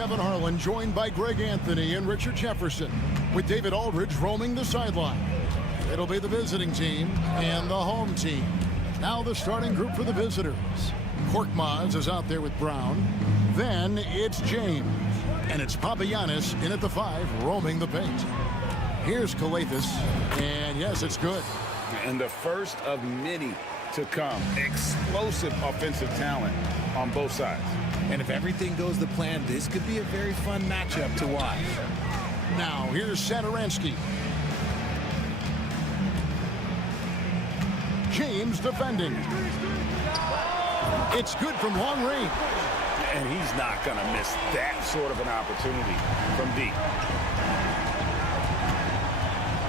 Kevin Harlan, joined by Greg Anthony and Richard Jefferson, with David Aldridge roaming the sideline. It'll be the visiting team and the home team. Now the starting group for the visitors. Korkmaz is out there with Brown. Then it's James. And it's Papagiannis in at the 5, roaming the paint. Here's Calathes, and yes, it's good. And the first of many to come. Explosive offensive talent on both sides. And if everything goes to plan, this could be a very fun matchup to watch. Now, here's Satoransky. James defending. It's good from long range. And he's not going to miss that sort of an opportunity from deep.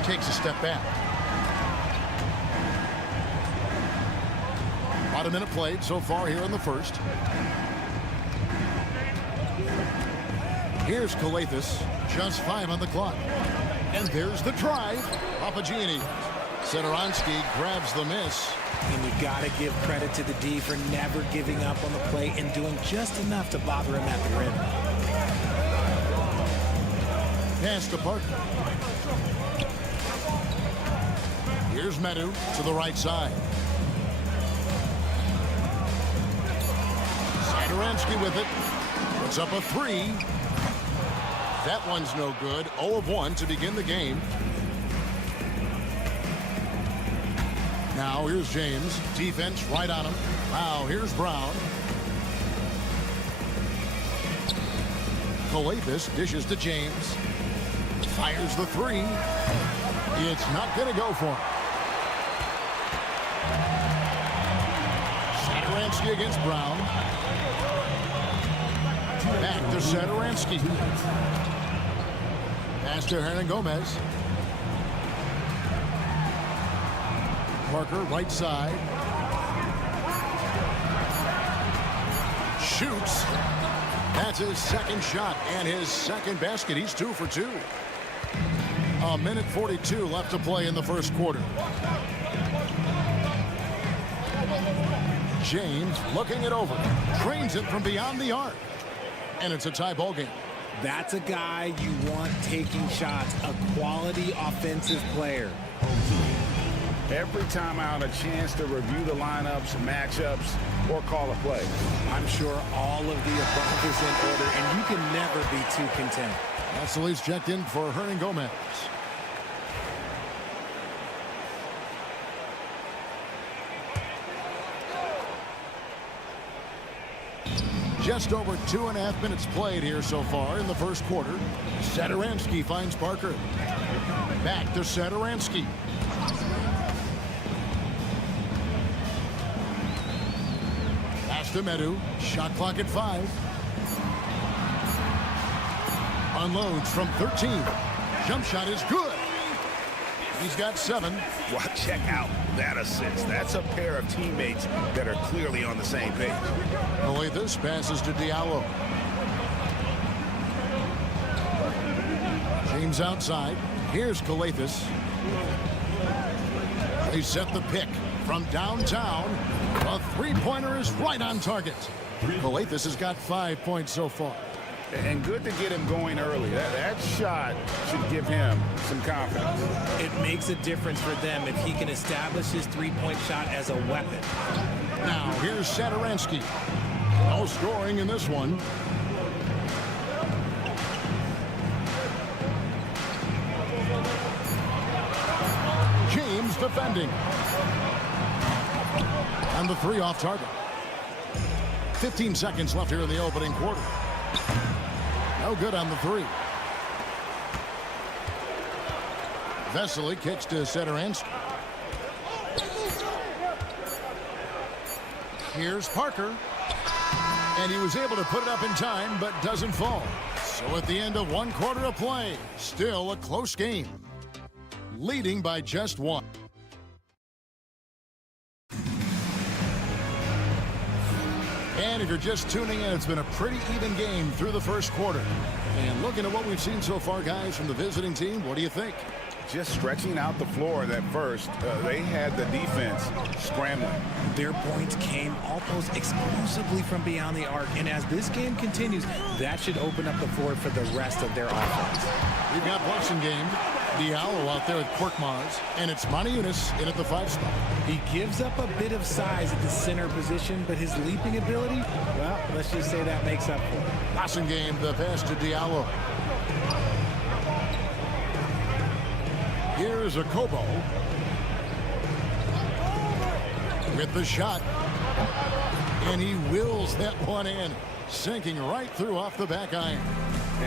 Takes a step back. About a minute played so far here in the first. Here's Calathes, just 5 on the clock. And there's the drive. Papagiannis. Satoransky grabs the miss. And you got to give credit to the D for never giving up on the play and doing just enough to bother him at the rim. Pass to Parker. Here's Medu to the right side. Satoransky with it. Puts up a 3. That one's no good. 0 of 1 to begin the game. Now here's James. Defense right on him. Now here's Brown. Calathes dishes to James. Fires the 3. It's not going to go for him. Satoransky against Brown. Back to Satoransky. Pass to Hernangomez. Parker, right side. Shoots. That's his second shot and his second basket. He's 2 for 2. A minute 42 left to play in the first quarter. James looking it over. Trains it from beyond the arc. And it's a tie ball game. That's a guy you want taking shots. A quality offensive player. Every time out, a chance to review the lineups, matchups, or call a play. I'm sure all of the above is in order, and you can never be too content. That's the least checked in for Hernangomez. Just over 2.5 minutes played here so far in the first quarter. Satoransky finds Parker. Back to Satoransky. Pass to Medu. Shot clock at 5. Unloads from 13. Jump shot is good. He's got 7. Well, check out that assist. That's a pair of teammates that are clearly on the same page. Calathes passes to Diallo. James outside. Here's Calathes. They set the pick from downtown. A 3-pointer is right on target. Calathes has got 5 points so far. And good to get him going early. That shot should give him some confidence. It makes a difference for them if he can establish his 3-point shot as a weapon. Now here's Satoransky. No scoring in this one. James defending. And the 3 off target. 15 seconds left here in the opening quarter. No good on the 3. Vesely kicks to Satoransky. Here's Parker. And he was able to put it up in time, but doesn't fall. So at the end of 1 quarter of play, still a close game. Leading by just 1. And if you're just tuning in, it's been a pretty even game through the first quarter. And looking at what we've seen so far, guys, from the visiting team, what do you think? just stretching out the floor at first. They had the defense scrambling. Their points came almost exclusively from beyond the arc, and as this game continues, that should open up the floor for the rest of their offense. We've got Bluxen game. Diallo out there with Korkmaz, and it's Maniunas in at the 5 spot. He gives up a bit of size at the center position, but his leaping ability, well, let's just say that makes up for it. Bluxen game, the pass to Diallo. Here's a Kobo with the shot, and he wills that one in, sinking right through off the back iron.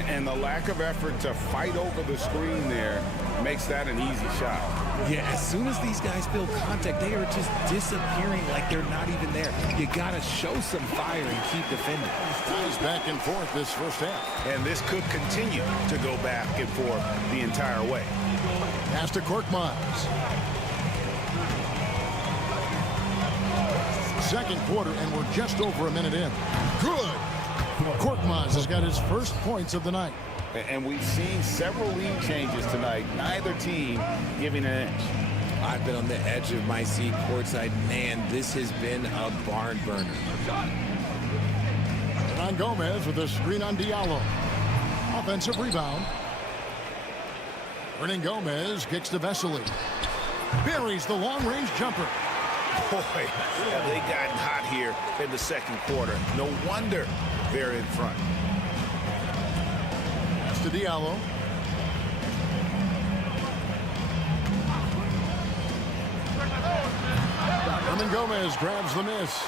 And the lack of effort to fight over the screen there makes that an easy shot. Yeah, as soon as these guys feel contact, they are just disappearing like they're not even there. You got to show some fire and keep defending. Ties back and forth this first half. And this could continue to go back and forth the entire way. Pass to Korkmaz. Second quarter, and we're just over a minute in. Good. Korkmaz has got his first points of the night. And we've seen several lead changes tonight. Neither team giving an inch. I've been on the edge of my seat courtside. Man, this has been a barn burner. Hernan Gomez with a screen on Diallo. Offensive rebound. Hernan Gomez kicks to Vesely. Buries the long-range jumper. Boy, have they gotten hot here in the second quarter. No wonder they're in front. Pass to Diallo. Hernan Gomez grabs the miss.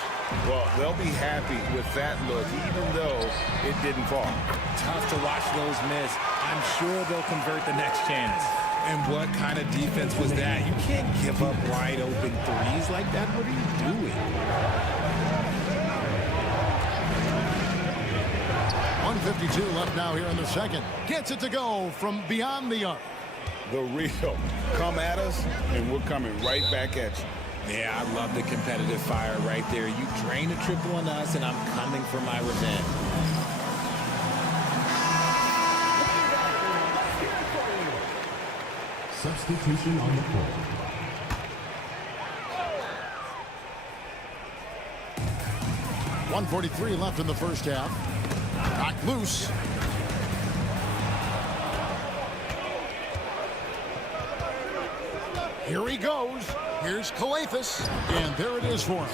Well, they'll be happy with that look, even though it didn't fall. Tough to watch those miss. I'm sure they'll convert the next chance. And what kind of defense was that? You can't give up wide open threes like that. What are you doing? 1:52 left now here in the second. Gets it to go from beyond the arc. The real come at us, and we're coming right back at you. Yeah, I love the competitive fire right there. You drain a triple on us, and I'm coming for my revenge. Substitution on the floor. .143 left in the first half. Knocked loose. Here he goes. Here's Calathes. And there it is for him.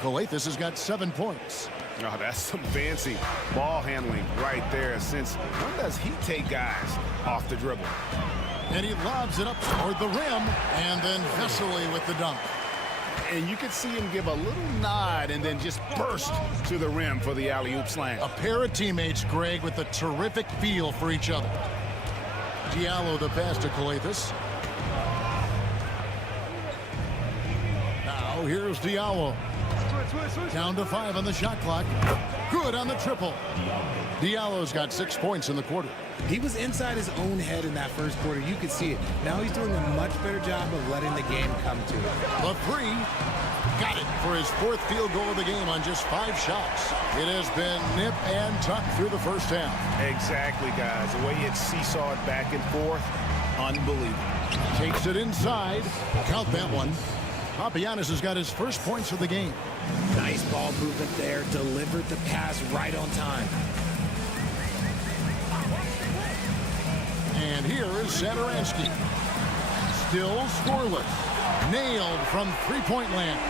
Calathes has got 7 points. Oh, that's some fancy ball handling right there. Since when does he take guys off the dribble? And he lobs it up toward the rim. And then Vesely with the dunk. And you can see him give a little nod and then just burst to the rim for the alley-oop slam. A pair of teammates, Greg, with a terrific feel for each other. Diallo the pass to Calathes. Now here's Diallo. Down to 5 on the shot clock. Good on the triple. Diallo's got 6 points in the quarter. He was inside his own head in that first quarter. You could see it. Now he's doing a much better job of letting the game come to him. The 3. Got it for his 4th field goal of the game on just 5 shots. It has been nip and tuck through the first half. Exactly, guys. The way it's seesawed back and forth, unbelievable. Takes it inside. Count that one. Papagiannis has got his first points of the game. Nice ball movement there. Delivered the pass right on time. And here is Satoransky. Still scoreless. Nailed from three-point land.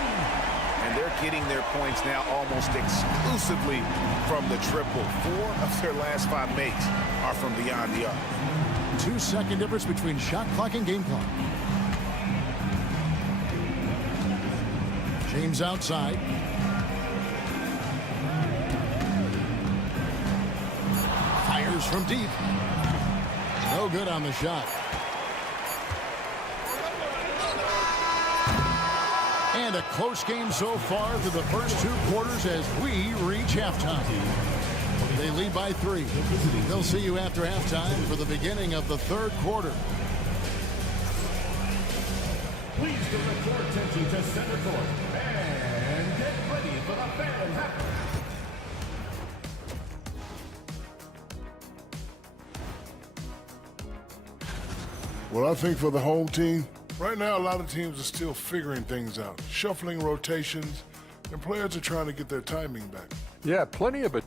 And they're getting their points now almost exclusively from the triple. 4 of their last 5 makes are from beyond the arc. 2-second difference between shot clock and game clock. James outside. Fires from deep. No good on the shot. And a close game so far through the first 2 quarters as we reach halftime. They lead by 3. They'll see you after halftime for the beginning of the 3rd quarter. Please direct your attention to center court and get ready for the fan half. Well, I think for the home team, right now a lot of teams are still figuring things out, shuffling rotations, and players are trying to get their timing back. Yeah, plenty of it.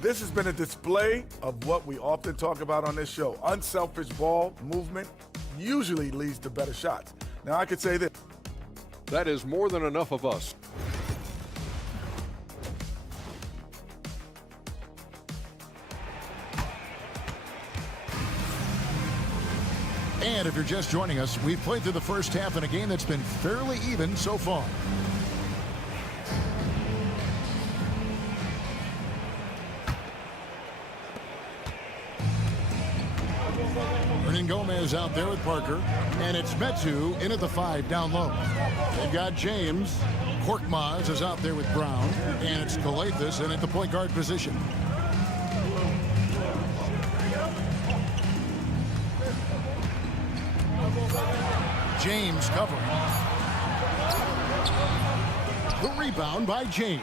This has been a display of what we often talk about on this show. Unselfish ball movement usually leads to better shots. Now, I could say this. That is more than enough of us. And if you're just joining us, we've played through the first half in a game that's been fairly even so far. Gomez out there with Parker, and it's Metu in at the 5 down low. They've got James. Korkmaz is out there with Brown, and it's Kalathis in at the point guard position. James covering. The rebound by James.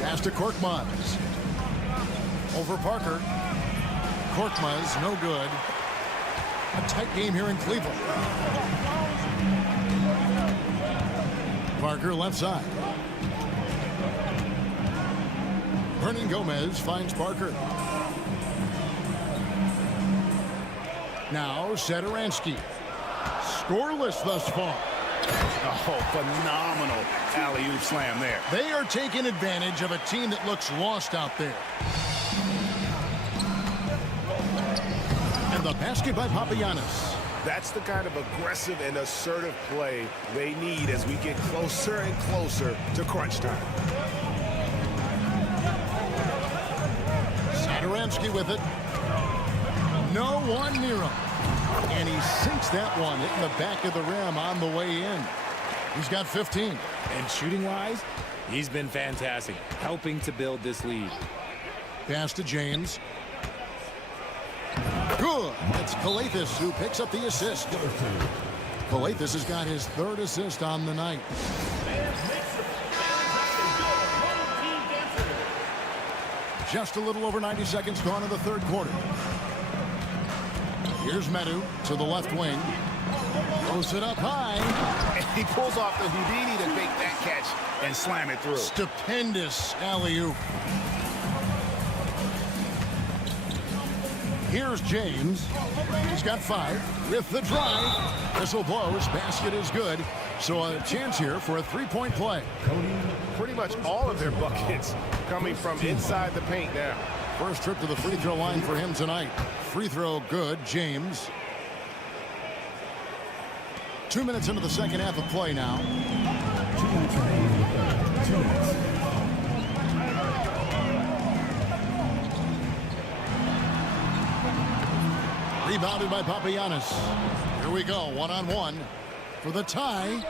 Pass to Korkmaz. Over Parker. Korkmaz, no good. A tight game here in Cleveland. Parker left side. Hernan Gomez finds Parker. Now Satoransky. Scoreless thus far. Oh, phenomenal alley-oop slam there. They are taking advantage of a team that looks lost out there. The basket by Papagiannis. That's the kind of aggressive and assertive play they need as we get closer and closer to crunch time. Satoransky with it. No one near him. And he sinks that one, hitting the back of the rim on the way in. He's got 15. And shooting-wise, he's been fantastic, helping to build this lead. Pass to James. Good. It's Kalathis who picks up the assist. Kalathis has got his 3rd assist on the night. Just a little over 90 seconds gone in the 3rd quarter. Here's Metu to the left wing. Throws it up high. And he pulls off the Houdini to make that catch and slam it through. Stupendous alley-oop. Here's James. He's got 5 with the drive. Whistle blows. Basket is good. So a chance here for a 3-point play. Pretty much all of their buckets coming from inside the paint now. First trip to the free throw line for him tonight. Free throw good. James. 2 minutes into the second half of play now. 2 minutes remaining. 2 minutes. Rebounded by Papagiannis. Here we go, one-on-one for the tie.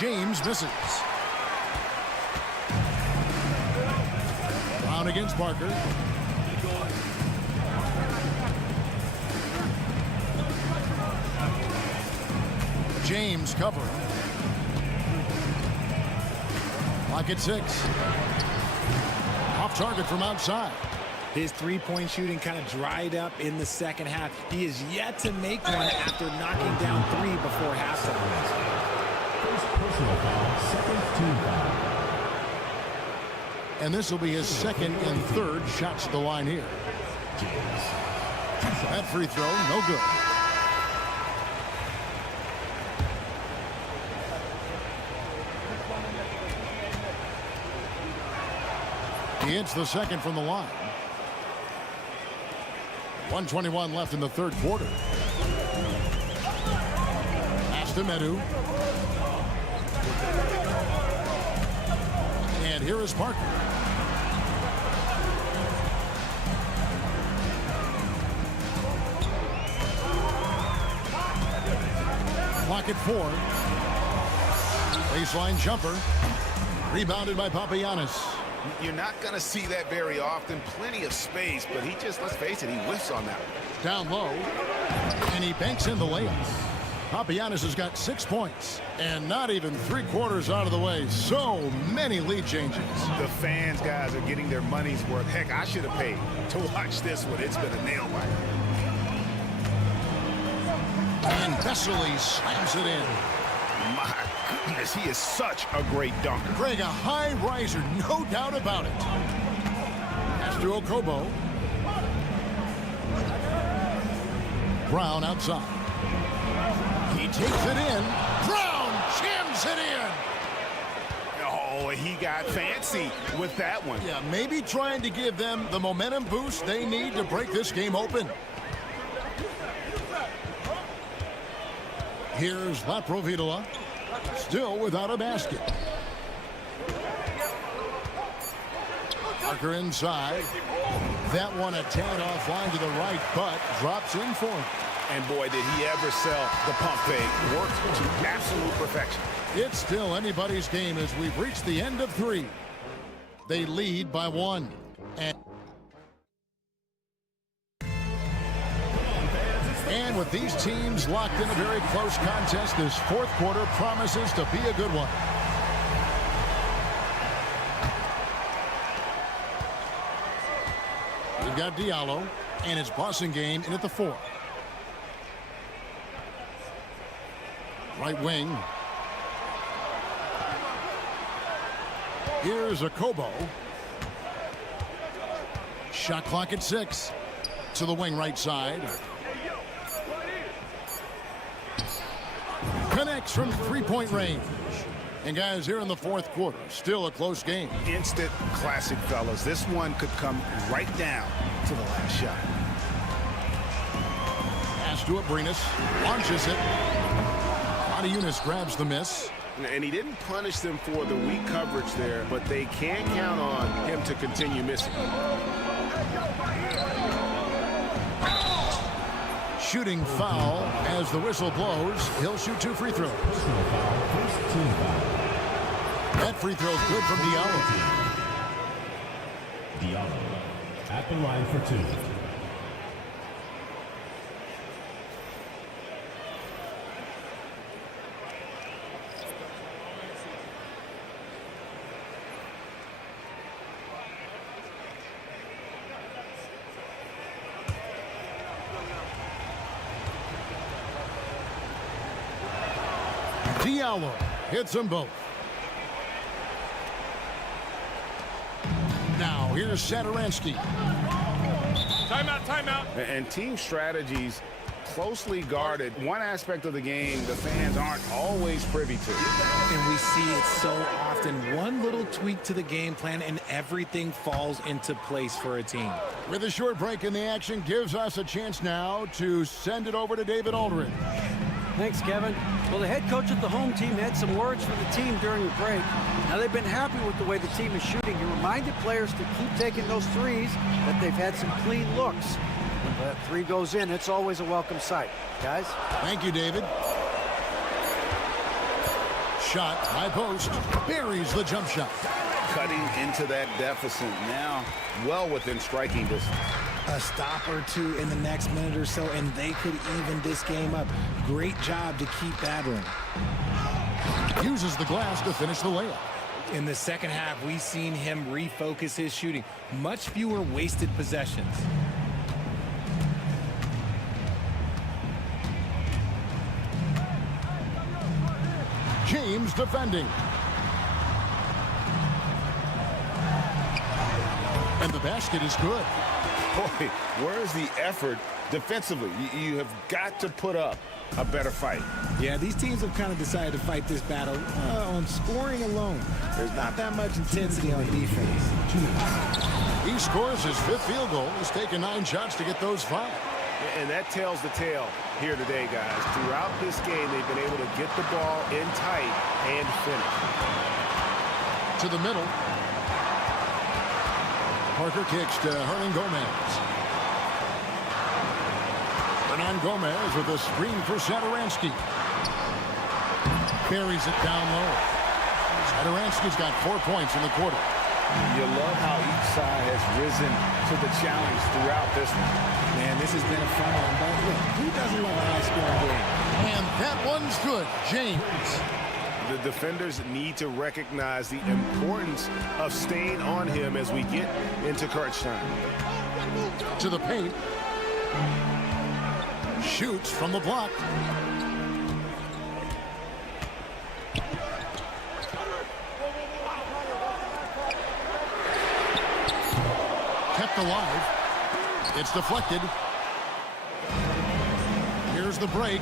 James misses. Brown against Parker. James covering. Clock at 6. Off target from outside. His three-point shooting kind of dried up in the second half. He is yet to make one after knocking down 3 before halftime. First personal foul, second team foul. And this will be his 2nd and 3rd shots at the line here. That free throw, no good. He hits the 2nd from the line. 1:21 left in the 3rd quarter. Pass to Metu. And here is Parker. Clock at 4. Baseline jumper. Rebounded by Papagiannis. You're not going to see that very often. Plenty of space, but he just, let's face it, he whiffs on that one. Down low, and he banks in the layup. Papagiannis has got 6 points, and not even 3/4 out of the way. So many lead changes. The fans, guys, are getting their money's worth. Heck, I should have paid to watch this one. It's been a nail biter. And Vesely slams it in. My goodness, he is such a great dunker. Greg, a high riser, no doubt about it. Pass to Okobo. Brown outside. He takes it in. Brown jams it in. Oh, he got fancy with that one. Yeah, maybe trying to give them the momentum boost they need to break this game open. Here's Laprovitola, still without a basket. Parker inside. That one a tad offline to the right, but drops in for him. And boy, did he ever sell the pump fake. Worked to absolute perfection. It's still anybody's game as we've reached the end of 3. They lead by 1. And with these teams locked in a very close contest, this 4th quarter promises to be a good one. We've got Diallo, and it's Boston game in at the 4. Right wing. Here's Okobo. Shot clock at 6. To the wing right side. Connects from 3-point range. And guys, here in the 4th quarter, still a close game. Instant classic, fellas. This one could come right down to the last shot. Pass to Abrinas. Launches it. Eunice grabs the miss. And he didn't punish them for the weak coverage there, but they can't count on him to continue missing. Shooting foul as the whistle blows. He'll shoot 2 free throws. That free throw is good from Diallo. Diallo at the line for 2. Diallo hits them both. Now here's Satoransky. Timeout. And team strategies closely guarded. One aspect of the game the fans aren't always privy to. And we see it so often. One little tweak to the game plan and everything falls into place for a team. With a short break in the action gives us a chance now to send it over to David Aldridge. Thanks, Kevin. Well, the head coach of the home team had some words for the team during the break. Now they've been happy with the way the team is shooting. He reminded players to keep taking those threes, that they've had some clean looks. When that 3 goes in, it's always a welcome sight. Guys? Thank you, David. Shot, high post, buries the jump shot. Cutting into that deficit now, well within striking distance. A stop or 2 in the next minute or so, and they could even this game up. Great job to keep battling. Uses the glass to finish the layup. In the second half, we've seen him refocus his shooting. Much fewer wasted possessions. James defending. And the basket is good. Boy, where's the effort defensively? You have got to put up a better fight. Yeah, these teams have kind of decided to fight this battle on scoring alone. There's not that much intensity on defense. He scores his 5th field goal. He's taken 9 shots to get those 5. And that tells the tale here today, guys. Throughout this game, they've been able to get the ball in tight and finish. To the middle. Parker kicks to Hernan Gomez. Hernan Gomez with a screen for Satoransky. Carries it down low. Satoransky's got 4 points in the quarter. You love how each side has risen to the challenge throughout this one. Man, this has been a fun one, but look, who doesn't love a high-scoring game? And that one's good. James. The defenders need to recognize the importance of staying on him as we get into crunch time. To the paint. shoots from the block. Kept alive. It's deflected. Here's the break.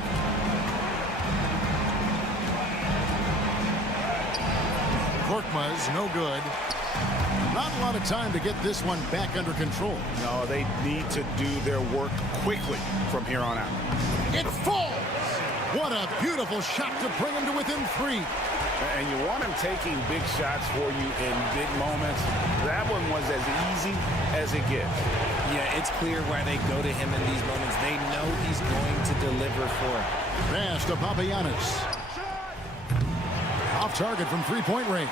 Korkmaz, no good. Not a lot of time to get this one back under control. No, they need to do their work quickly from here on out. It falls! What a beautiful shot to bring him to within 3. And you want him taking big shots for you in big moments. That one was as easy as it gets. Yeah, it's clear why they go to him in these moments. They know he's going to deliver for him. Pass to Papagiannis. Off target from three-point range.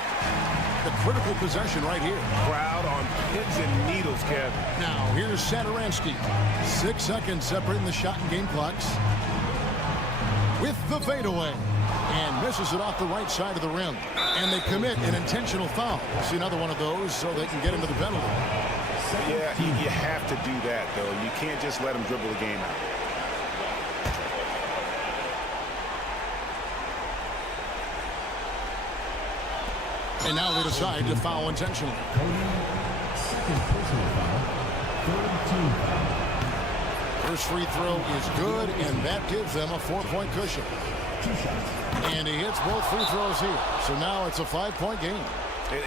The critical possession right here. Crowd on pins and needles, Kev. Now, here's Satoransky. 6 seconds separating the shot and game clocks. With the fadeaway. And misses it off the right side of the rim. And they commit an intentional foul. See another one of those so they can get into the penalty. Yeah, you have to do that, though. You can't just let them dribble the game out. And now they decide to foul intentionally. Second personal foul. Third team foul. First free throw is good, and that gives them a 4-point cushion. And he hits both free throws here. So now it's a 5-point game.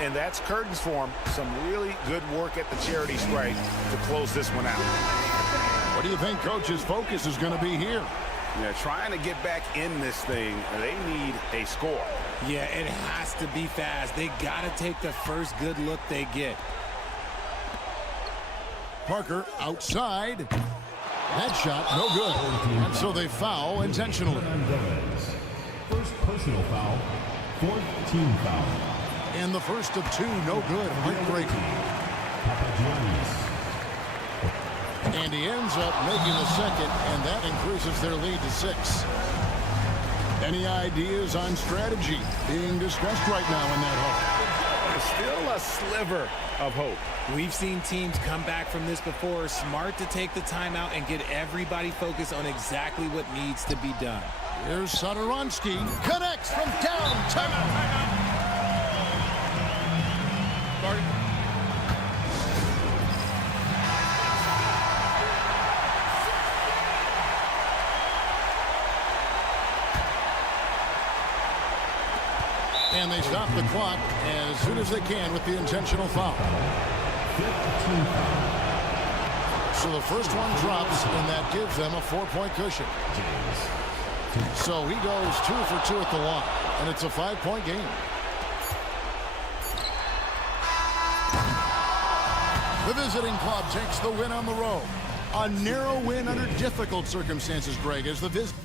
And that's curtains for him. Some really good work at the charity stripe to close this one out. What do you think Coach's focus is going to be here? Yeah, trying to get back in this thing, they need a score. Yeah, it has to be fast. They got to take the first good look they get. Parker outside. That shot, no good. And so they foul intentionally. First personal foul. Fourth team foul. And the first of 2, no good. Heartbreaking. Papagiannis. And he ends up making the second, and that increases their lead to 6. Any ideas on strategy being discussed right now in that hole? There's still a sliver of hope. We've seen teams come back from this before. Smart to take the timeout and get everybody focused on exactly what needs to be done. Here's Satoransky. Connects from downtown. And they stop the clock as soon as they can with the intentional foul. So the first one drops, and that gives them a 4-point cushion. So he goes 2 for 2 at the line, and it's a 5-point game. The visiting club takes the win on the road. A narrow win under difficult circumstances, Greg, as the visit.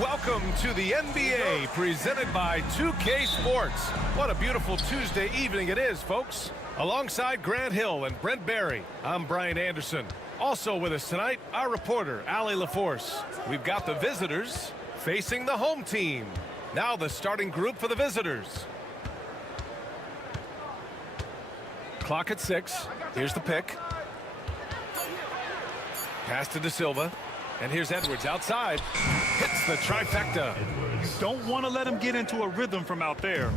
Welcome to the NBA, presented by 2K Sports. What a beautiful Tuesday evening it is, folks. Alongside Grant Hill and Brent Barry, I'm Brian Anderson. Also with us tonight, our reporter, Allie LaForce. We've got the visitors facing the home team. Now the starting group for the visitors. Clock at 6. Here's the pick. Pass to De Silva. And here's Edwards outside. Hits the trifecta. Don't want to let him get into a rhythm from out there.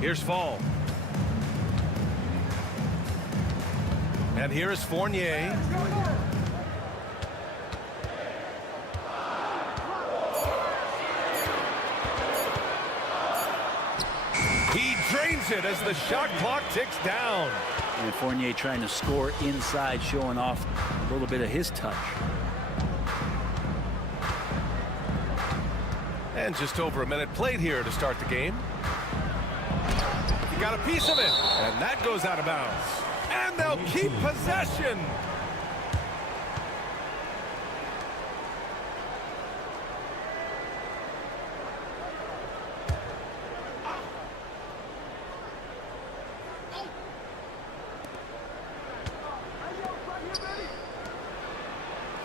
Here's Fall. And here is Fournier. He drains it as the shot clock ticks down. And Fournier trying to score inside, showing off a little bit of his touch. And just over a minute played here to start the game. Got a piece of it, and that goes out of bounds. And they'll keep possession.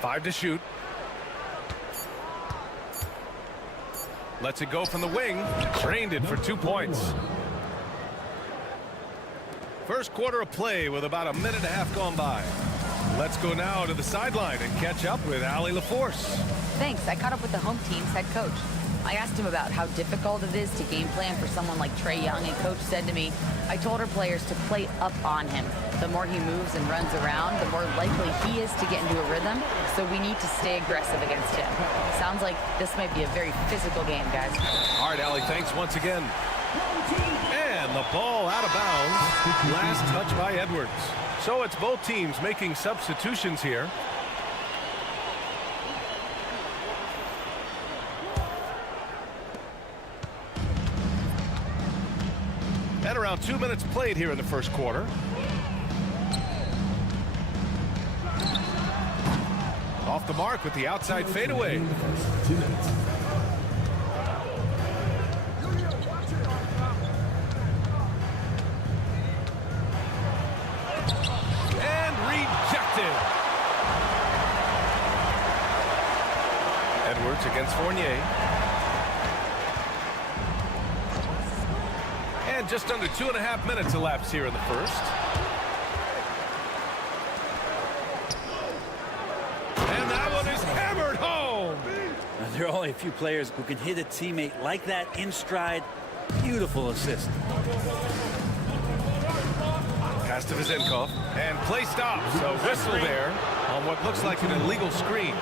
Five to shoot. Lets it go from the wing. Drained it for 2 points. First quarter of play with about a minute and a half gone by. Let's go now to the sideline and catch up with Allie LaForce. Thanks. I caught up with the home team's head coach. I asked him about how difficult it is to game plan for someone like Trae Young, and coach said to me, I told our players to play up on him. The more he moves and runs around, the more likely he is to get into a rhythm, so we need to stay aggressive against him. Sounds like this might be a very physical game, guys. All right, Allie, thanks once again. And the ball out of bounds. Last touch by Edwards. So it's both teams making substitutions here. And around 2 minutes played here in the first quarter. Off the mark with the outside fadeaway. And rejected. Edwards against Fournier. And just under 2.5 minutes elapsed here in the first. And that one is hammered home. There are only a few players who can hit a teammate like that in stride. Beautiful assist. Pass to Vizenkov. And play stops. A whistle there on what looks like an illegal screen.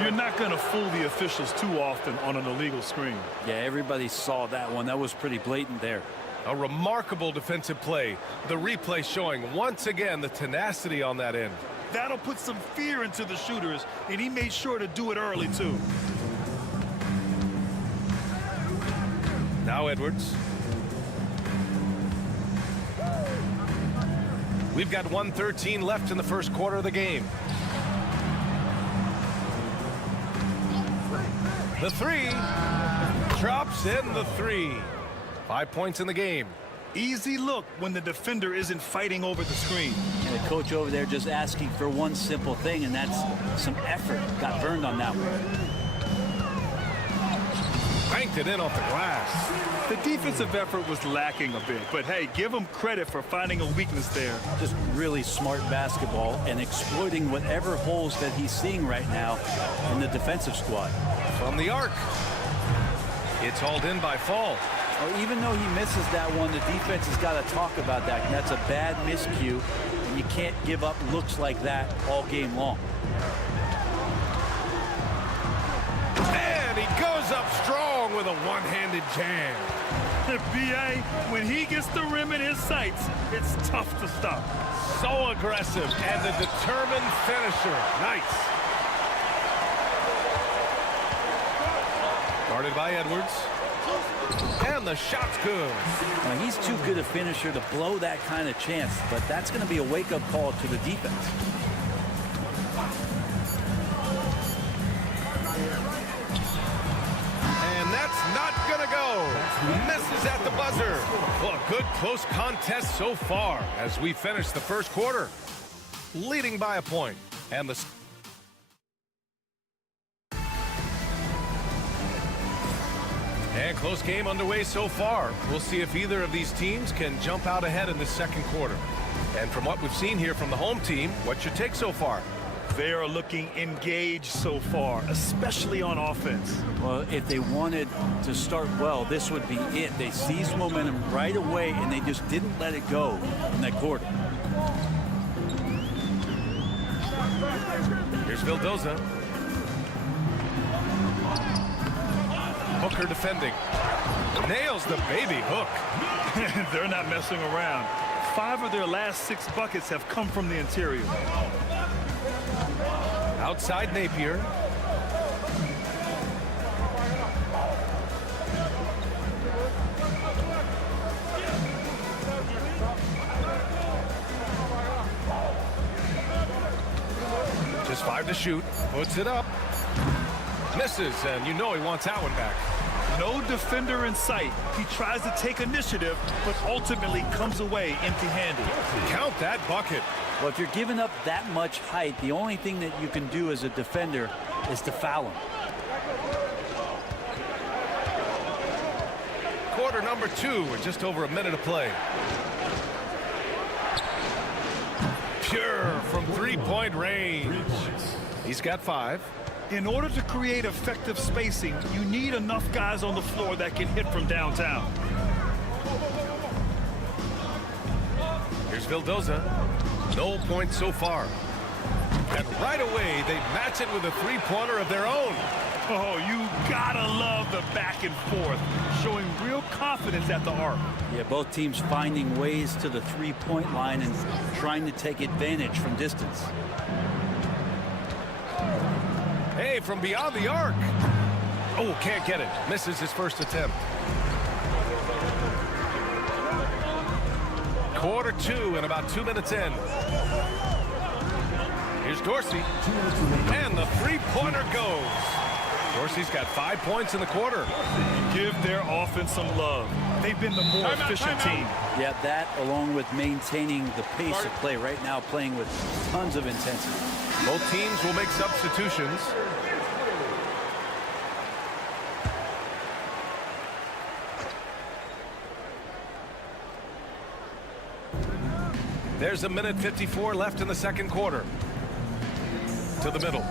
You're not going to fool the officials too often on an illegal screen. Yeah, everybody saw that one. That was pretty blatant there. A remarkable defensive play. The replay showing once again the tenacity on that end. That'll put some fear into the shooters, and he made sure to do it early, too. Now Edwards. We've got 1:13 left in the first quarter of the game. The three. Drops in the three. 5 points in the game. Easy look when the defender isn't fighting over the screen. And the coach over there just asking for one simple thing, and that's some effort. Got burned on that one. Banked it in off the glass. The defensive effort was lacking a bit, but hey, give him credit for finding a weakness there. Just really smart basketball and exploiting whatever holes that he's seeing right now in the defensive squad. From the arc. It's hauled in by Fall. Well, even though he misses that one, the defense has got to talk about that. And that's a bad miscue. And you can't give up looks like that all game long. And he goes up strong with a one-handed jam. The BA, when he gets the rim in his sights, it's tough to stop. So aggressive and a determined finisher. Nice. Guarded by Edwards. And the shot's good. Now, he's too good a finisher to blow that kind of chance, but that's going to be a wake-up call to the defense. And that's not going to go. Misses at the buzzer. Well, a good close contest so far as we finish the first quarter. Leading by a point. And the And close game underway so far. We'll see if either of these teams can jump out ahead in the second quarter. And from what we've seen here from the home team, what's your take so far? They are looking engaged so far, especially on offense. Well, if they wanted to start well, this would be it. They seized momentum right away, and they just didn't let it go in that quarter. Here's Vildoza. Hooker defending. Nails the baby hook. They're not messing around. 5 of their last 6 buckets have come from the interior. Outside Napier. There's 5 to shoot. Puts it up. Misses, and you know he wants that one back. No defender in sight. He tries to take initiative, but ultimately comes away empty-handed. Count that bucket. Well, if you're giving up that much height, the only thing that you can do as a defender is to foul him. Quarter number 2 with just over a minute to play. Pure from three-point range. He's got 5. In order to create effective spacing, you need enough guys on the floor that can hit from downtown. Here's Vildoza. No points so far. And right away, they match it with a three-pointer of their own. Oh, you gotta love the back and forth, showing real confidence at the arc. Yeah, both teams finding ways to the three-point line and trying to take advantage from distance. Hey, from beyond the arc. Oh, can't get it. Misses his first attempt. Quarter 2 and about 2 minutes in. Here's Dorsey. And the three-pointer goes. Dorsey's got 5 points in the quarter. Give their offense some love. They've been the more efficient team. Yeah, that along with maintaining the pace of play right now, playing with tons of intensity. Both teams will make substitutions. There's a minute 54 left in the second quarter. To the middle.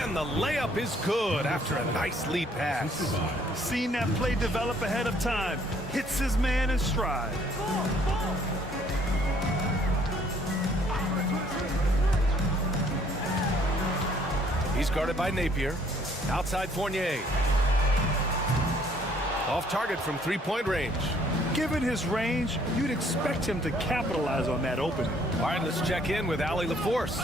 And the layup is good after a nice lead pass. Seen that play develop ahead of time. Hits his man in stride. He's guarded by Napier. Outside Fournier. Off target from three-point range. Given his range, you'd expect him to capitalize on that opening. All right, let's check in with Allie LaForce.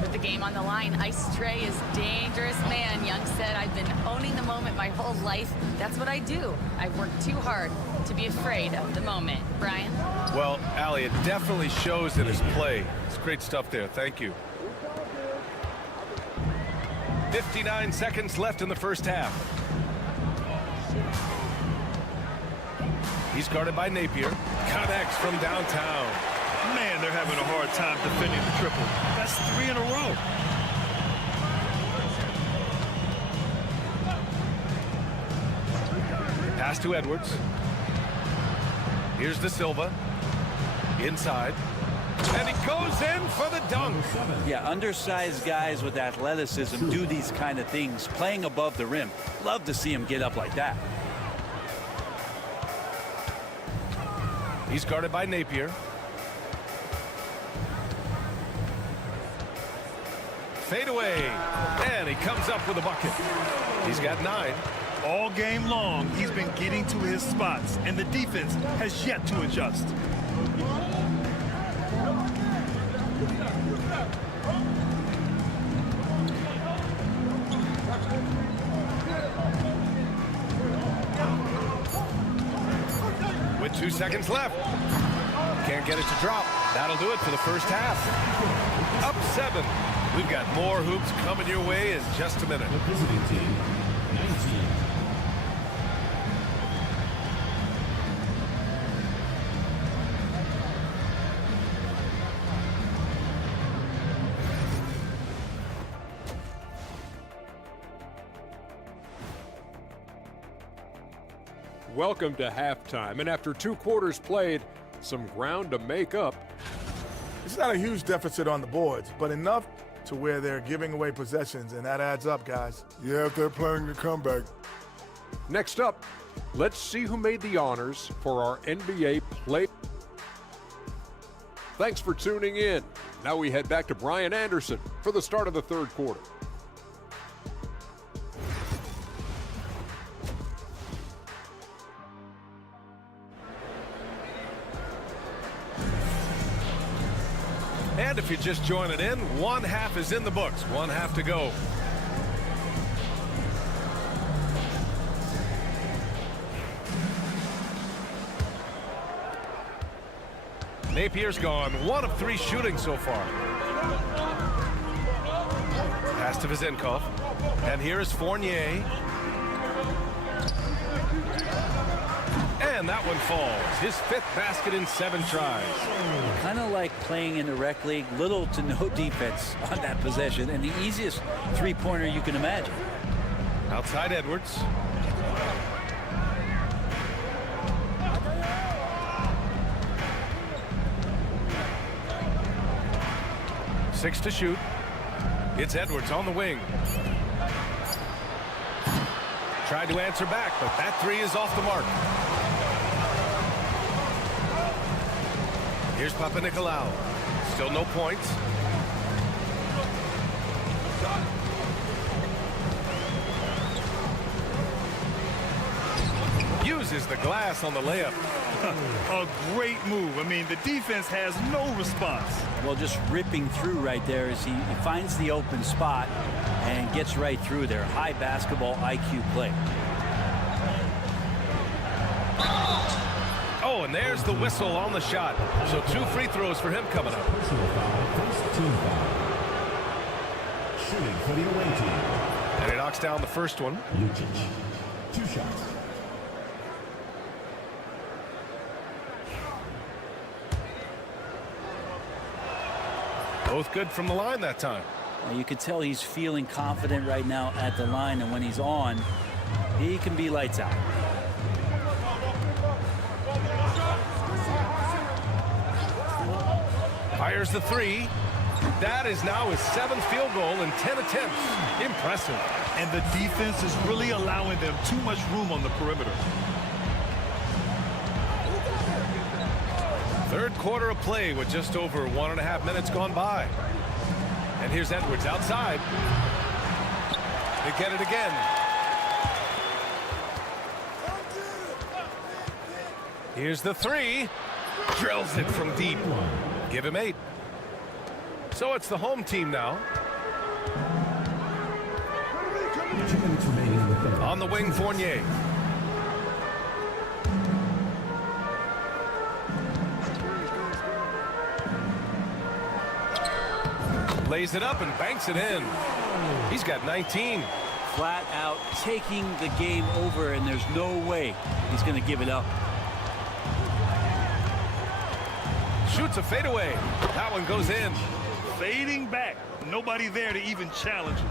With the game on the line, Ice Trey is dangerous, man. Young said, I've been owning the moment my whole life. That's what I do. I work too hard to be afraid of the moment. Brian? Well, Allie, it definitely shows in his play. It's great stuff there. Thank you. 59 seconds left in the first half. He's guarded by Napier. Connects from downtown. Man, they're having a hard time defending the triple. That's 3 in a row. Pass to Edwards. Here's De Silva. Inside. And he goes in for the dunk. Yeah, undersized guys with athleticism do these kind of things, playing above the rim. Love to see him get up like that. He's guarded by Napier. Fade away. And he comes up with a bucket. He's got 9. All game long, he's been getting to his spots, and the defense has yet to adjust. With 2 seconds left. Can't get it to drop. That'll do it for the first half. Up 7. We've got more hoops coming your way in just a minute. The visiting team, 19. Welcome to halftime, and after 2 quarters played, some ground to make up. It's not a huge deficit on the boards, but enough to where they're giving away possessions, and that adds up, guys. Yeah, if they're playing a comeback. Next up, let's see who made the honors for our NBA play. Thanks for tuning in. Now we head back to Brian Anderson for the start of the third quarter. And if you're just joining in, 1 half is in the books. 1 half to go. Napier's gone 1 of 3 shooting so far. Pass to Vezenkov. And here is Fournier. And that one falls. His 5th basket in 7 tries. Kind of like playing in the rec league. Little to no defense on that possession. And the easiest three-pointer you can imagine. Outside Edwards. Six to shoot. It's Edwards on the wing. Tried to answer back, but that 3 is off the mark. Here's Papanikolaou. Still no points. Uses the glass on the layup. A great move. I mean, the defense has no response. Well, just ripping through right there as he finds the open spot and gets right through there. High basketball IQ play. Oh, and there's the whistle on the shot. So 2 free throws for him coming up. Shooting for the away team. And he knocks down the first one. 2 shots. Both good from the line that time. You can tell he's feeling confident right now at the line, and when he's on, he can be lights out. Fires the 3. That is now his 7th field goal in 10 attempts. Impressive. And the defense is really allowing them too much room on the perimeter. Third quarter of play with just over 1.5 minutes gone by. And here's Edwards outside. They get it again. Here's the 3. Drills it from deep. Give him 8. So it's the home team now. On the wing, Fournier. Lays it up and banks it in. He's got 19. Flat out taking the game over, and there's no way he's going to give it up. Shoots a fadeaway. That one goes in. Fading back. Nobody there to even challenge him.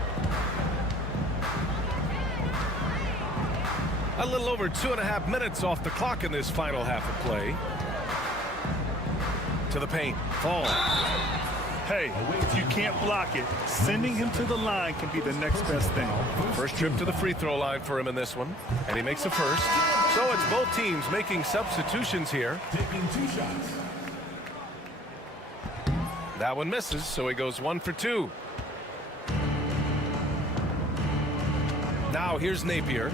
A little over 2.5 minutes off the clock in this final half of play. To the paint. Fall. Hey, if you can't block it, sending him to the line can be the next best thing. First trip to the free throw line for him in this one. And he makes a first. So it's both teams making substitutions here. Taking 2 shots. That one misses, so he goes 1 for 2. Now here's Napier.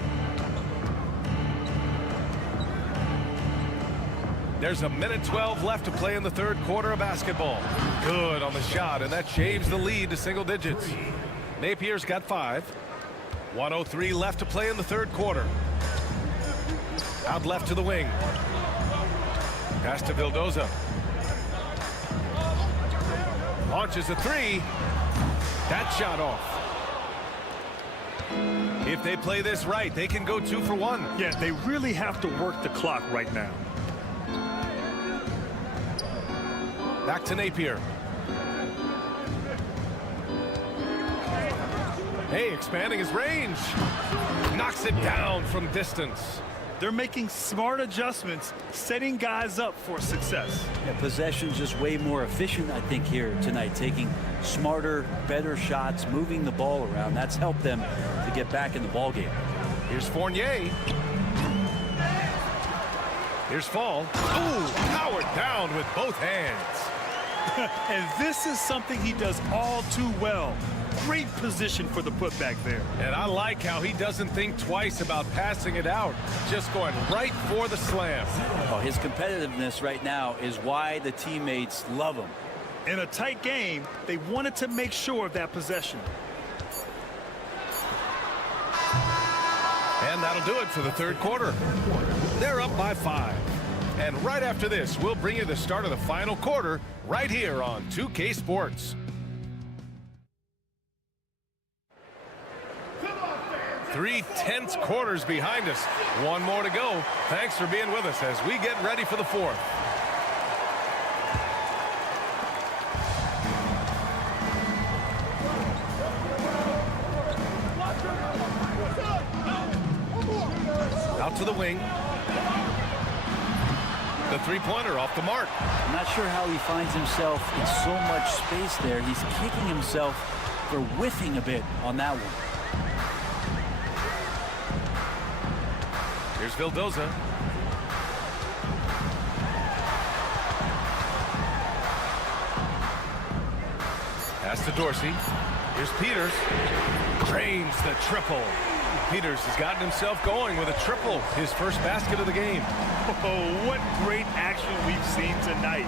There's 1:12 left to play in the third quarter of basketball. Good on the shot, and that shaves the lead to single digits. Napier's got 5. 1:03 left to play in the third quarter. Out left to the wing. Pass to Vildoza. Launches a 3. That shot off. If they play this right, they can go 2 for 1. Yeah, they really have to work the clock right now. Back to Napier. Hey, expanding his range. Knocks it down from distance. They're making smart adjustments, setting guys up for success. Yeah, possession's just way more efficient, I think, here tonight. Taking smarter, better shots, moving the ball around. That's helped them to get back in the ball game. Here's Fournier. Here's Fall. Ooh, powered down with both hands. And this is something he does all too well. Great position for the putback there. And I like how he doesn't think twice about passing it out. Just going right for the slam. Oh, his competitiveness right now is why the teammates love him. In a tight game, they wanted to make sure of that possession. And that'll do it for the third quarter. They're up by 5. And right after this, we'll bring you the start of the final quarter right here on 2K Sports. Three tense quarters behind us. One more to go. Thanks for being with us as we get ready for the fourth. Out to the wing. The three-pointer off the mark. I'm not sure how he finds himself in so much space there. He's kicking himself for whiffing a bit on that one. Here's Vildoza. Pass to Dorsey. Here's Peters. Drains the triple. Peters has gotten himself going with a triple, his first basket of the game. Oh, what great action we've seen tonight.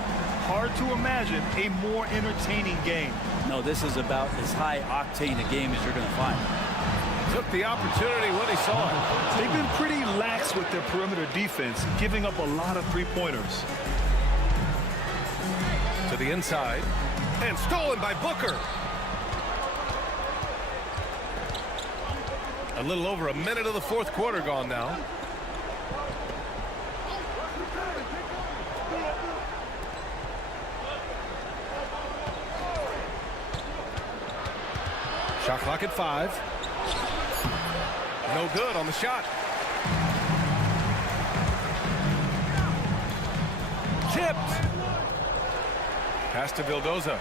Hard to imagine a more entertaining game. No, this is about as high octane a game as you're going to find. Took the opportunity when he saw it. They've been pretty lax with their perimeter defense, giving up a lot of three-pointers. To the inside, and stolen by Booker. A little over a minute of the fourth quarter gone now. Shot clock at 5. No good on the shot. Tipped. Pass to Vildoza.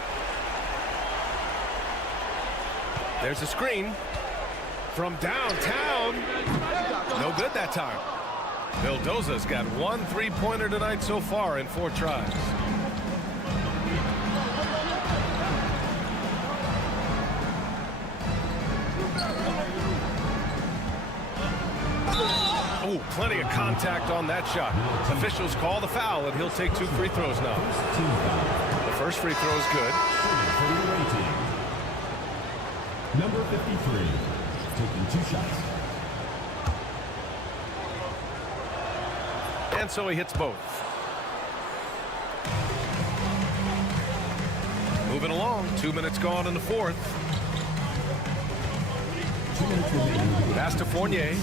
There's a screen from downtown. No good that time. Vildoza's got one three-pointer tonight so far in 4 tries. Oh, plenty of contact on that shot. Officials call the foul, and he'll take 2 free throws now. The first free throw is good. Number 53, taking 2 shots. And so he hits both. Moving along, 2 minutes gone in the fourth. 2 minutes remaining. Pass to Fournier.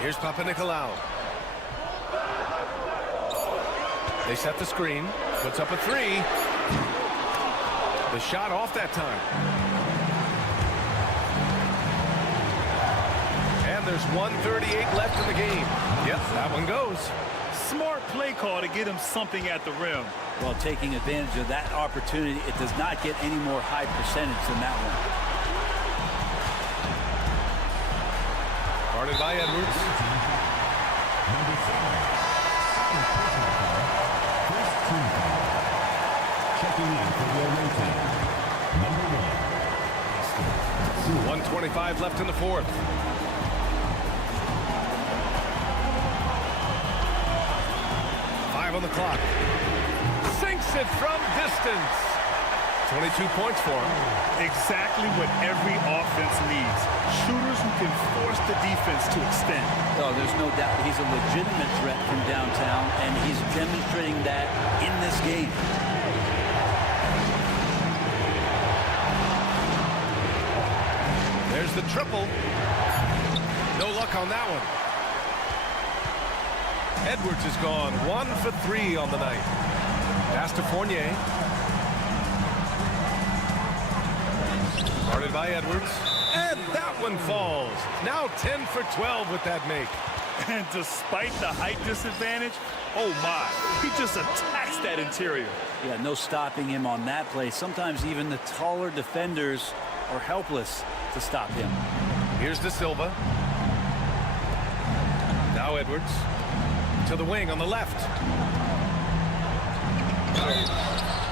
Here's Panathinaikos. They set the screen, puts up a 3. The shot off that time. And there's 1:38 left in the game. Yep, that one goes. Smart play call to get him something at the rim. Well, taking advantage of that opportunity, it does not get any more high percentage than that one. Guarded by Edwards. Checking in for your rating. Number 1. 1:25 left in the fourth. On the clock. Sinks it from distance. 22 points for him. Exactly what every offense needs. Shooters who can force the defense to extend. Oh, there's no doubt he's a legitimate threat from downtown, and he's demonstrating that in this game. There's the triple. No luck on that one. Edwards has gone 1 for 3 on the night. Pass to Fournier. Guarded by Edwards. And that one falls. Now 10 for 12 with that make. And despite the height disadvantage, oh my, he just attacks that interior. Yeah, no stopping him on that play. Sometimes even the taller defenders are helpless to stop him. Here's De Silva. Now Edwards. To the wing on the left.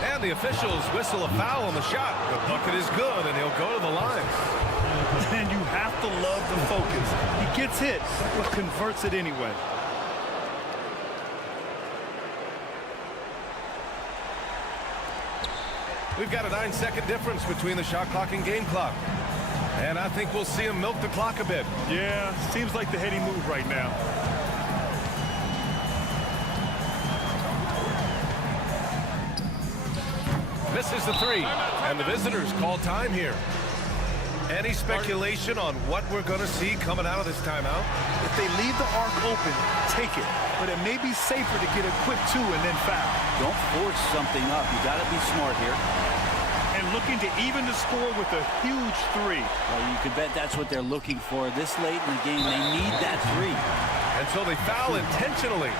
And the officials whistle a foul on the shot. The bucket is good, and he'll go to the line. And you have to love the focus. He gets hit, but converts it anyway. We've got a 9-second difference between the shot clock and game clock. And I think we'll see him milk the clock a bit. Yeah, seems like the heady move right now. Misses the three, and the visitors call time here. Any speculation on what we're going to see coming out of this timeout? If they leave the arc open, take it. But it may be safer to get a quick 2 and then foul. Don't force something up. You got to be smart here. And looking to even the score with a huge 3. Well, you can bet that's what they're looking for. This late in the game, they need that 3. And so they foul intentionally.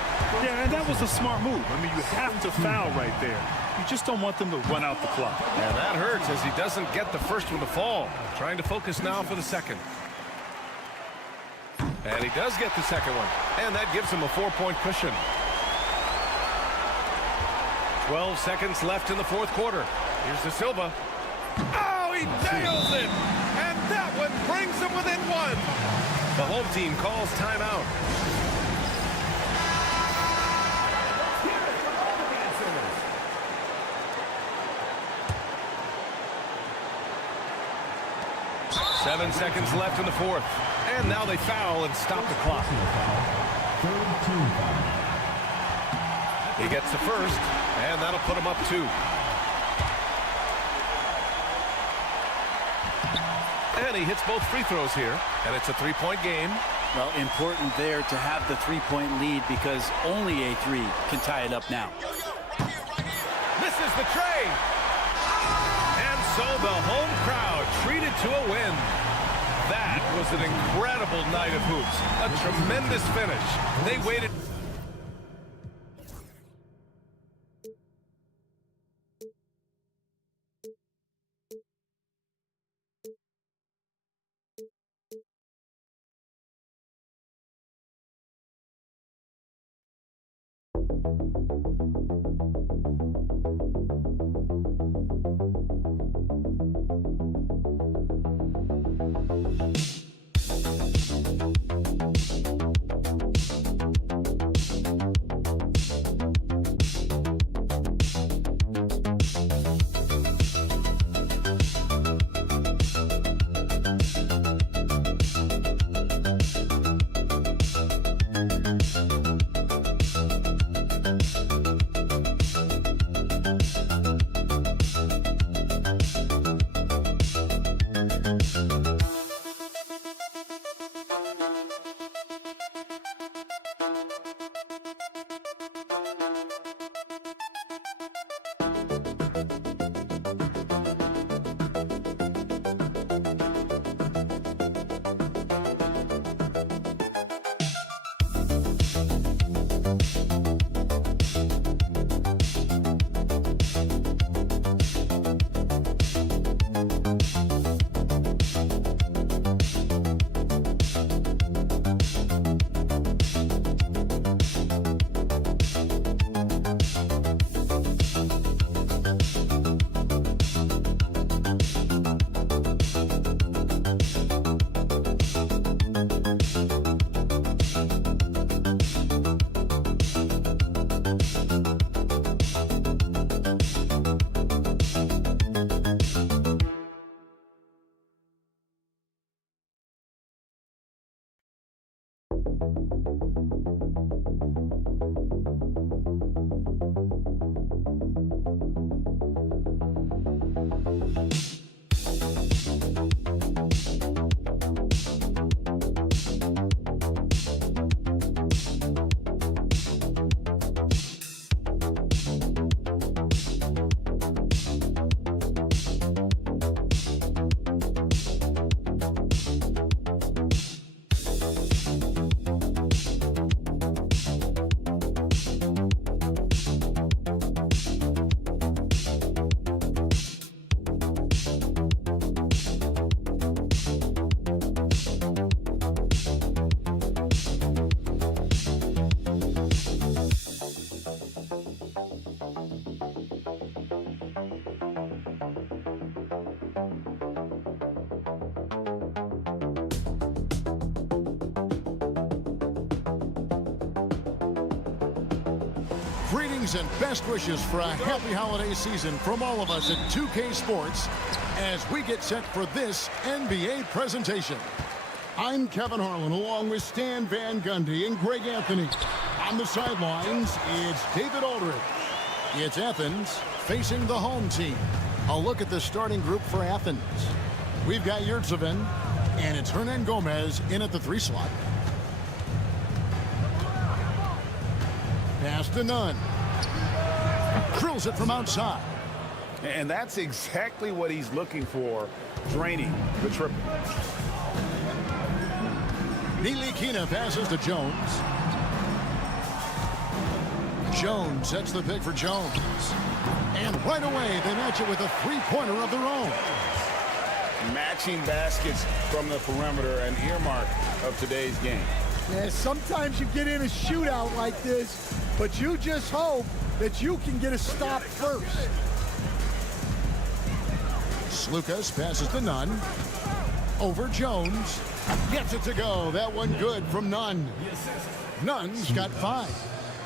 Yeah, and that was a smart move. I mean, you have to foul right there. You just don't want them to run out the clock. And that hurts as he doesn't get the first one to fall. Trying to focus now for the second. And he does get the second one. And that gives him a 4-point cushion. 12 seconds left in the fourth quarter. Here's De Silva. Oh, he nails it! And that one brings him within 1. The home team calls timeout. Seven seconds left in the fourth. And now they foul and stop the clock. He gets the first, and that'll put him up 2. And he hits both free throws here, and it's a 3-point game. Well, important there to have the 3-point lead because only a 3 can tie it up now. Misses the tray. And so the home crowd treated to a win. That was an incredible night of hoops. A tremendous finish. They waited. Greetings and best wishes for a happy holiday season from all of us at 2K Sports. as we get set for this NBA presentation. I'm Kevin Harlan along with Stan Van Gundy and Greg Anthony. On the sidelines, it's David Aldridge. It's Athens facing the home team. A look at the starting group for Athens. We've got Yurtseven, and it's Hernan Gomez in at the 3 slot. Pass to Nunn. Drills it from outside. And that's exactly what he's looking for, draining the triple. Ntilikina passes to Jones. Jones sets the pick for Jones. And right away, they match it with a three-pointer of their own. Matching baskets from the perimeter, an earmark of today's game. Yeah, sometimes you get in a shootout like this, but you just hope that you can get a stop first. Slukas passes to Nunn. Over Jones. Gets it to go. That one good from Nunn. Nunn's got 5.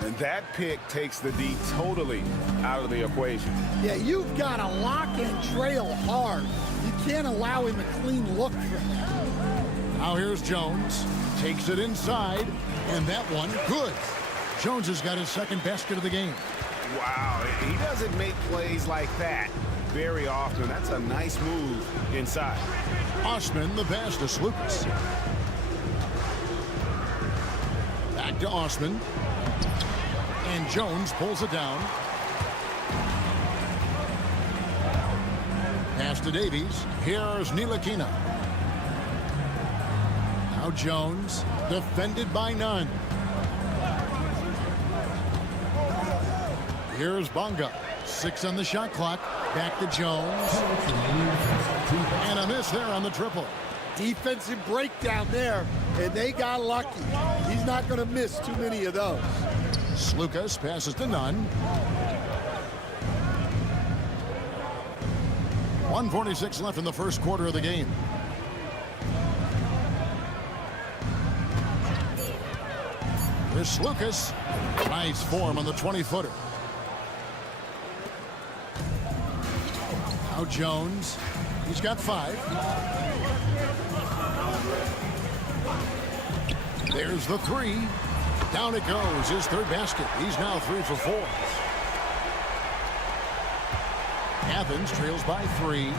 And that pick takes the D totally out of the equation. Yeah, you've got to lock and trail hard. You can't allow him a clean look from that. Now here's Jones. Takes it inside. And that one good. Jones has got his second basket of the game. Wow, he doesn't make plays like that very often. That's a nice move inside. Osman, the pass to Slukas. Back to Osman. And Jones pulls it down. Pass to Davies. Here's Ntilikina. Now Jones, defended by Nunn. Here's Bonga. 6 on the shot clock. Back to Jones. And a miss there on the triple. Defensive breakdown there, and they got lucky. He's not going to miss too many of those. Slukas passes to Nunn. 1:46 left in the first quarter of the game. Here's Slukas. Nice form on the 20-footer. Now Jones. He's got 5. There's the 3. Down it goes. His third basket. He's now 3 for 4. Athens trails by 3.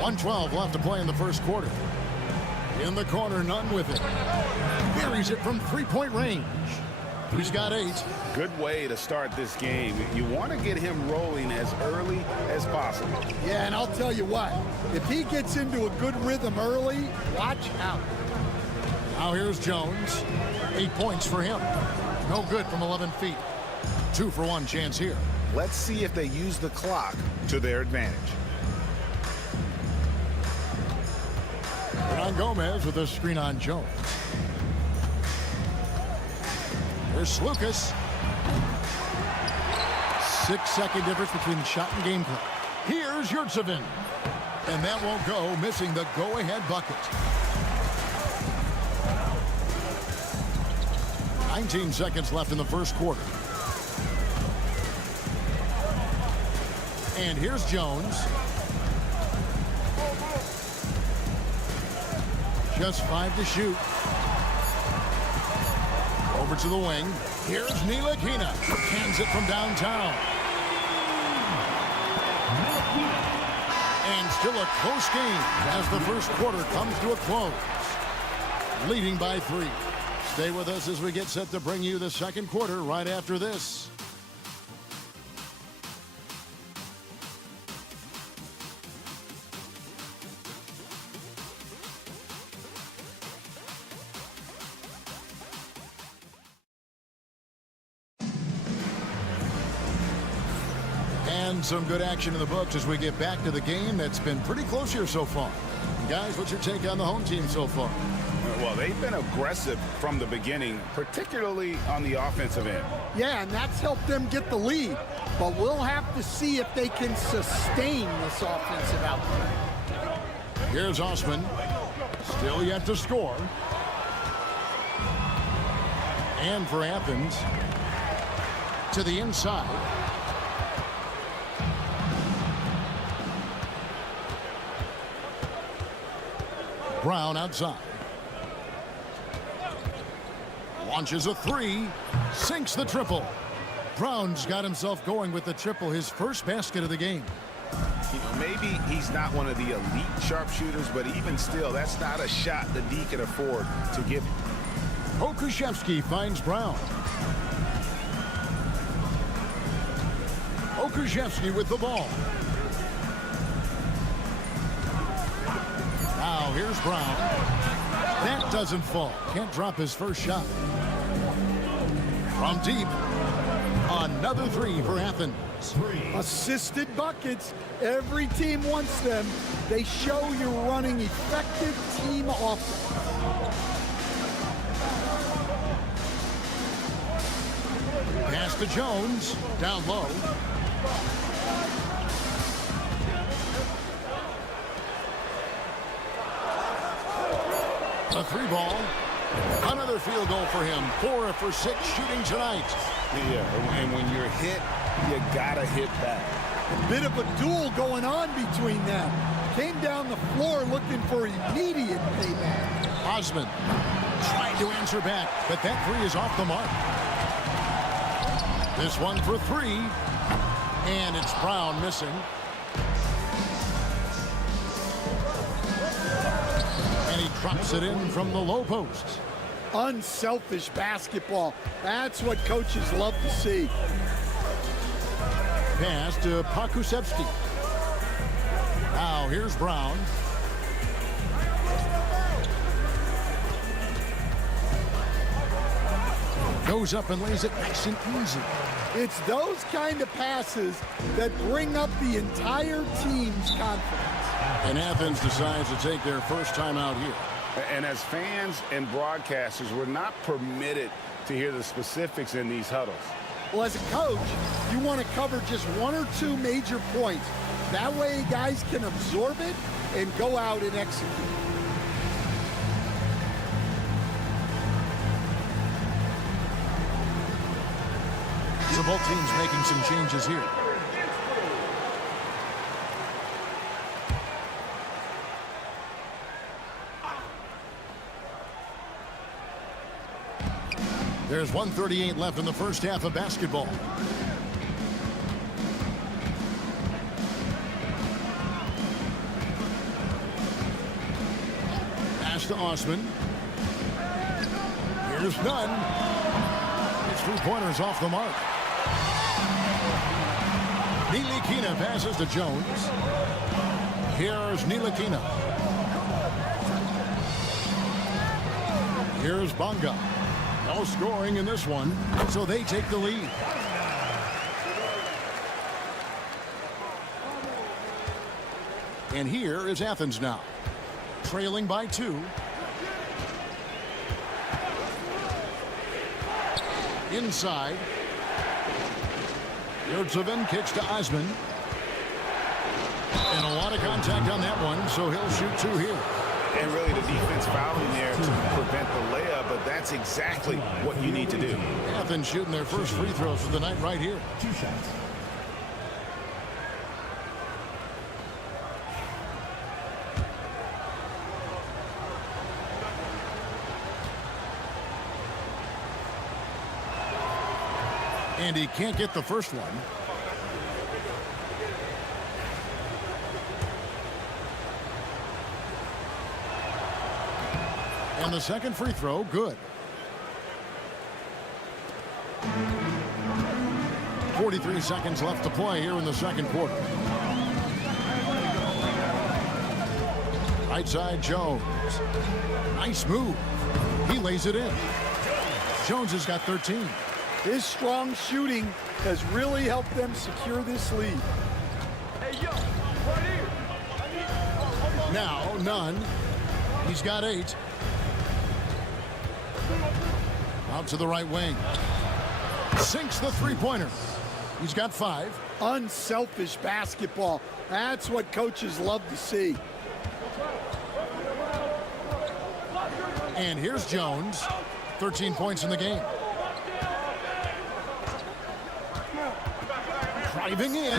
1:12 left to play in the first quarter. In the corner, Nunn with it. Buries it from 3-point range. He's got 8. Good way to start this game. You want to get him rolling as early as possible. Yeah, and I'll tell you what, if he gets into a good rhythm early, watch out. Now here's Jones. 8 points for him. No good from 11 feet. 2 for 1 chance here. Let's see if they use the clock to their advantage. Hernan Gomez with a screen on Jones. Here's Slukas. 6-second difference between shot and game clock. Here's Yurtseven. And that won't go, missing the go-ahead bucket. 19 seconds left in the first quarter. And here's Jones. Just 5 to shoot. Over to the wing. Here's Ntilikina. Hands it from downtown. And still a close game as the first quarter comes to a close. Leading by 3. Stay with us as we get set to bring you the second quarter right after this. And some good action in the books as we get back to the game that's been pretty close here so far. Guys, what's your take on the home team so far? Well, they've been aggressive from the beginning, particularly on the offensive end. Yeah, and that's helped them get the lead. But we'll have to see if they can sustain this offensive output. Here's Osman. Still yet to score. And for Athens, to the inside. Brown outside. Launches a three. Sinks the triple. Brown's got himself going with the triple, his first basket of the game. You know, maybe he's not one of the elite sharpshooters, but even still, that's not a shot the D can afford to give him. Okushevsky finds Brown. Okushevsky with the ball. Now here's Brown. That doesn't fall. Can't drop his first shot. From deep, another three for Athens. Assisted buckets. Every team wants them. They show you're running effective team offense. Pass to Jones. Down low. A three ball. Another field goal for him. 4 for 6 shooting tonight. Yeah, and when you're hit, you gotta hit back. A bit of a duel going on between them. Came down the floor looking for immediate payback. Osman trying to answer back, but that three is off the mark. This one for 3, and it's Brown missing. And he drops it in from the low post. Unselfish basketball. That's what coaches love to see. Pass to Pakusevsky. Now here's Brown. Goes up and lays it nice and easy. It's those kind of passes that bring up the entire team's confidence. And Athens decides to take their first time out here. And as fans and broadcasters, we're not permitted to hear the specifics in these huddles. Well, as a coach, you want to cover just 1 or 2 major points. That way guys can absorb it and go out and execute. So both teams making some changes here. There's 1:38 left in the first half of basketball. Pass to Osman. Here's none. His three-pointers off the mark. Nilikina passes to Jones. Here's Nilikina. Here's Bonga. No scoring in this one, so they take the lead. And here is Athens now, trailing by 2. Inside. Yurtsevin kicks to Osman. And a lot of contact on that one, so he'll shoot 2 here. And really the defense fouling there to prevent the layup, but that's exactly what you need to do. Athens shooting their first free throws of the night right here. 2 shots. And he can't get the first one. And the second free throw, good. 43 seconds left to play here in the second quarter. Right side, Jones. Nice move. He lays it in. Jones has got 13. His strong shooting has really helped them secure this lead. Hey, yo, right here. Now, none. He's got 8. Out to the right wing. Sinks the three-pointer. He's got 5. Unselfish basketball. That's what coaches love to see. And here's Jones. 13 points in the game. Driving in.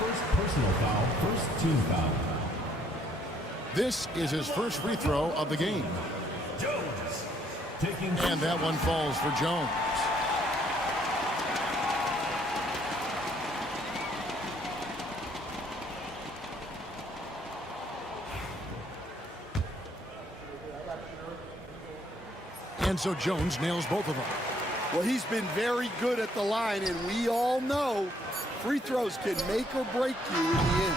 First personal foul, first team foul. This is his first free throw of the game. And that one falls for Jones. And so Jones nails both of them. Well, he's been very good at the line, and we all know free throws can make or break you in the end.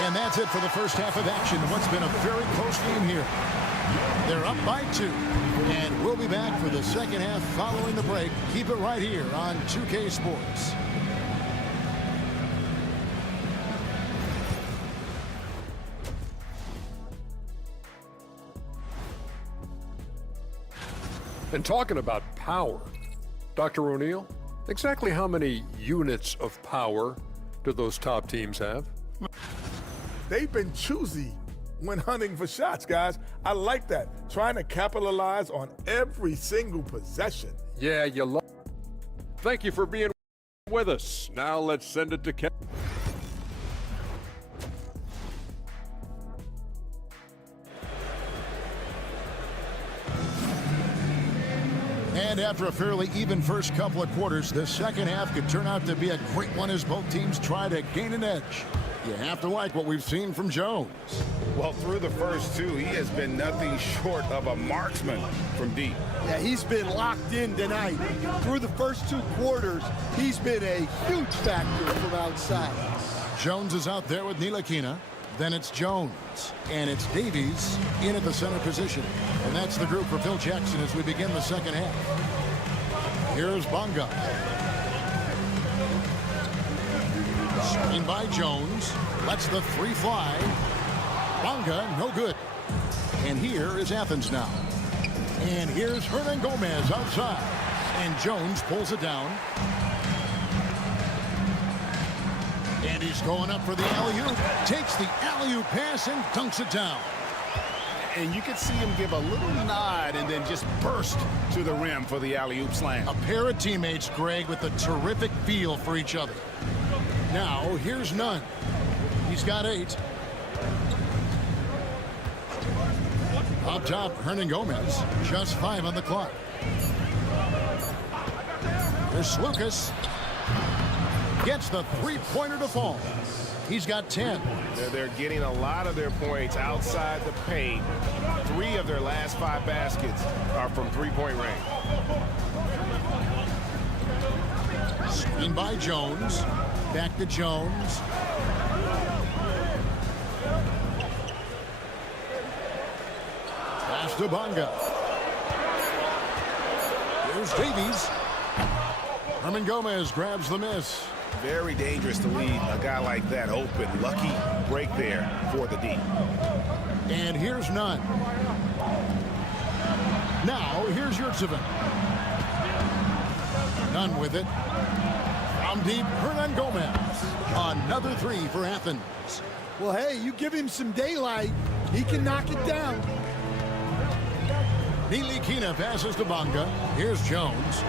And that's it for the first half of action. What's been a very close game here. They're up by 2. And we'll be back for the second half following the break. Keep it right here on 2K Sports. And talking about power, Dr. O'Neill, exactly how many units of power do those top teams have? They've been choosy when hunting for shots, guys. I like that. Trying to capitalize on every single possession. Yeah, you love. Thank you for being with us. Now let's send it to Kevin. And after a fairly even first couple of quarters, the second half could turn out to be a great one as both teams try to gain an edge. You have to like what we've seen from Jones. Well, through the first 2, he has been nothing short of a marksman from deep. Yeah, he's been locked in tonight. Through the first 2 quarters, he's been a huge factor from outside. Jones is out there with Ntilikina. Then it's Jones. And it's Davies in at the center position. And that's the group for Phil Jackson as we begin the second half. Here's Bonga. Screen by Jones. Lets the 3 fly. Bonga, no good. And here is Athens now. And here's Hernan Gomez outside. And Jones pulls it down. And he's going up for the alley-oop. Takes the alley-oop pass and dunks it down. And you could see him give a little nod and then just burst to the rim for the alley-oop slam. A pair of teammates, Greg, with a terrific feel for each other. Now, here's Nunn. He's got 8. Up top, Hernan Gomez. Just 5 on the clock. There's Lucas. Gets the 3-pointer to fall. He's got 10. They're getting a lot of their points outside the paint. 3 of their last 5 baskets are from 3-point range. Screen by Jones. Back to Jones. Pass to Bonga. Here's Davies. Hernan Gomez grabs the miss. Very dangerous to leave a guy like that open. Lucky break there for the D. And here's Nunn. Now here's Yurtseven. Nunn with it. From deep, Hernan Gomez. Another 3 for Athens. Well, hey, you give him some daylight, he can knock it down. Ntilikina passes to Bonga. Here's Jones.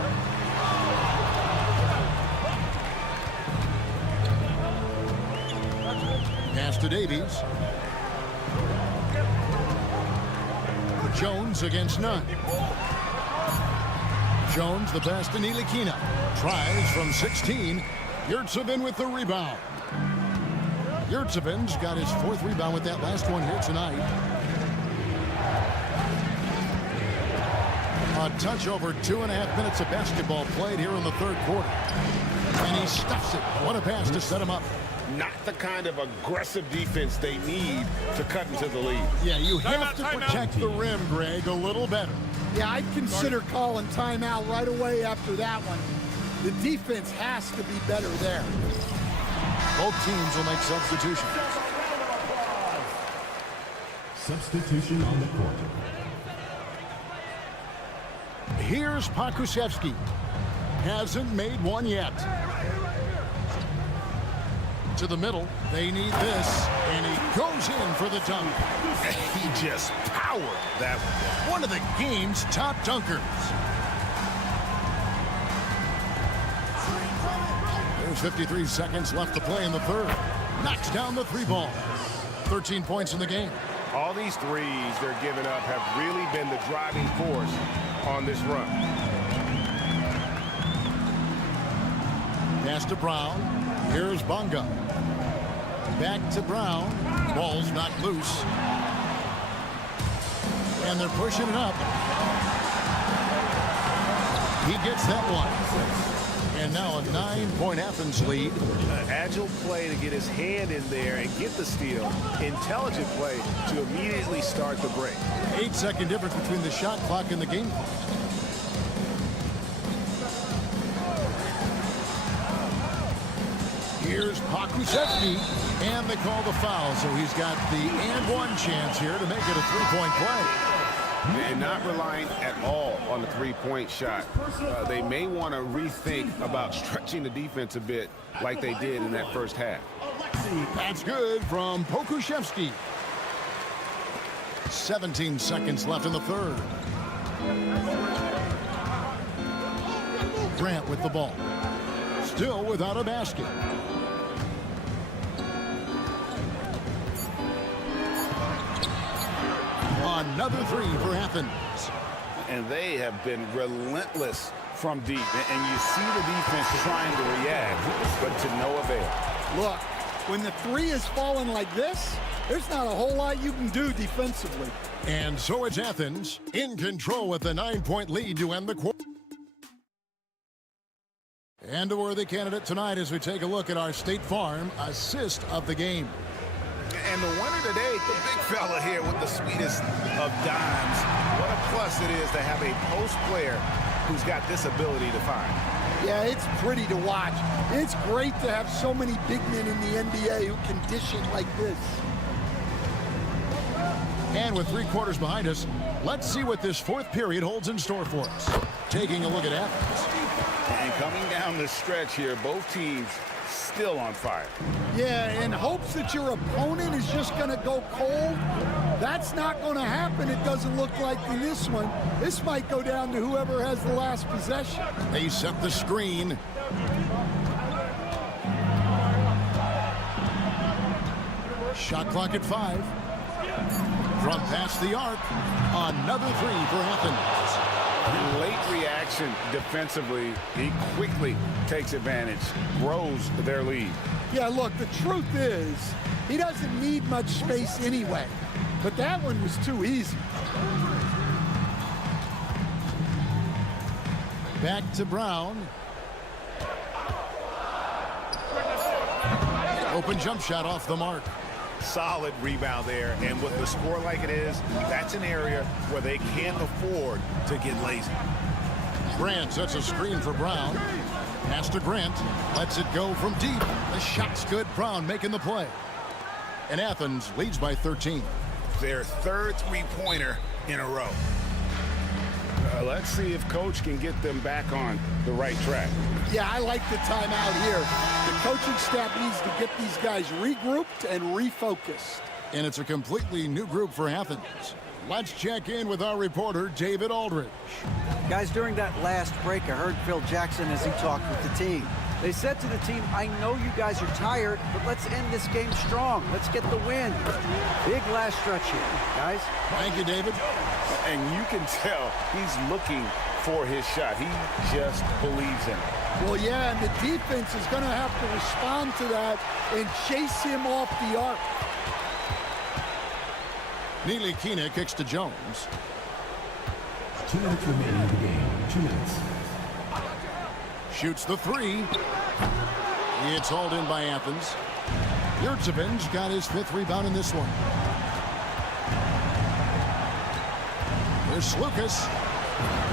Pass to Davies. Jones against Nunn. Jones the best to Ntilikina. Tries from 16. Yurtseven with the rebound. Yurtseven's got his 4th rebound with that last one here tonight. A touch over 2.5 minutes of basketball played here in the 3rd quarter. And he stuffs it. What a pass to set him up. Not the kind of aggressive defense they need to cut into the lead. Yeah, you have to protect the rim, Greg, a little better. Yeah, I'd consider calling timeout right away after that one. The defense has to be better there. Both teams will make substitutions. Substitution on the court. Here's Pakusevski. Hasn't made one yet. To the middle. They need this. And he goes in for the dunk. He just powered that one. One of the game's top dunkers. There's 53 seconds left to play in the 3rd. Knocks down the 3 ball. 13 points in the game. All these threes they're giving up have really been the driving force on this run. Pass to Brown. Here's Bonga. Back to Brown. Ball's not loose. And they're pushing it up. He gets that one. And now a 9-point Athens lead. An agile play to get his hand in there and get the steal. Intelligent play to immediately start the break. 8-second difference between the shot clock and the game clock. Here's Pakusevsky, and they call the foul, so he's got the and-one chance here to make it a three-point play. And not relying at all on the three-point shot. They may want to rethink about stretching the defense a bit like they did in that first half. That's good from Pokusevsky. 17 seconds left in the third. Grant with the ball. Still without a basket. Another three for Athens. And they have been relentless from deep. And you see the defense trying to react, but to no avail. Look, when the three is falling like this, there's not a whole lot you can do defensively. And so it's Athens in control with a 9-point lead to end the quarter. And a worthy candidate tonight as we take a look at our State Farm assist of the game. And the winner today, the big fella here with the sweetest of dimes. What a plus it is to have a post player who's got this ability to find. Yeah, it's pretty to watch. It's great to have so many big men in the NBA who can dish it like this. And with 3 quarters behind us, let's see what this fourth period holds in store for us. Taking a look at Athens. And coming down the stretch here, both teams still on fire. Yeah, in hopes that your opponent is just going to go cold. That's not going to happen. It doesn't look like in this one. This might go down to whoever has the last possession. They set the screen. Shot clock at 5. From past the arc, another three for Athens. Late reaction defensively. He quickly takes advantage, grows their lead. Yeah, look, the truth is, he doesn't need much space anyway. But that one was too easy. Back to Brown. Open jump shot off the mark. Solid rebound there, and with the score like it is, that's an area where they can't afford to get lazy. Grant sets a screen for Brown. Pass to Grant. Lets it go from deep. The shot's good. Brown making the play. And Athens leads by 13. Their third three-pointer in a row. Let's see if Coach can get them back on the right track. Yeah, I like the timeout here. The coaching staff needs to get these guys regrouped and refocused. And it's a completely new group for Athens. Let's check in with our reporter, David Aldridge. Guys, during that last break, I heard Phil Jackson as he talked with the team. They said to the team, I know you guys are tired, but let's end this game strong. Let's get the win. Big last stretch here, guys. Thank you, David. And you can tell he's looking for his shot. He just believes in it. Well, yeah, and the defense is going to have to respond to that and chase him off the arc. Neely Kina kicks to Jones. 2 minutes remaining in the game. 2 minutes. Shoots the three. It's hauled in by Athens. Yurtsevich got his 5th rebound in this one. There's Lucas.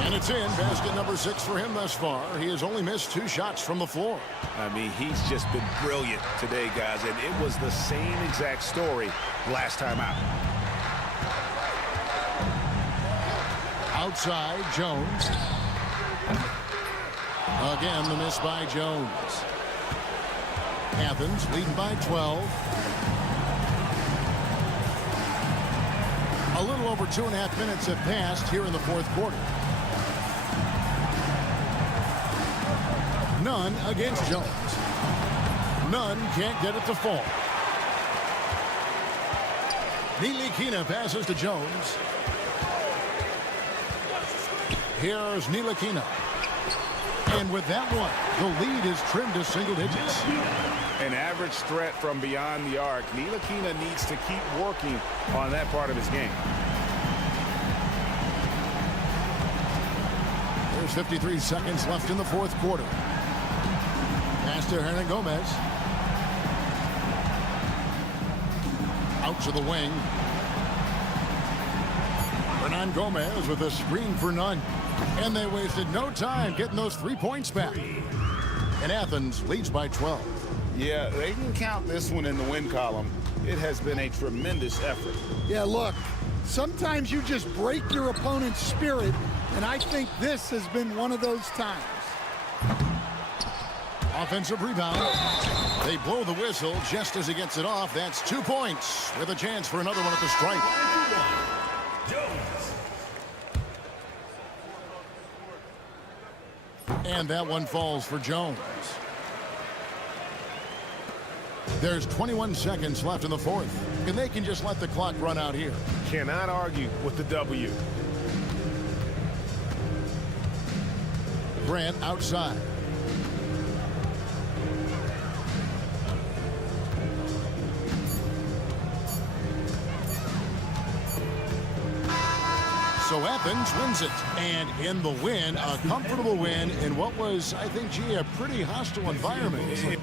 And it's in. Basket number 6 for him thus far. He has only missed 2 shots from the floor. I mean, he's just been brilliant today, guys. And it was the same exact story last time out. Outside, Jones. Again, the miss by Jones. Athens leading by 12. A little over 2.5 minutes have passed here in the fourth quarter. None against Jones. None can't get it to fall. Ntilikina passes to Jones. Here's Ntilikina. And with that one, the lead is trimmed to single digits. An average threat from beyond the arc. Ntilikina needs to keep working on that part of his game. There's 53 seconds left in the fourth quarter. Pass to Hernan Gomez. Out to the wing. Hernan Gomez with a screen for none. And they wasted no time getting those 3 points back. And Athens leads by 12. Yeah, they can count this one in the win column. It has been a tremendous effort. Yeah, look, sometimes you just break your opponent's spirit, and I think this has been one of those times. Offensive rebound. They blow the whistle just as he gets it off. That's 2 points with a chance for another one at the stripe. And that one falls for Jones. There's 21 seconds left in the fourth, and they can just let the clock run out here. Cannot argue with the W. Grant outside. So Athens wins it, and in the win, a comfortable win in what was, I think, gee, a pretty hostile environment.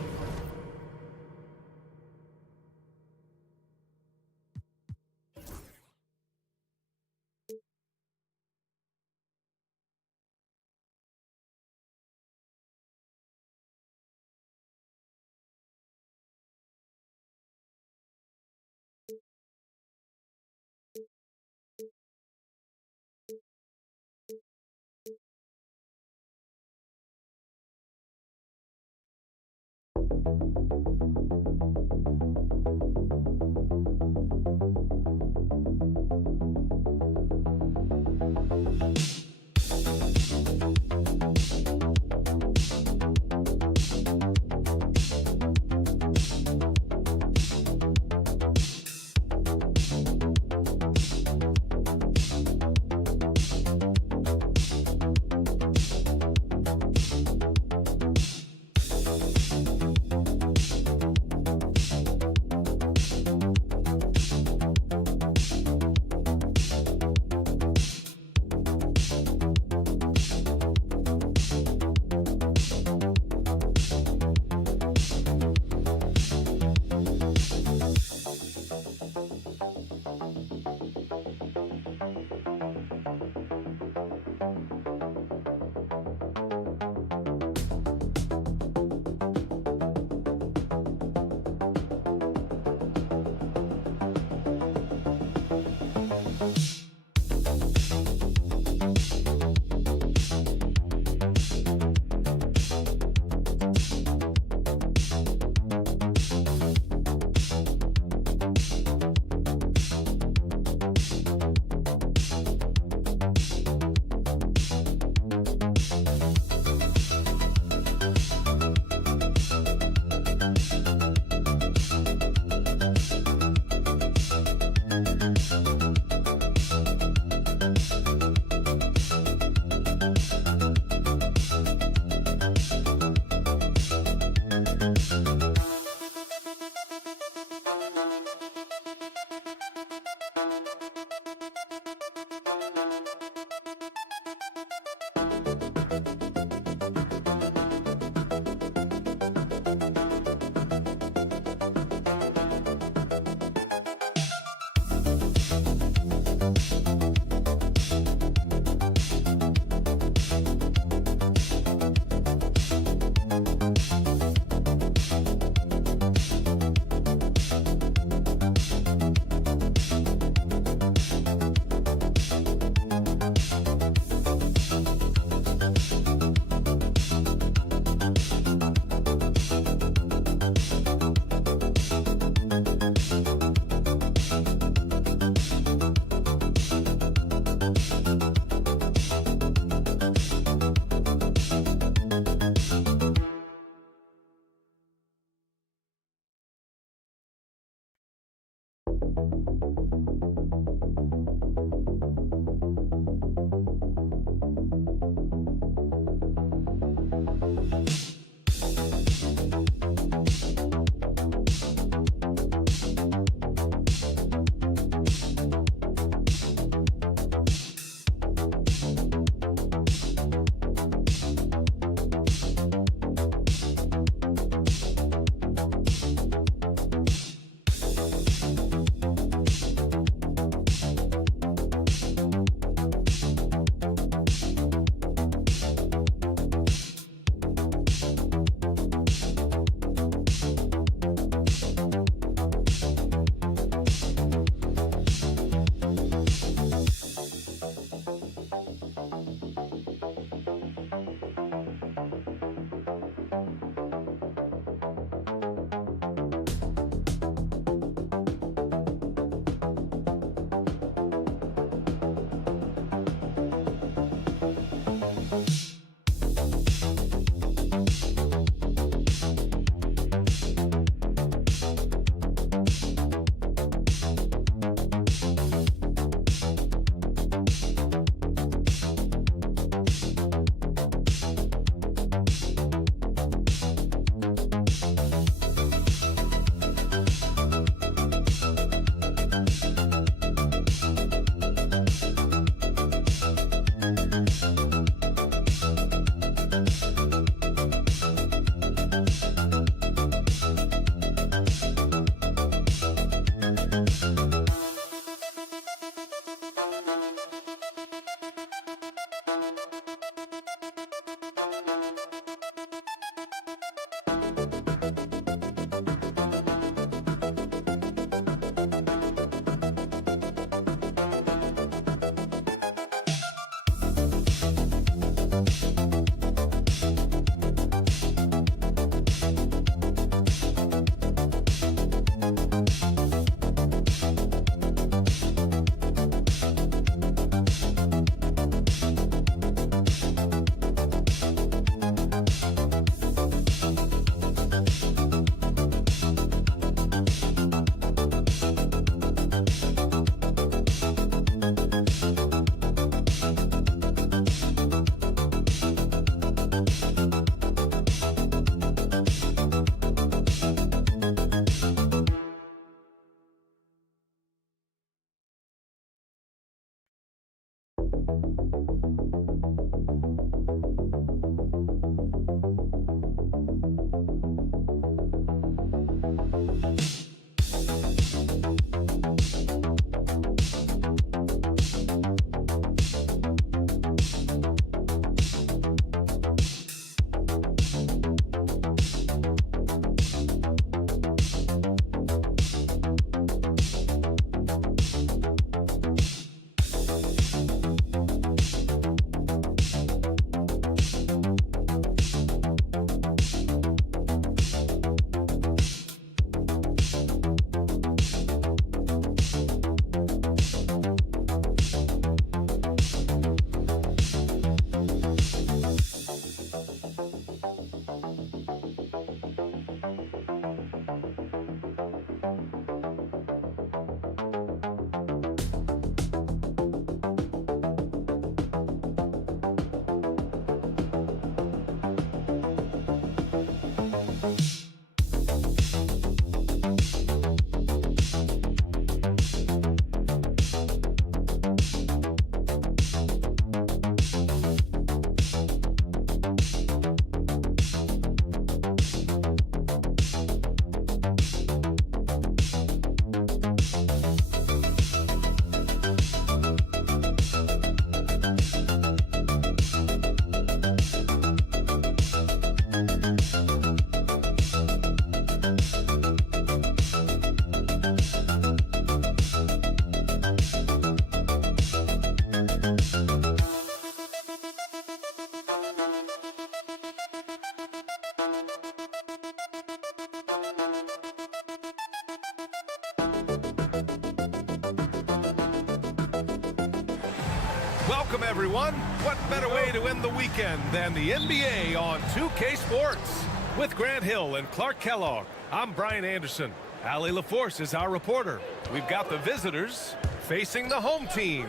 Welcome, everyone. What better way to end the weekend than the NBA on 2K Sports? With Grant Hill and Clark Kellogg, I'm Brian Anderson. Allie LaForce is our reporter. We've got the visitors facing the home team.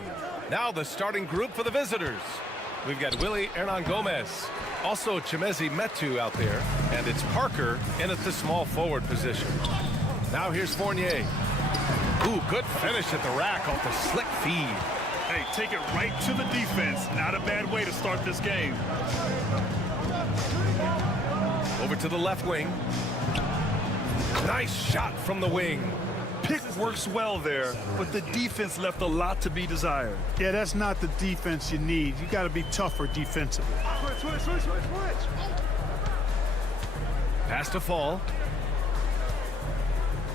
Now the starting group for the visitors. We've got Willie Hernan Gomez, also Chimezi Metu out there, and it's Parker in at the small forward position. Now here's Fournier. Ooh, good finish at the rack off the slick feed. Hey, take it right to the defense. Not a bad way to start this game. Over to the left wing. Nice shot from the wing. Pick works well there, but the defense left a lot to be desired. Yeah, that's not the defense you need. You got to be tougher defensively. Switch. Pass to Fall.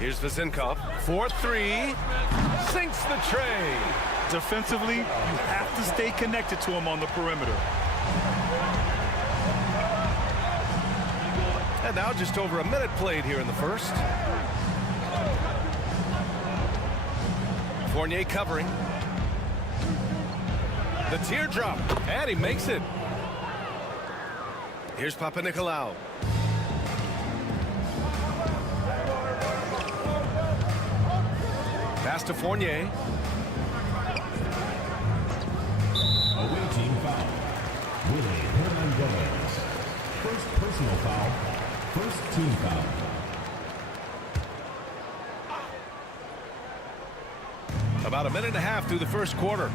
Here's Vezinkov. 4-3. Sinks the tray. Defensively, you have to stay connected to him on the perimeter. And now just over a minute played here in the first. Fournier covering. The teardrop, and he makes it. Here's Papanikolaou. Pass to Fournier. Away team foul. Willie Hernan Gomez. First personal foul. First team foul. About a minute and a half through the first quarter.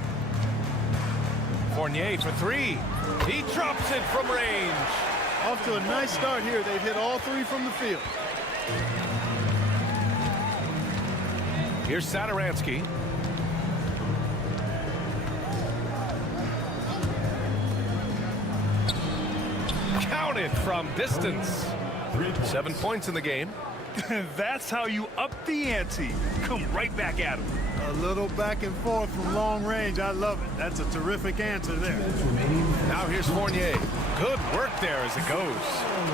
Fournier for three. He drops it from range. Off to a nice start here. They've hit all three from the field. Here's Satoransky. Counted from distance. 7 points in the game. That's how you up the ante. Come right back at him. A little back and forth from long range. I love it. That's a terrific answer there. Now here's Fournier. Good work there as it goes.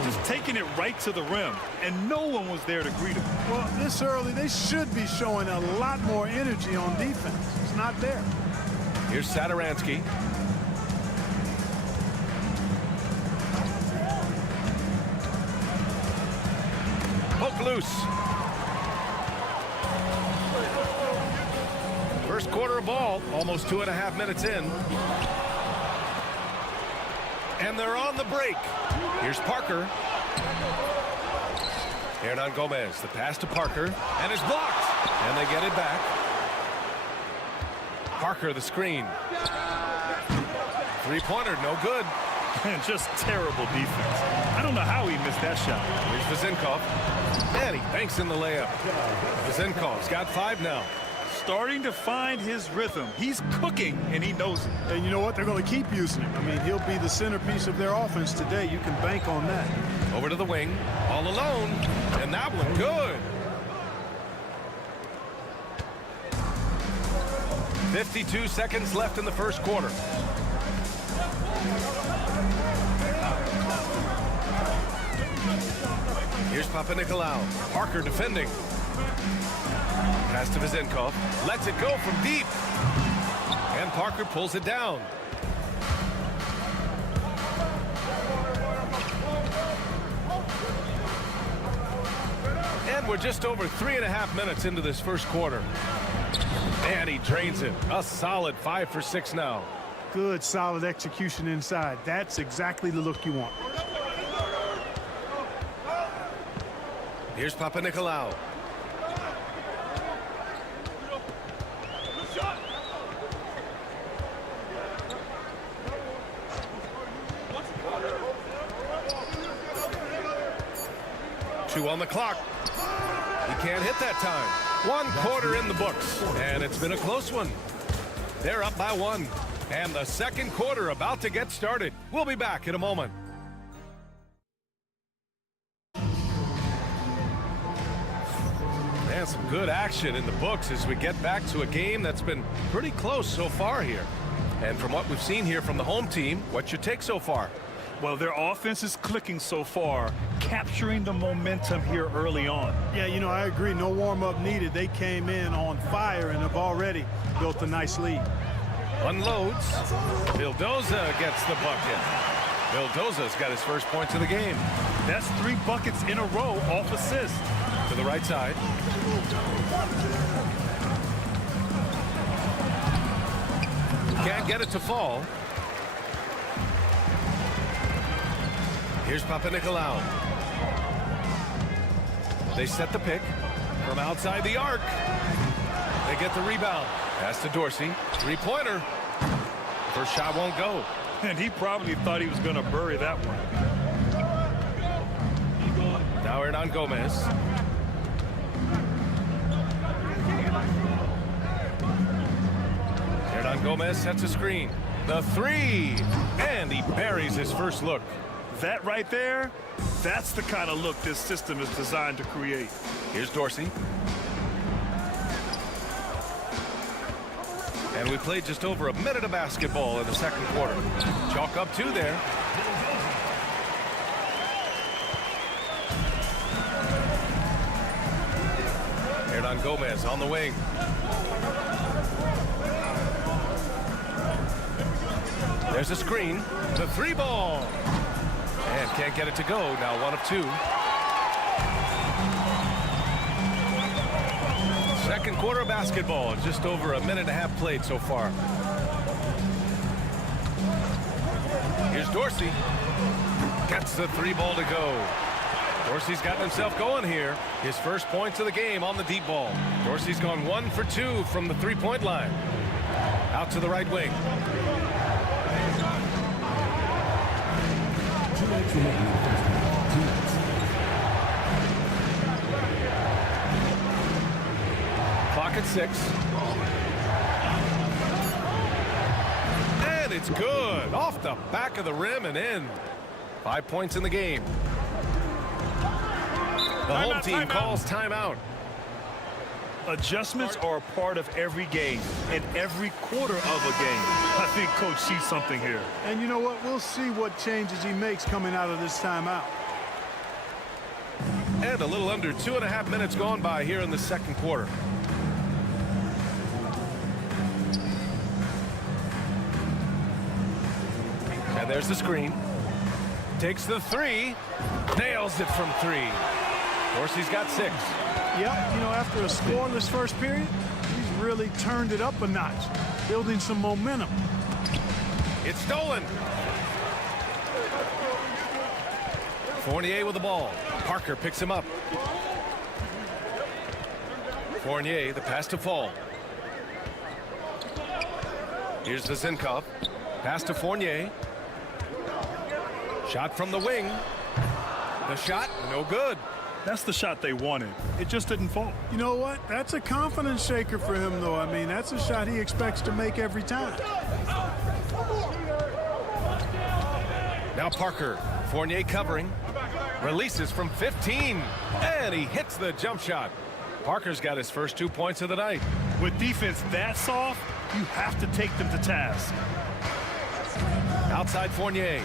Just taking it right to the rim, and no one was there to greet him. Well, this early, they should be showing a lot more energy on defense. It's not there. Here's Satoransky. Poke loose. First quarter of ball, almost 2.5 minutes in. And they're on the break. Here's Parker. Hernan Gomez, the pass to Parker, and it's blocked. And they get it back. Parker, the screen. Three-pointer, no good. And just terrible defense. I don't know how he missed that shot. Here's Vizenkov. And he banks in the layup. Vizenkov's got 5 now. Starting to find his rhythm. He's cooking, and he knows it. And you know what? They're going to keep using him. I mean, he'll be the centerpiece of their offense today. You can bank on that. Over to the wing. All alone. And that one good. 52 seconds left in the first quarter. Here's Papanikolaou. Parker defending. Pass to Vizenkov. Lets it go from deep. And Parker pulls it down. And we're just over 3.5 minutes into this first quarter. And he drains it. A solid 5 for 6 now. Good, solid execution inside. That's exactly the look you want. Here's Papanikolaou. Two on the clock. He can't hit that time. 1 quarter in the books, and it's been a close one. They're up by 1, and the second quarter about to get started. We'll be back in a moment. And some good action in the books as we get back to a game that's been pretty close so far here. And from what we've seen here from the home team, what's your take so far? Well, their offense is clicking so far, capturing the momentum here early on. Yeah, you know, I agree. No warm-up needed. They came in on fire and have already built a nice lead. Unloads. Vildoza gets the bucket. Vildoza's got his first points of the game. That's 3 buckets in a row off assist. To the right side. Can't get it to fall. Here's Papanikolaou. They set the pick from outside the arc. They get the rebound. Pass to Dorsey. Three-pointer. First shot won't go. And he probably thought he was going to bury that one. Now Hernan Gomez. Hernan Gomez sets a screen. The 3. And he buries his first look. That right there, that's the kind of look this system is designed to create. Here's Dorsey. And we played just over a minute of basketball in the second quarter. Chalk up 2 there. Hernan Gomez on the wing. There's a screen. The 3 ball. And can't get it to go. Now 1 of 2. Second quarter basketball. Just over a minute and a half played so far. Here's Dorsey. Gets the 3 ball to go. Dorsey's gotten himself going here. His first points of the game on the deep ball. Dorsey's gone 1 for 2 from the 3-point line. Out to the right wing. Clock at 6. And it's good. Off the back of the rim and in. 5 points in the game. The home team calls timeout. Adjustments are a part of every game and every quarter of a game. I think Coach sees something here. And you know what? We'll see what changes he makes coming out of this timeout. And a little under 2.5 minutes gone by here in the second quarter. And there's the screen. Takes the 3. Nails it from 3. Dorsey's got 6. Yep, you know, after a scoreless first period, he's really turned it up a notch, building some momentum. It's stolen. Fournier with the ball. Parker picks him up. Fournier, the pass to Fall. Here's Vizenkov. Pass to Fournier. Shot from the wing. The shot, no good. That's the shot they wanted. It just didn't fall. You know what? That's a confidence shaker for him, though. I mean, that's a shot he expects to make every time. Now Parker. Fournier covering. Releases from 15. And he hits the jump shot. Parker's got his first 2 points of the night. With defense that soft, you have to take them to task. Outside Fournier.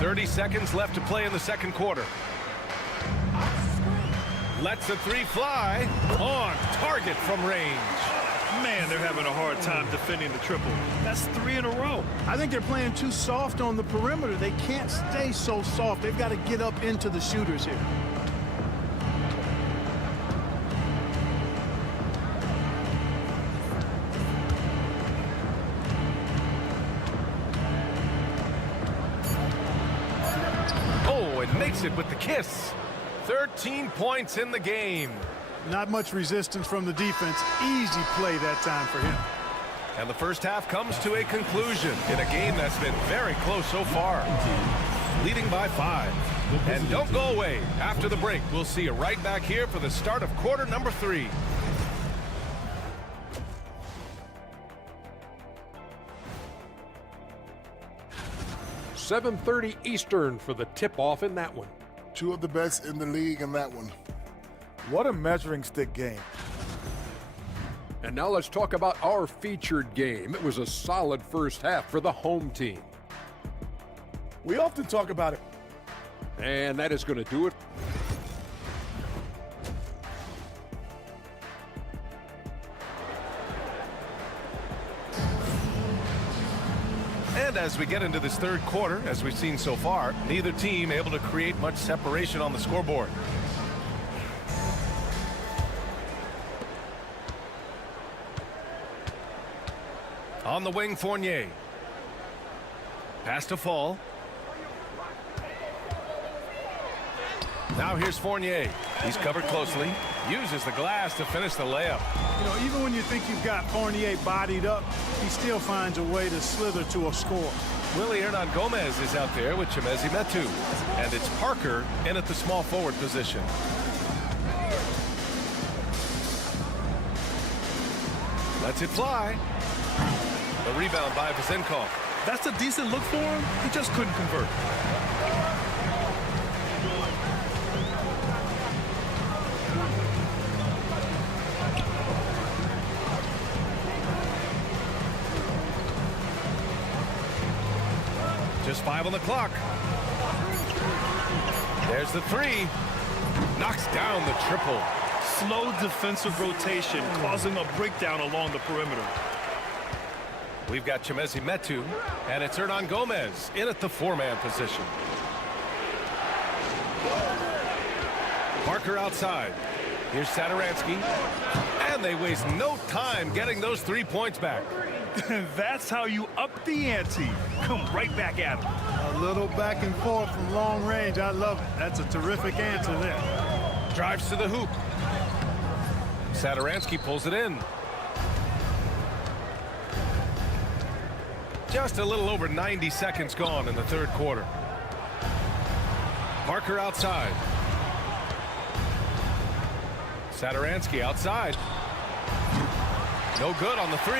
30 seconds left to play in the second quarter. Lets the three fly. On target from range. Man, they're having a hard time defending the triple. That's 3 in a row. I think they're playing too soft on the perimeter. They can't stay so soft. They've got to get up into the shooters here. Oh, and makes it with the kiss. 13 points in the game. Not much resistance from the defense. Easy play that time for him. And the first half comes to a conclusion in a game that's been very close so far. Leading by 5. And don't go away. After the break, we'll see you right back here for the start of quarter number 3. $7:30 Eastern for the tip-off in that one. 2 of the best in the league in that one. What a measuring stick game. And now let's talk about our featured game. It was a solid first half for the home team. We often talk about it. And that is going to do it. And as we get into this third quarter, as we've seen so far, neither team able to create much separation on the scoreboard. On the wing, Fournier. Pass to Fall. Now here's Fournier. He's covered closely. Uses the glass to finish the layup. You know, even when you think you've got Fournier bodied up, he still finds a way to slither to a score. Willie Hernan Gomez is out there with Chimezie Metu. And it's Parker in at the small forward position. Lets it fly. The rebound by Vazenkov. That's a decent look for him. He just couldn't convert. Just 5 on the clock. There's the 3. Knocks down the triple. Slow defensive rotation causing a breakdown along the perimeter. We've got Chimezie Metu, and it's Hernan Gomez in at the 4-man position. Parker outside. Here's Satoransky. And they waste no time getting those 3 points back. That's how you up the ante. Come right back at him. A little back and forth from long range. I love it. That's a terrific answer there. Drives to the hoop. Satoransky pulls it in. Just a little over 90 seconds gone in the third quarter. Parker outside. Satoransky outside. No good on the 3.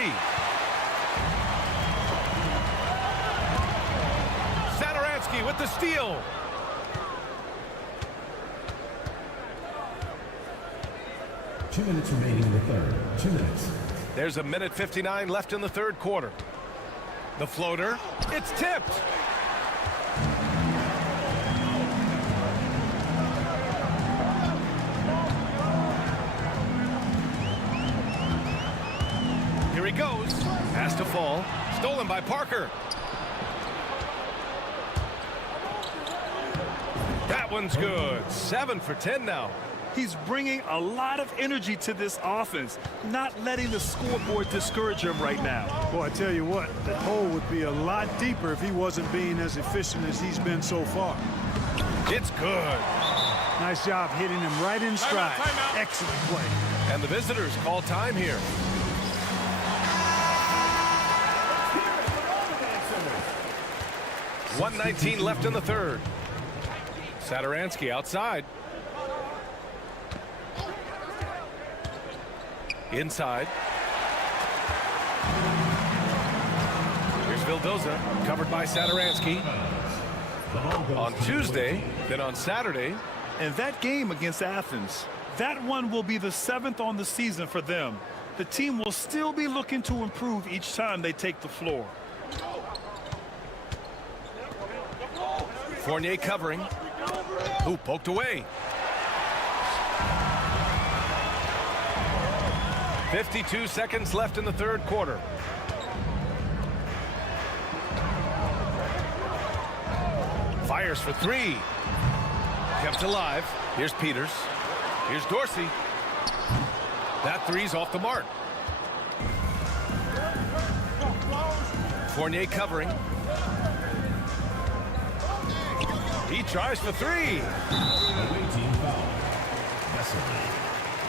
Satoransky with the steal. Two minutes remaining in the third. 2 minutes. There's a minute 59 left in the third quarter. The floater, it's tipped. Here he goes. Pass to Fall. Stolen by Parker. That one's good. 7 for 10 now. He's bringing a lot of energy to this offense, not letting the scoreboard discourage him right now. Boy, I tell you what, the hole would be a lot deeper if he wasn't being as efficient as he's been so far. It's good. Nice job hitting him right in stride. Timeout. Excellent play. And the visitors call time here. 1:19 left in the third. Satoransky outside. Inside. Here's Vildoza, covered by Satoransky. On Tuesday, then on Saturday. And that game against Athens, that one will be the 7th on the season for them. The team will still be looking to improve each time they take the floor. Fournier covering. Ooh, poked away. 52 seconds left in the third quarter. Fires for three. Kept alive. Here's Peters. Here's Dorsey. That three's off the mark. Fournier covering. He tries for three. Away team foul. Vesely.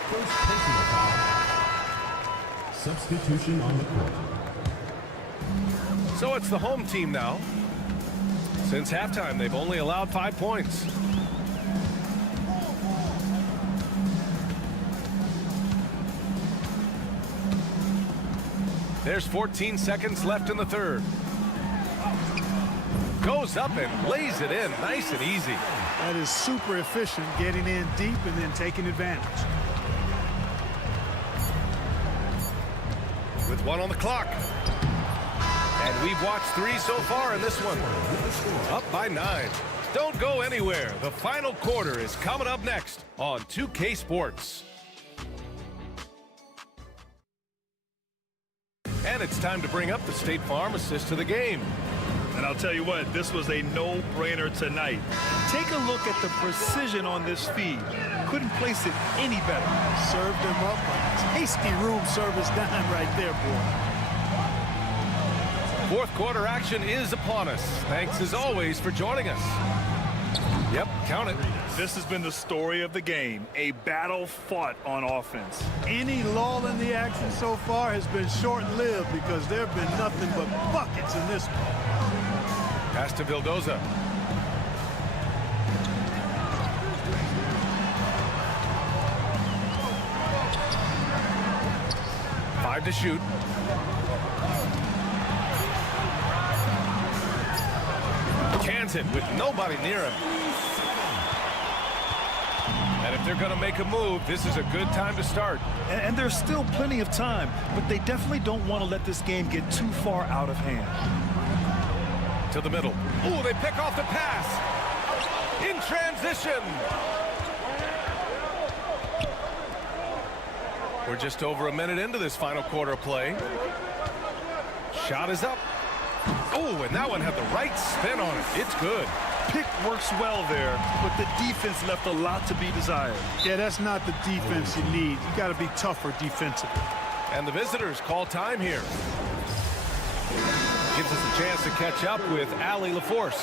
First personal foul. Substitution on the court. So it's the home team now. Since halftime, they've only allowed 5 points. There's 14 seconds left in the third. Goes up and lays it in nice and easy. That is super efficient, getting in deep and then taking advantage. With 1 on the clock. And we've watched 3 so far in this one. Up by 9. Don't go anywhere. The final quarter is coming up next on 2K Sports. And it's time to bring up the State Farm assist to the game. And I'll tell you what, this was a no-brainer tonight. Take a look at the precision on this feed. Couldn't place it any better. Served him up a tasty room service dime right there, boy. Fourth quarter action is upon us. Thanks as always for joining us. Yep, count it. This has been the story of the game, a battle fought on offense. Any lull in the action so far has been short-lived because there have been nothing but buckets in this one. Pass to Vildoza. Five to shoot. Cans it with nobody near him. And if they're going to make a move, this is a good time to start. And there's still plenty of time, but they definitely don't want to let this game get too far out of hand. To the middle. Ooh, they pick off the pass. In transition. We're just over a minute into this final quarter of play. Shot is up. Oh, and that one had the right spin on it. It's good. Pick works well there, but the defense left a lot to be desired. Yeah, that's not the defense you need. You got to be tougher defensively. And the visitors call time here. Gives us a chance to catch up with Allie LaForce.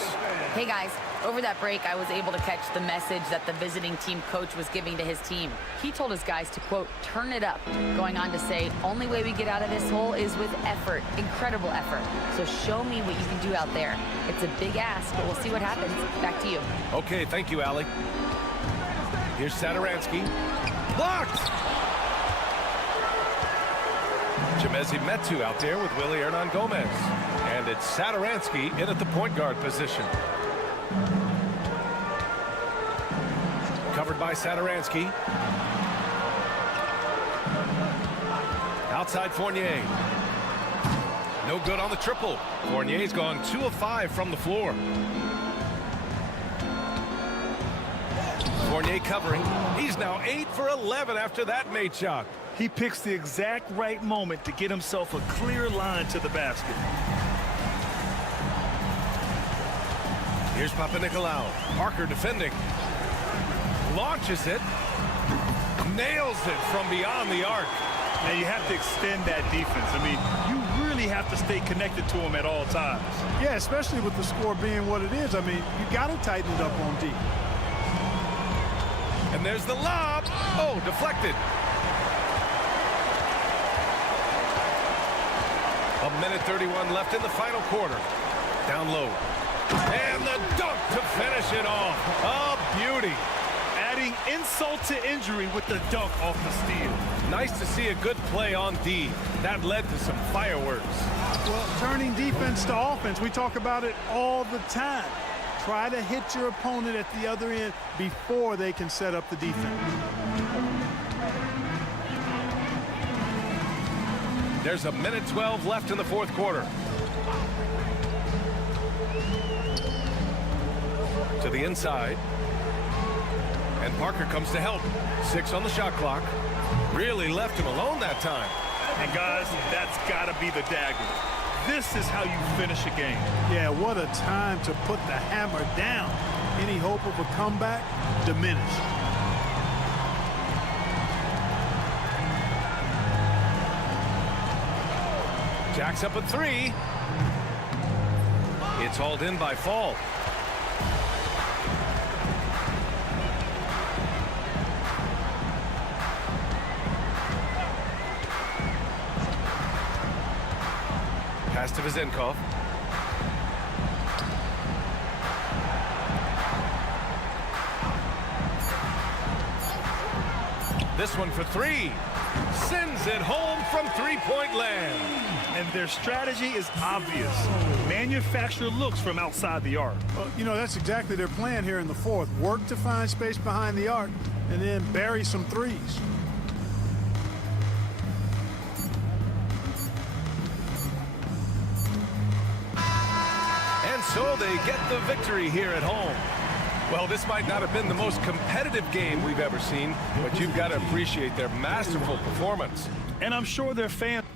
Hey guys, over that break I was able to catch the message that the visiting team coach was giving to his team. He told his guys to, quote, turn it up, going on to say, only way we get out of this hole is with effort, incredible effort. So show me what you can do out there. It's a big ask, but we'll see what happens. Back to you. Okay, thank you, Allie. Here's Satoransky. Blocked! Chemezi Metu out there with Willie Hernan Gomez. And it's Satoransky in at the point guard position. Covered by Satoransky. Outside Fournier. No good on the triple. Fournier's gone 2 of 5 from the floor. Fournier covering. He's now 8 for 11 after that made shot. He picks the exact right moment to get himself a clear line to the basket. Here's Papanikolaou. Parker defending. Launches it. Nails it from beyond the arc. Now you have to extend that defense. I mean, you really have to stay connected to him at all times. Yeah, especially with the score being what it is. I mean, you got to tighten it up on D. And there's the lob. Oh, deflected. A minute 31 left in the final quarter. Down low. And the dunk to finish it off. A beauty. Adding insult to injury with the dunk off the steal. Nice to see a good play on D. That led to some fireworks. Well, turning defense to offense, we talk about it all the time. Try to hit your opponent at the other end before they can set up the defense. There's a minute 12 left in the fourth quarter. To the inside. And Parker comes to help. 6 on the shot clock. Really left him alone that time. And guys, that's got to be the dagger. This is how you finish a game. Yeah, what a time to put the hammer down. Any hope of a comeback diminished. Jacks up at 3. It's hauled in by Fall. Pass to Vizenkov. This one for 3. Sends it home from three-point land. And their strategy is obvious. Manufacture looks from outside the arc. Well, you know, that's exactly their plan here in the fourth. Work to find space behind the arc and then bury some threes. And so they get the victory here at home. Well, this might not have been the most competitive game we've ever seen, but you've got to appreciate their masterful performance. And I'm sure their fans.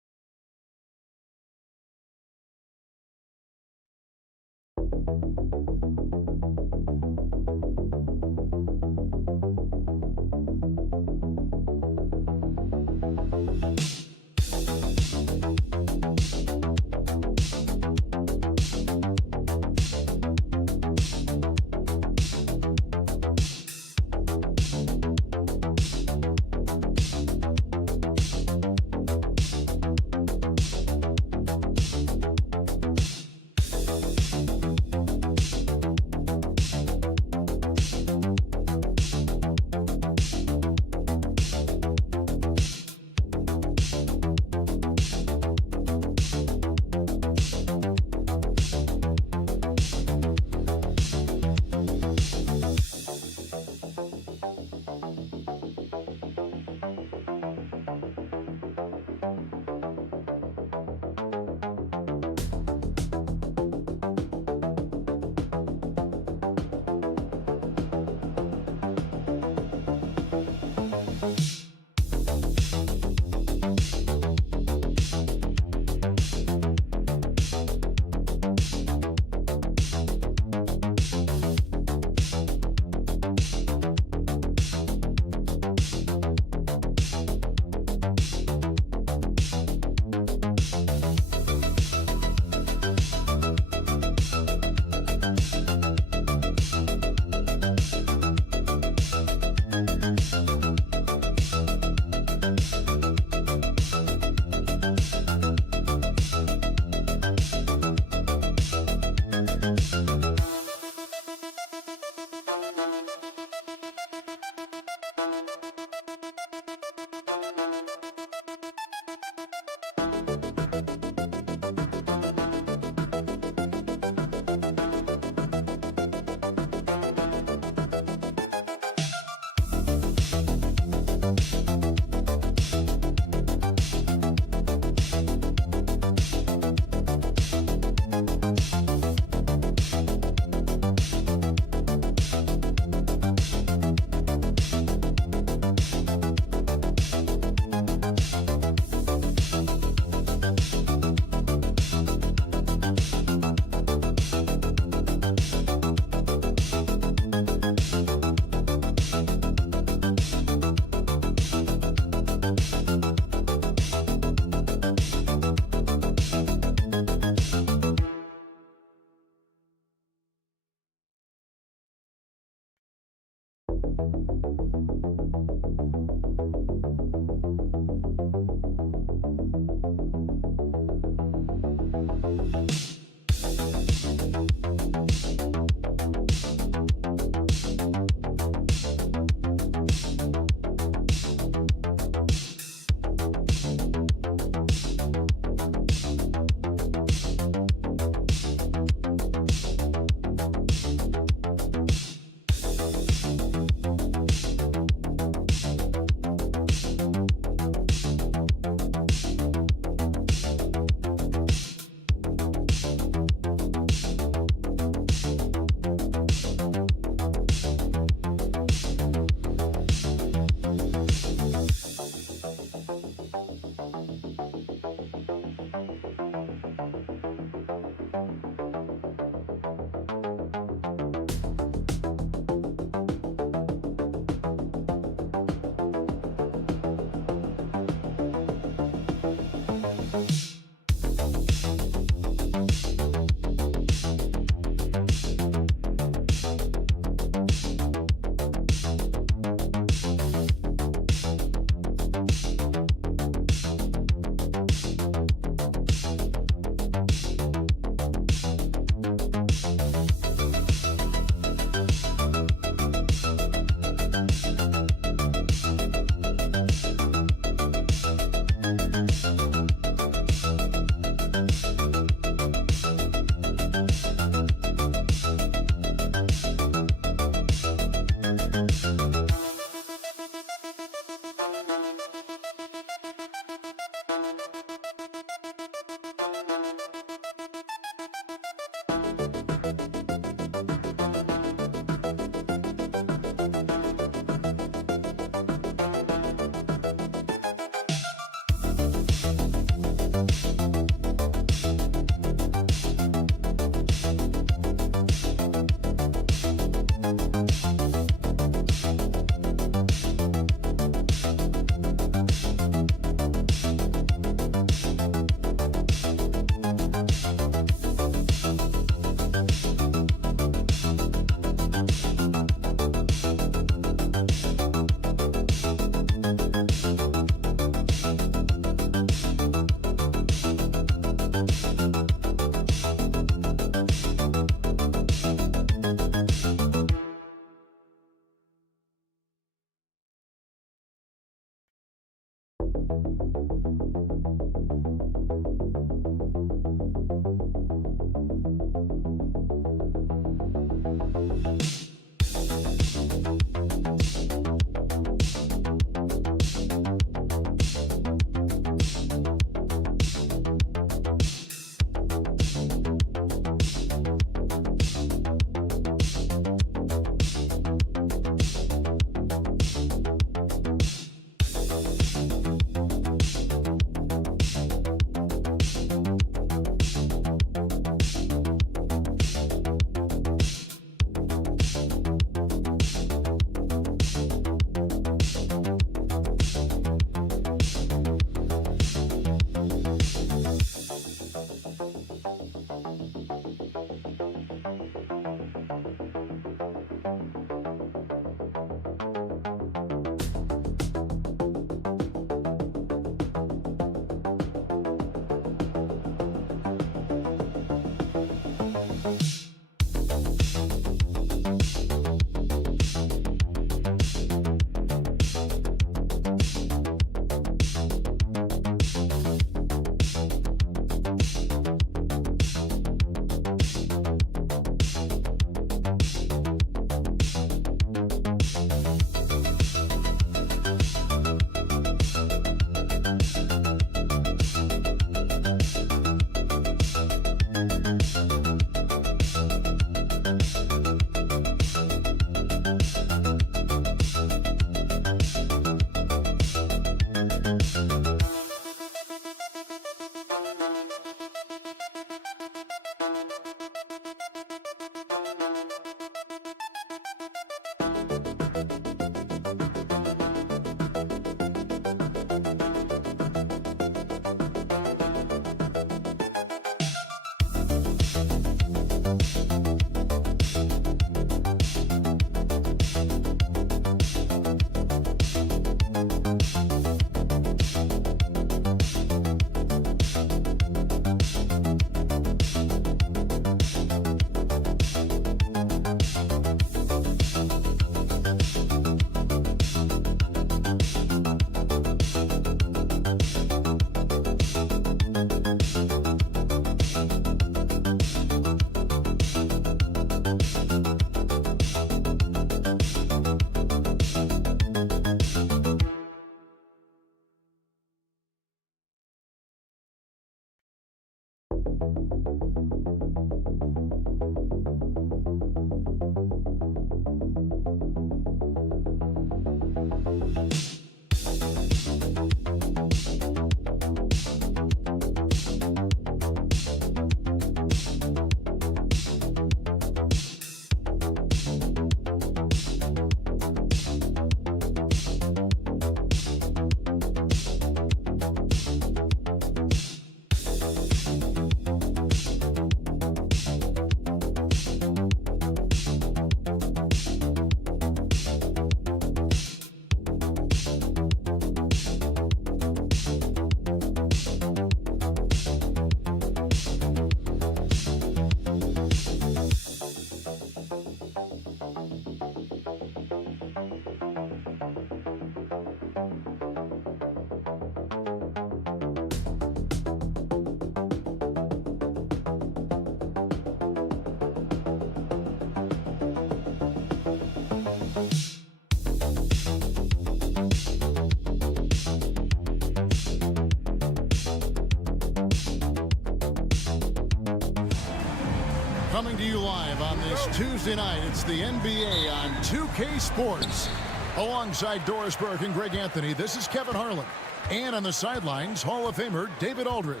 Coming to you live on this Tuesday night, it's the NBA on 2K Sports. Alongside Doris Burke and Greg Anthony, this is Kevin Harlan. And on the sidelines, Hall of Famer David Aldridge.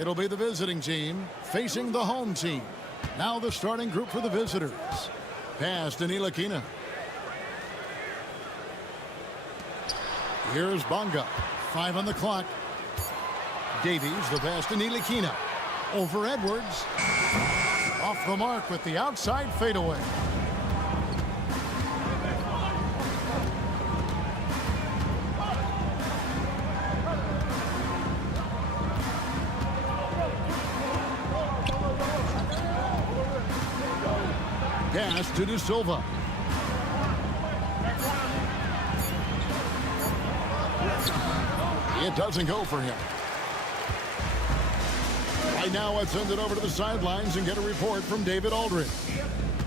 It'll be the visiting team facing the home team. Now the starting group for the visitors. Pass to Ntilikina. Here's Bonga. 5 on the clock. Davies, the pass to Ntilikina. Over Edwards. Off the mark with the outside fadeaway. Pass to De Silva. It doesn't go for him. Right now, let's send it over to the sidelines and get a report from David Aldridge.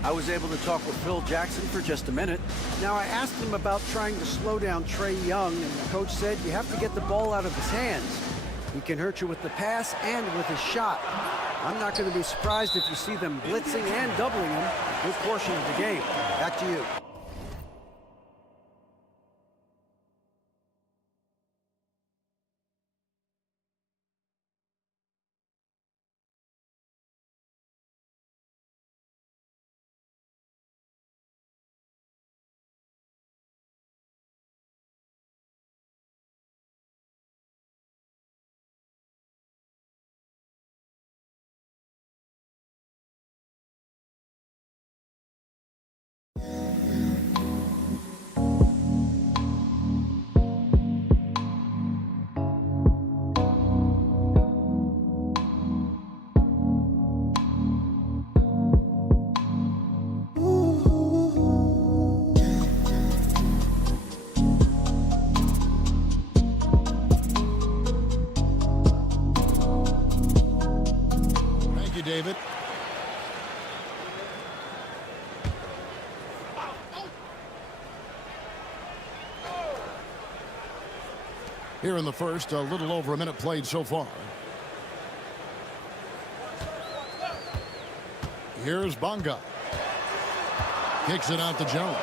I was able to talk with Phil Jackson for just a minute. Now, I asked him about trying to slow down Trae Young, and the coach said you have to get the ball out of his hands. He can hurt you with the pass and with his shot. I'm not going to be surprised if you see them blitzing and doubling him a good portion of the game. Back to you. David. Here in the first, a little over a minute played so far. Here's Bonga. Kicks it out to Jones.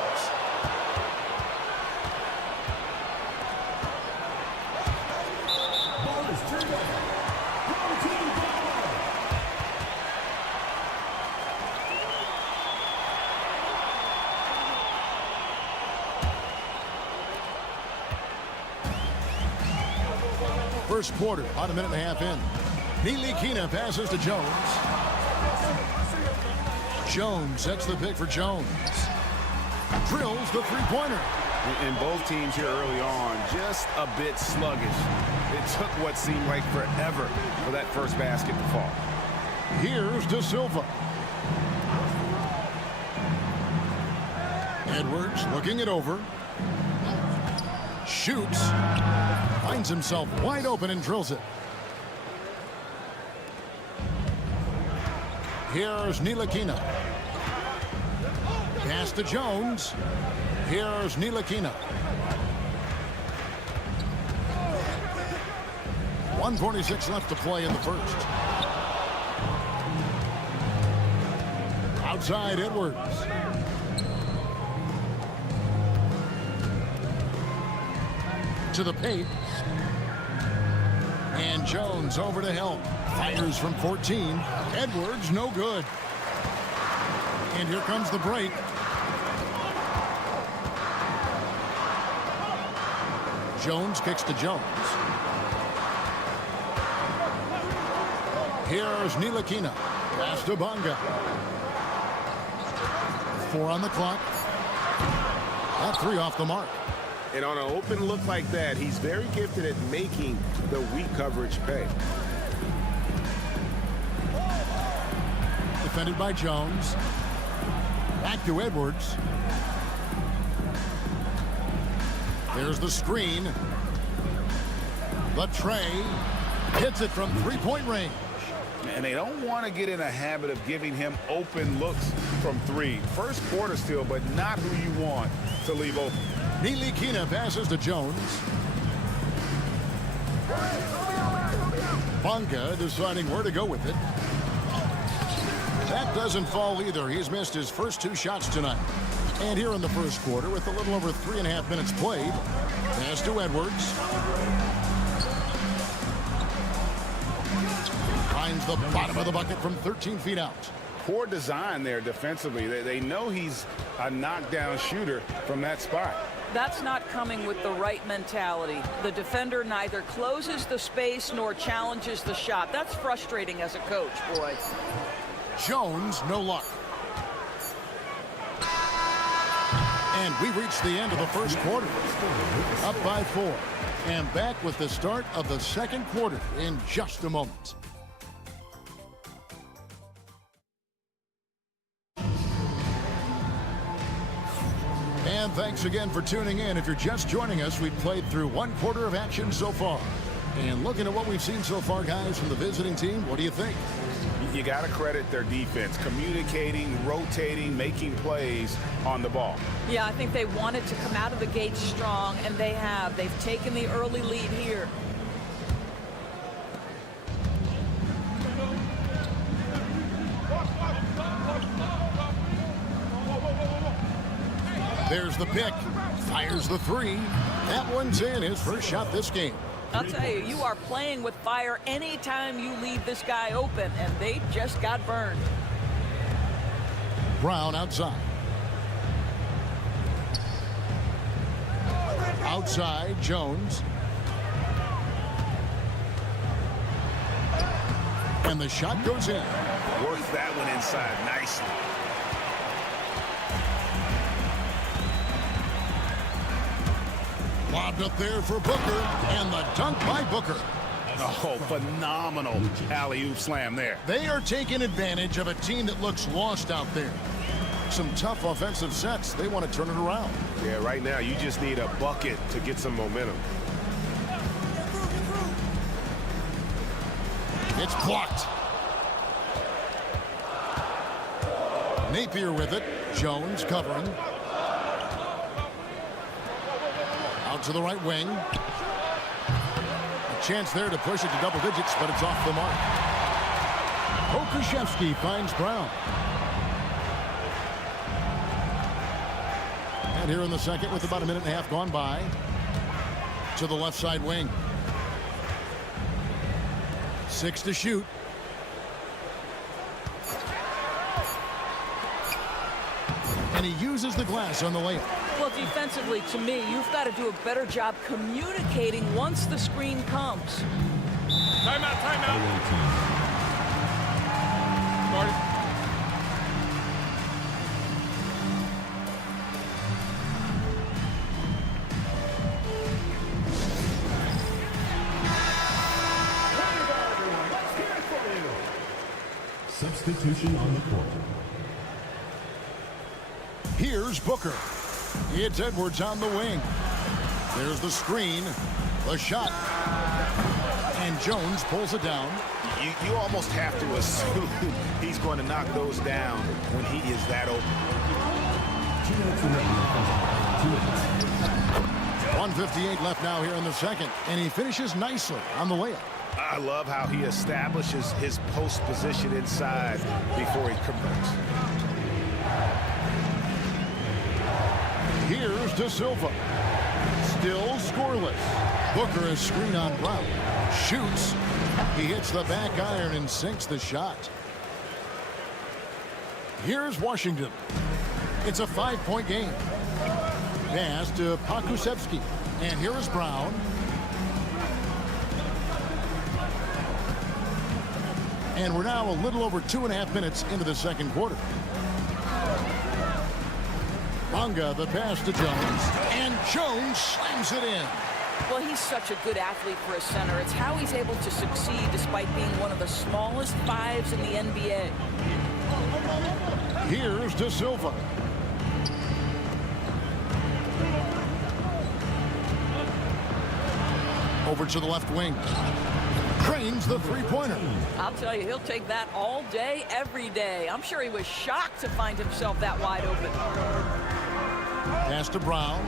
First quarter, about a minute and a half in. Ntilikina passes to Jones. Jones sets the pick for Jones. Drills the three-pointer. And both teams here early on just a bit sluggish. It took what seemed like forever for that first basket to fall. Here's De Silva. Edwards looking it over. Shoots. Finds himself wide open and drills it. Here's Ntilikina. Pass to Jones. Here's Ntilikina. 1:46 left to play in the first. Outside Edwards. To the paint. And Jones over to help. Fires from 14. Edwards, no good. And here comes the break. Jones kicks to Jones. Here's Ntilikina. Pass to Bonga. 4 on the clock. That 3 off the mark. And on an open look like that, he's very gifted at making the weak coverage pay. Defended by Jones. Back to Edwards. There's the screen. The tray. Hits it from 3-point range. And they don't want to get in a habit of giving him open looks from 3. First quarter still, but not who you want to leave open. Ntilikina passes to Jones. Bonga deciding where to go with it. That doesn't fall either. He's missed his first 2 shots tonight. And here in the first quarter, with a little over 3.5 minutes played, pass to Edwards. Finds the bottom of the bucket from 13 feet out. Poor design there defensively. They know he's a knockdown shooter from that spot. That's not coming with the right mentality. The defender neither closes the space nor challenges the shot. That's frustrating as a coach, boy. Jones, no luck. And we reached the end of the first quarter. Up by 4. And back with the start of the second quarter in just a moment. And thanks again for tuning in. If you're just joining us, we've played through 1 quarter of action so far. And looking at what we've seen so far, guys, from the visiting team, what do you think? You got to credit their defense, communicating, rotating, making plays on the ball. Yeah, I think they wanted to come out of the gate strong, and they have. They've taken the early lead here. There's the pick. Fires the 3. That one's in. His first shot this game. I'll tell you, you are playing with fire anytime you leave this guy open, and they just got burned. Brown outside. Outside, Jones. And the shot goes in. Works that one inside nicely. Lobbed up there for Booker, and the dunk by Booker. Oh, phenomenal alley-oop slam there. They are taking advantage of a team that looks lost out there. Some tough offensive sets. They want to turn it around. Yeah, right now you just need a bucket to get some momentum. It's blocked. Napier with it. Jones covering. Out to the right wing. A chance there to push it to double digits, but it's off the mark. Pokusevski finds Brown. And here in the second, with about 1.5 minutes gone by, to the left side wing. 6 to shoot. And he uses the glass on the layup. Well, defensively, to me, you've got to do a better job communicating once the screen comes. Timeout, timeout. Substitution on the court. Here's Booker. It's Edwards on the wing. There's the screen. The shot. And Jones pulls it down. You almost have to assume he's going to knock those down when he is that open. 1:58 left now here in the second. And he finishes nicely on the layup. I love how he establishes his post position inside before he converts. De Silva. Still scoreless. Booker is screen on Brown. Shoots. He hits the back iron and sinks the shot. Here's Washington. It's a 5-point game. Pass to Pokusevski. And here is Brown. And we're now a little over 2.5 minutes into the second quarter. Bonga, the pass to Jones. And Jones slams it in. Well, he's such a good athlete for a center. It's how he's able to succeed despite being one of the smallest fives in the NBA. Here's De Silva. Over to the left wing. Cranes the three-pointer. I'll tell you, he'll take that all day, every day. I'm sure he was shocked to find himself that wide open. Pass to Brown.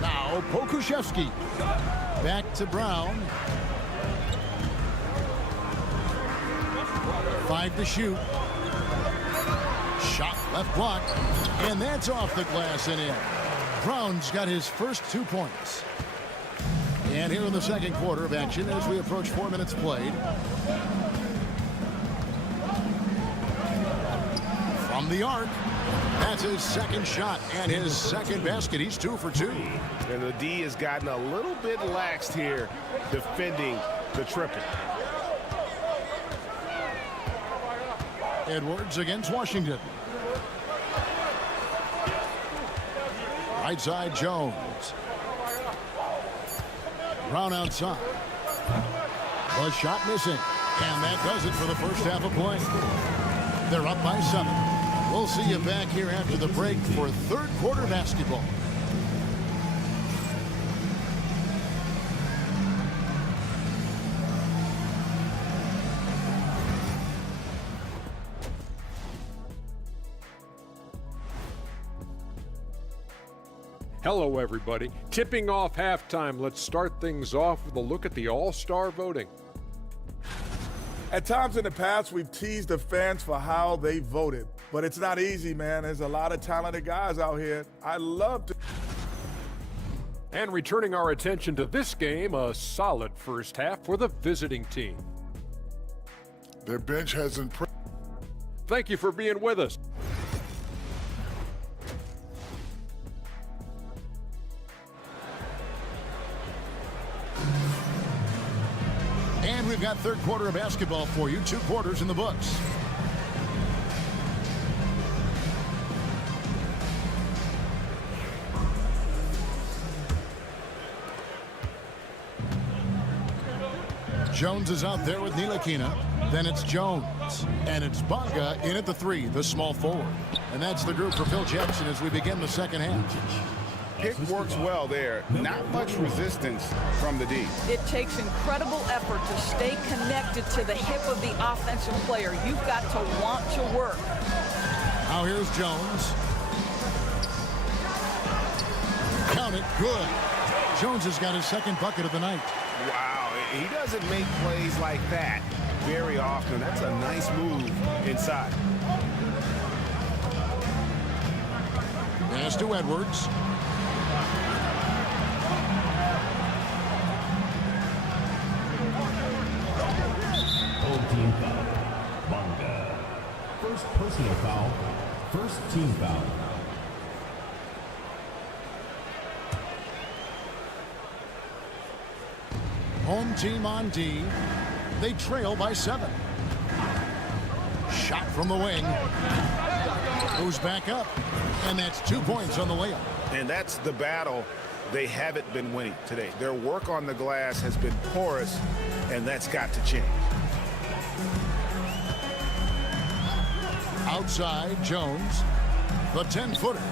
Now Pokusevski. Back to Brown. 5 to shoot. Shot left block. And that's off the glass and in. Brown's got his first 2 points. And here in the second quarter of action as we approach 4 minutes played. From the arc. That's his second shot and his second basket. He's 2 for 2. And the D has gotten a little bit laxed here defending the triple. Edwards against Washington. Right side Jones. Brown outside. The shot missing. And that does it for the first half of play. They're up by 7. We'll see you back here after the break for third quarter basketball. Hello, everybody. Tipping off halftime. Let's start things off with a look at the All-Star voting. At times in the past, we've teased the fans for how they voted. But it's not easy, man. There's a lot of talented guys out here. I love to. And returning our attention to this game, a solid first half for the visiting team. Their bench has impressed. Thank you for being with us. And we've got third quarter of basketball for you. 2 quarters in the books. Jones is out there with Ntilikina. Then it's Jones. And it's Bonga in at the 3, the small forward. And that's the group for Phil Jackson as we begin the second half. Pick works well there. Not much resistance from the D. It takes incredible effort to stay connected to the hip of the offensive player. You've got to want to work. Now here's Jones. Count it. Good. Jones has got his second bucket of the night. Wow. He doesn't make plays like that very often. That's a nice move inside. Pass to Edwards. Team foul. Bonga. First personal foul. First team foul. Home team on D. They trail by 7. Shot from the wing. Goes back up. And that's 2 points on the layup. And that's the battle they haven't been winning today. Their work on the glass has been porous, and that's got to change. Outside, Jones. The 10-footer.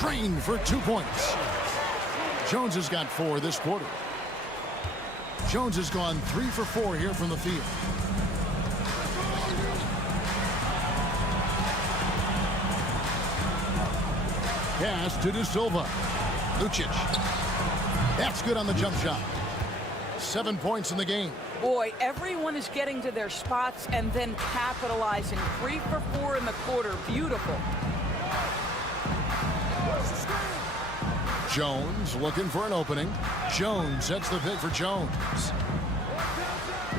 Drained for 2 points. Jones has got 4 this quarter. Jones has gone 3 for 4 here from the field. Pass to De Silva. Lucic. That's good on the jump shot. 7 points in the game. Boy, everyone is getting to their spots and then capitalizing. 3 for 4 in the quarter. Beautiful. Jones looking for an opening. Jones sets the pick for Jones.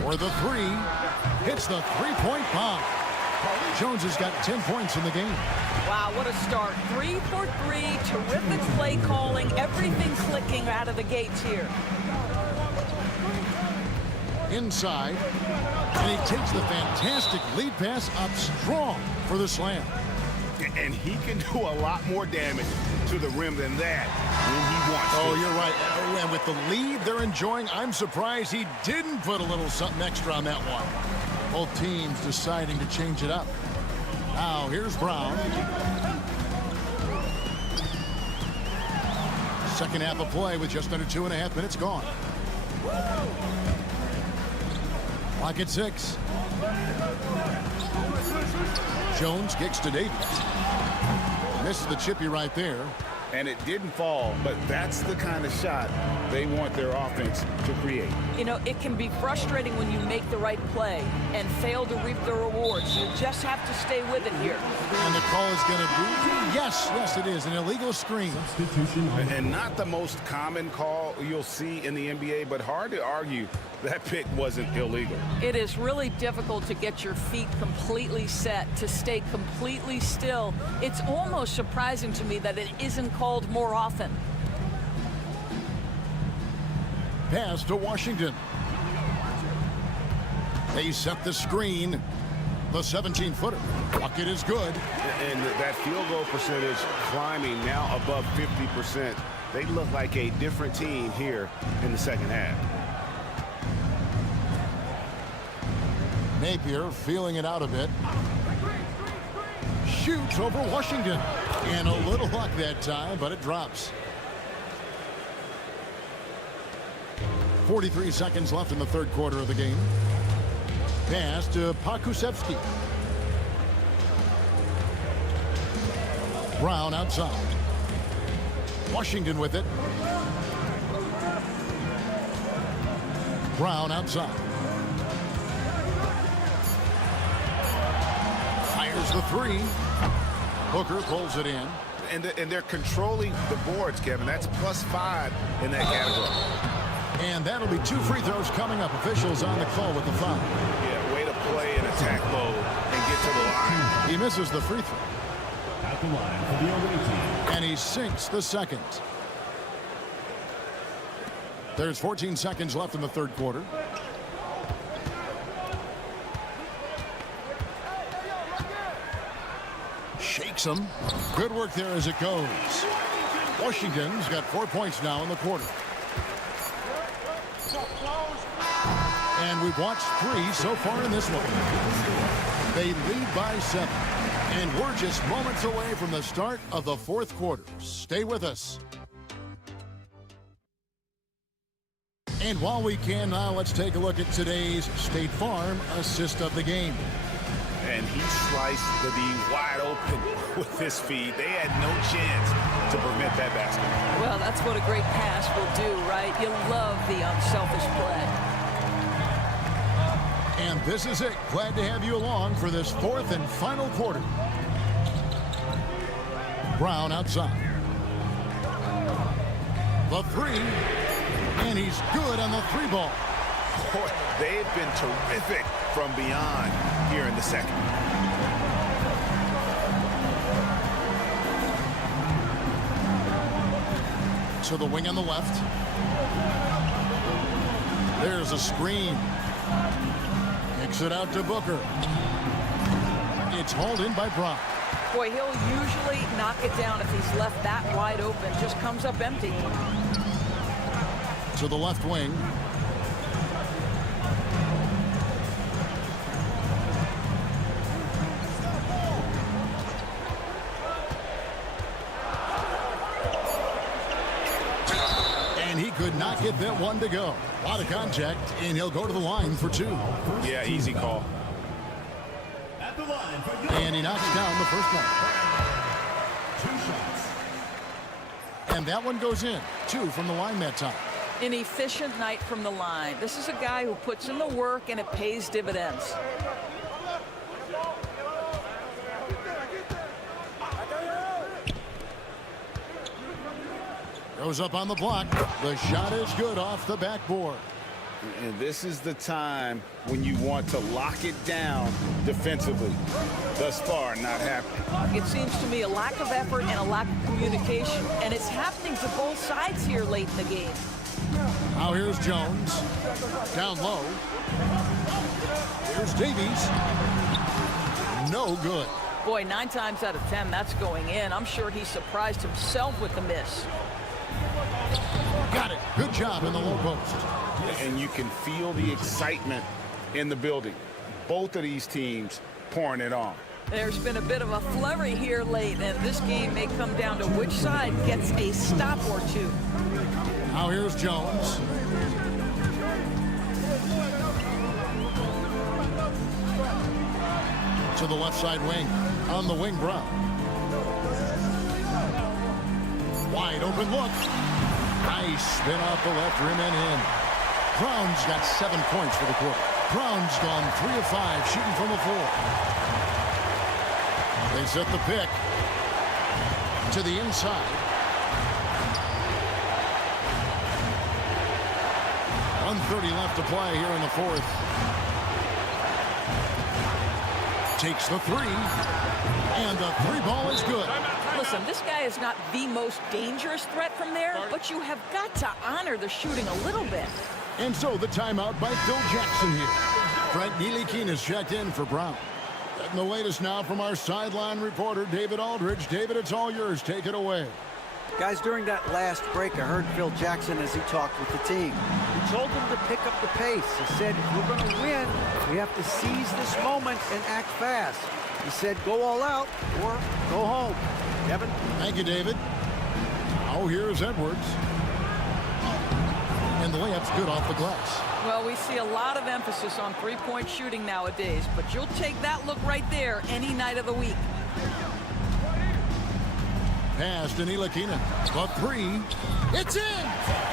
For the three. Hits the three-point bomb. Jones has got 10 points in the game. Wow, what a start. 3 for 3. Terrific play calling. Everything clicking out of the gates here. Inside. And he takes the fantastic lead pass up strong for the slam. And he can do a lot more damage to the rim than that when he wants to. Oh, you're right. And with the lead they're enjoying, I'm surprised he didn't put a little something extra on that one. Both teams deciding to change it up. Now, here's Brown. Second half of play with just under 2.5 minutes gone. Clock at 6. Jones kicks to Davis. Misses the chippy right there. And it didn't fall, but that's the kind of shot they want their offense to create. You know, it can be frustrating when you make the right play and fail to reap the rewards. You just have to stay with it here. And the call is going to be, yes, it is, an illegal screen. Substitution. And not the most common call you'll see in the NBA, but hard to argue that pick wasn't illegal. It is really difficult to get your feet completely set, to stay completely still. It's almost surprising to me that it isn't called more often. Pass to Washington. They set the screen. The 17-footer. Bucket is good. And that field goal percentage climbing now above 50%. They look like a different team here in the second half. Napier feeling it out a bit. Shoots over Washington. And a little luck that time, but it drops. 43 seconds left in the third quarter of the game. Pass to Pakusevsky. Brown outside. Washington with it. Brown outside. Fires the three. Hooker pulls it in. And they're controlling the boards, Kevin. That's +5 in that category. And that'll be 2 free throws coming up. Officials on the call with the foul. Yeah, way to play in attack mode and get to the line. He misses the free throw. At the line for the away team. And he sinks the second. There's 14 seconds left in the third quarter. Shakes him. Good work there as it goes. Washington's got 4 points now in the quarter. And we've watched 3 so far in this one. They lead by 7. And we're just moments away from the start of the fourth quarter. Stay with us. And while we can now, let's take a look at today's State Farm assist of the game. And he sliced the D wide open with his feed. They had no chance to prevent that basket. Well, that's what a great pass will do, right? You love the unselfish play. And this is it. Glad to have you along for this fourth and final quarter. Brown outside. The three. And he's good on the 3 ball. Boy, they've been terrific from beyond here in the second. To the wing on the left. There's a screen. Kicks it out to Booker. It's hauled in by Brown. Boy, he'll usually knock it down if he's left that wide open. Just comes up empty. To the left wing. And he could not get that one to go. A lot of contact, and he'll go to the line for 2. Yeah, easy call. At the line for And he knocks down the first one. 2 shots. And that one goes in. 2 from the line that time. An efficient night from the line. This is a guy who puts in the work and it pays dividends. Goes up on the block. The shot is good off the backboard. And this is the time when you want to lock it down defensively. Thus far, not happening. It seems to me a lack of effort and a lack of communication, and it's happening to both sides here late in the game. Now here's Jones. Down low. Here's Davies. No good. Boy, 9 times out of 10, that's going in. I'm sure he surprised himself with the miss. Got it. Good job in the low post. And you can feel the excitement in the building. Both of these teams pouring it on. There's been a bit of a flurry here late, and this game may come down to which side gets a stop or two. Now here's Jones. To the left side wing. On the wing, Brown. Wide open look. Nice spin off the left rim and in. Brown's got 7 points for the quarter. Brown's gone 3 of 5 shooting from the floor. They set the pick to the inside. 1:30 left to play here in the fourth. Takes the three, and the three ball is good. Listen, this guy is not the most dangerous threat from there, but you have got to honor the shooting a little bit. And so the timeout by Phil Jackson here. Brent Neely-Keen is checked in for Brown. And the latest now from our sideline reporter, David Aldridge. David, it's all yours. Take it away. Guys, during that last break, I heard Phil Jackson as he talked with the team. He told them to pick up the pace. He said, if we're going to win, we have to seize this moment and act fast. He said, go all out or go home. Kevin? Thank you, David. Oh, here's Edwards. And the layup's good off the glass. Well, we see a lot of emphasis on three-point shooting nowadays, but you'll take that look right there any night of the week. Pass to Ntilikina. The three. It's in!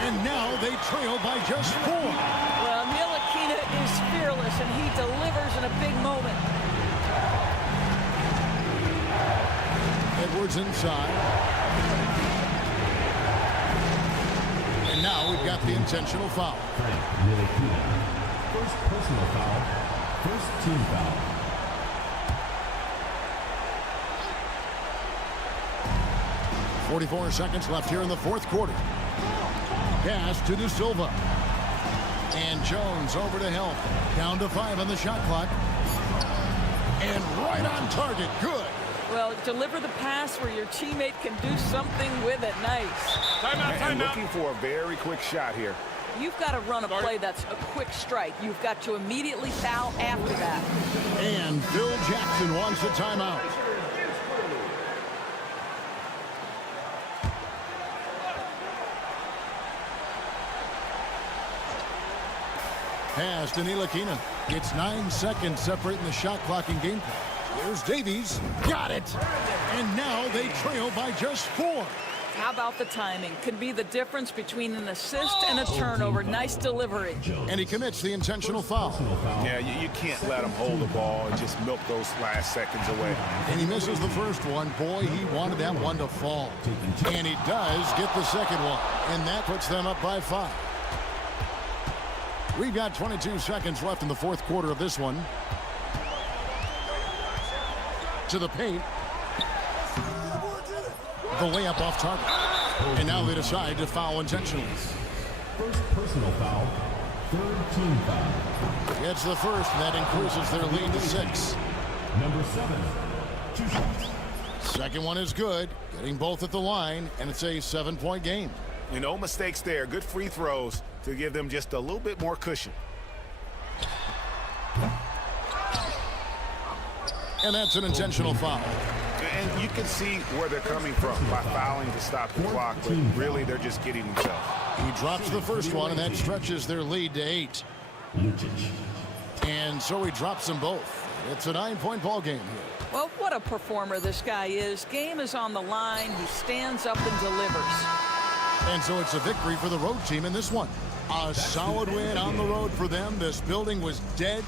And now they trail by just 4. Well, Ntilikina is fearless, and he delivers in a big moment. Edwards inside. And now we've got the intentional foul. Ntilikina. First personal foul. First team foul. .44 seconds left here in the fourth quarter. Pass to De Silva. And Jones over to help. Down to 5 on the shot clock. And right on target. Good. Well, deliver the pass where your teammate can do something with it. Nice. And looking for a very quick shot here. You've got to run a play that's a quick strike. You've got to immediately foul after that. And Phil Jackson wants a timeout. Pass to Ntilikina. It's 9 seconds separating the shot clock and game clock. There's Davies. Got it. And now they trail by just 4. How about the timing? Could be the difference between an assist and a turnover. Nice delivery. And he commits the intentional foul. Yeah, you can't let him hold the ball and just milk those last seconds away. And he misses the first one. Boy, he wanted that one to fall. And he does get the second one. And that puts them up by 5. We've got 22 seconds left in the fourth quarter of this one. To the paint. The layup off target. And now they decide to foul intentionally. First personal foul. Third team foul. It's the first, and that increases their lead to 6. Number 7. 2 shots. Second one is good. Getting both at the line, and it's a 7-point game. No mistakes there. Good free throws to give them just a little bit more cushion. And that's an intentional foul. And you can see where they're coming from by fouling to stop the clock, but really they're just getting themselves. He drops the first one, and that stretches their lead to 8. And so he drops them both. It's a 9-point ball game here. Well, what a performer this guy is. Game is on the line. He stands up and delivers. And so it's a victory for the road team in this one. A solid win on the road for them. This building was dead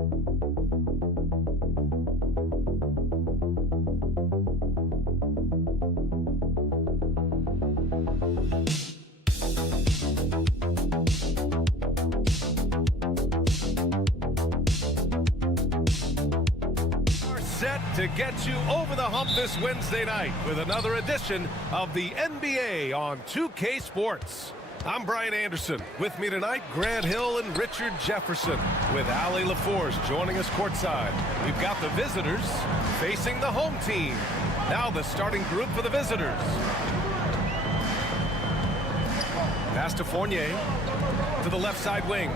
Set to get you over the hump this Wednesday night with another edition of the NBA on 2K Sports. I'm Brian Anderson. With me tonight, Grant Hill and Richard Jefferson, with Allie LaForce joining us courtside. We've got the visitors facing the home team. Now the starting group for the visitors. Pass to Fournier to the left side wing.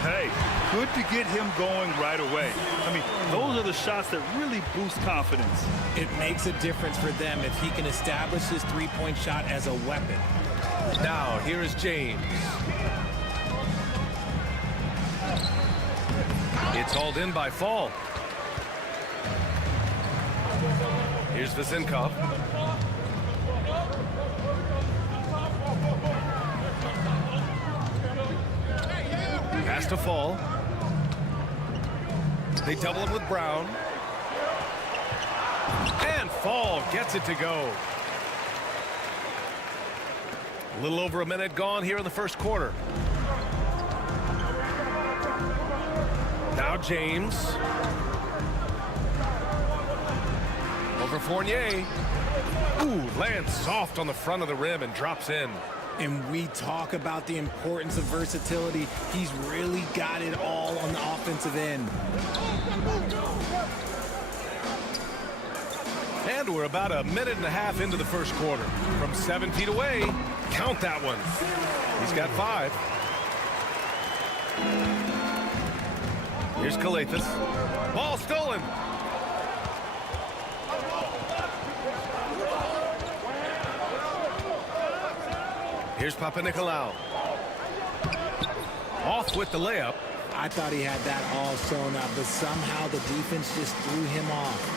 Hey, good to get him going right away. I mean, those are the shots that really boost confidence. It makes a difference for them if he can establish his three-point shot as a weapon. Now, here is James. It's hauled in by Fall. Here's Vezinkov. Pass to Fall. They double him with Brown. And Fall gets it to go. A little over a minute gone here in the first quarter. Now James. Over Fournier. Ooh, lands soft on the front of the rim and drops in. And we talk about the importance of versatility. He's really got it all on the offensive end. And we're about a minute and a half into the first quarter. From 7 feet away, count that one. He's got 5. Here's Kalathis. Ball stolen. Here's Papanikolaou. Off with the layup. I thought he had that all sewn up, but somehow the defense just threw him off.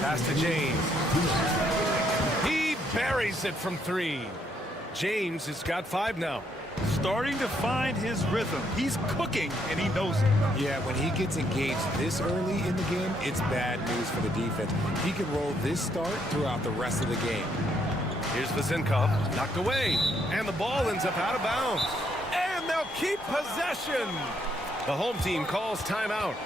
Pass to James. He buries it from 3. James has got 5 now. Starting to find his rhythm. He's cooking, and he knows it. Yeah, when he gets engaged this early in the game, it's bad news for the defense. He can roll this start throughout the rest of the game. Here's Vezinkov, knocked away, and the ball ends up out of bounds. And they'll keep possession. The home team calls timeout.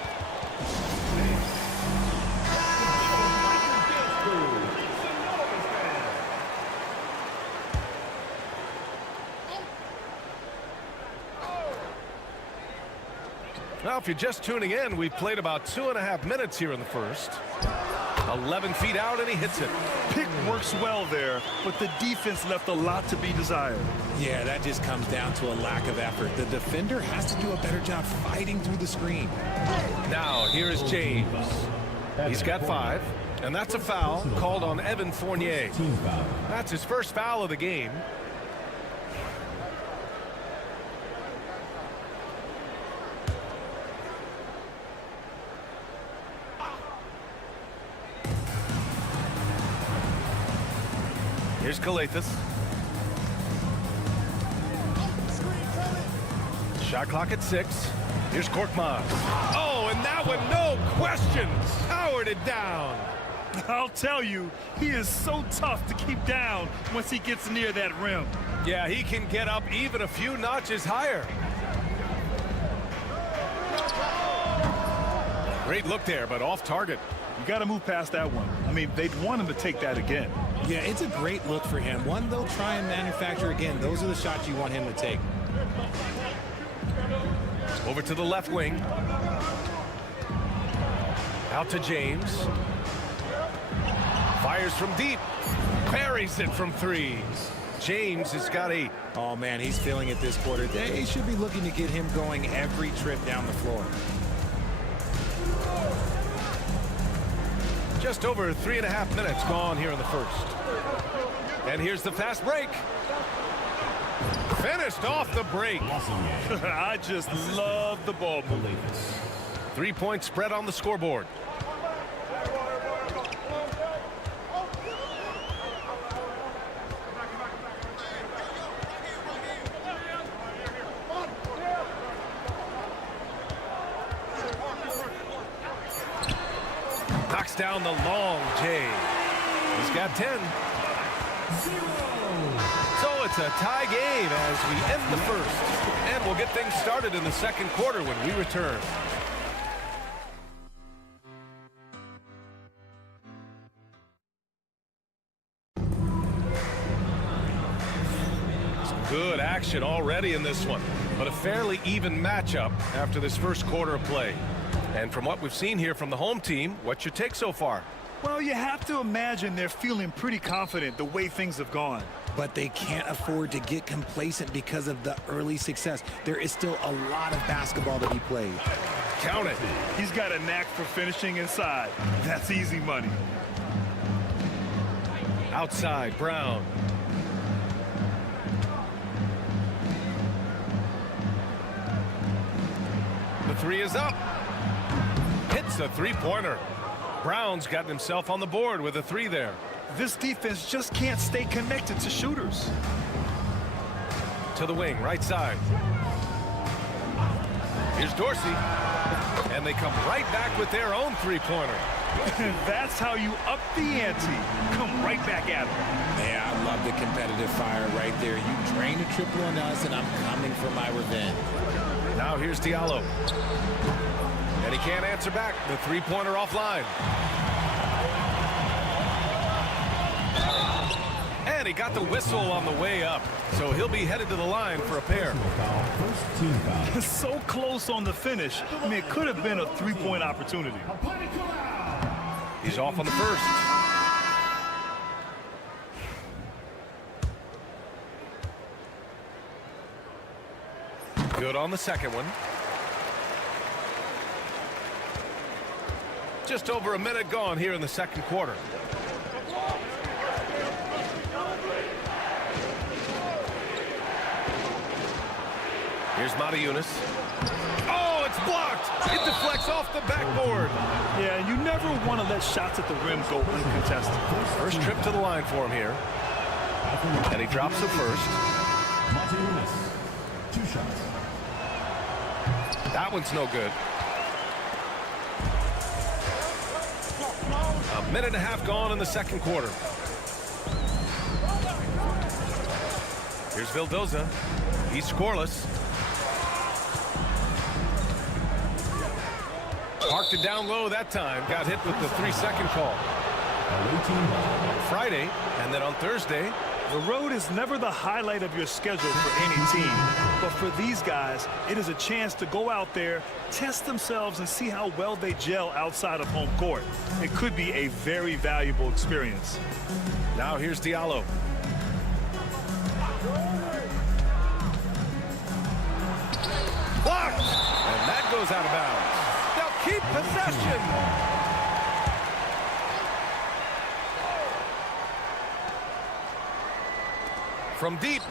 Now, if you're just tuning in, we've played about 2.5 minutes here in the first. 11 feet out, and he hits it. Pick works well there, but the defense left a lot to be desired. Yeah, that just comes down to a lack of effort. The defender has to do a better job fighting through the screen. Now, here is James. He's got 5, and that's a foul called on Evan Fournier. That's his first foul of the game. Here's Kalathis. Shot clock at 6. Here's Korkmaz. Oh, and that one, no questions. Powered it down. I'll tell you, he is so tough to keep down once he gets near that rim. Yeah, he can get up even a few notches higher. Great look there, but off target. You got to move past that one. I mean, they'd want him to take that again. Yeah, it's a great look for him. One they'll try and manufacture again. Those are the shots you want him to take. Over to the left wing. Out to James. Fires from deep. Buries it from 3. James has got 8. Oh, man, he's feeling it this quarter. They should be looking to get him going every trip down the floor. Just over 3.5 minutes gone here in the first. And here's the fast break. Finished off the break. I just love the ball movement. 3-point spread on the scoreboard. Knocks down the long J. He's got 10. So it's a tie game as we end the first. And we'll get things started in the second quarter when we return. Good action already in this one, but a fairly even matchup after this first quarter of play. And from what we've seen here from the home team, what's your take so far? Well, you have to imagine they're feeling pretty confident the way things have gone. But they can't afford to get complacent because of the early success. There is still a lot of basketball to be played. Count it. He's got a knack for finishing inside. That's easy money. Outside, Brown. The three is up. Hits a three-pointer. Brown's gotten himself on the board with a three there. This defense just can't stay connected to shooters. To the wing, right side. Here's Dorsey. And they come right back with their own three-pointer. That's how you up the ante. Come right back at them. Yeah, I love the competitive fire right there. You drain a triple on us, and I'm coming for my revenge. Now here's Diallo. And he can't answer back. The three-pointer offline. And he got the whistle on the way up. So he'll be headed to the line for a pair. So close on the finish. I mean, it could have been a three-point opportunity. He's off on the first. Good on the second one. Just over a minute gone here in the second quarter. Here's Matajunas. Oh, it's blocked. It deflects off the backboard. Yeah, you never want to let shots at the rim go uncontested. First trip to the line for him here. And he drops the first. Matajunas, 2 shots. That one's no good. A minute and a half gone in the second quarter. Here's Vildoza. He's scoreless. Parked it down low that time. Got hit with the 3-second call. On Friday, and then on Thursday. The road is never the highlight of your schedule for any team. But for these guys, it is a chance to go out there, test themselves, and see how well they gel outside of home court. It could be a very valuable experience. Now here's Diallo. Blocked! And that goes out of bounds. They'll keep possession. From deep.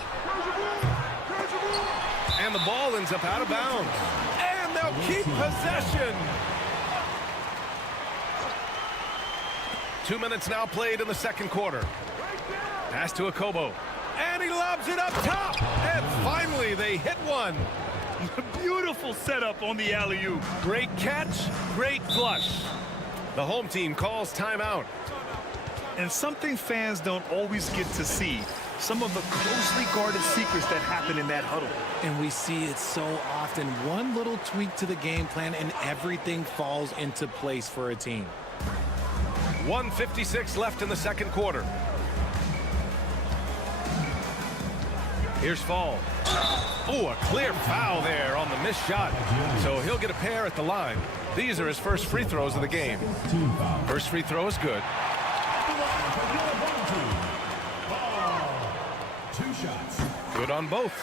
And the ball ends up out of bounds. And they'll keep possession. 2 minutes now played in the second quarter. Pass to Akobo. And he lobs it up top. And finally they hit one. Beautiful setup on the alley-oop. Great catch, great flush. The home team calls timeout. And something fans don't always get to see. Some of the closely guarded secrets that happen in that huddle. And we see it so often. One little tweak to the game plan and everything falls into place for a team. 1:56 left in the second quarter. Here's Fall. Oh, a clear foul there on the missed shot. So he'll get a pair at the line. These are his first free throws of the game. First free throw is good. 2 shots. Good on both.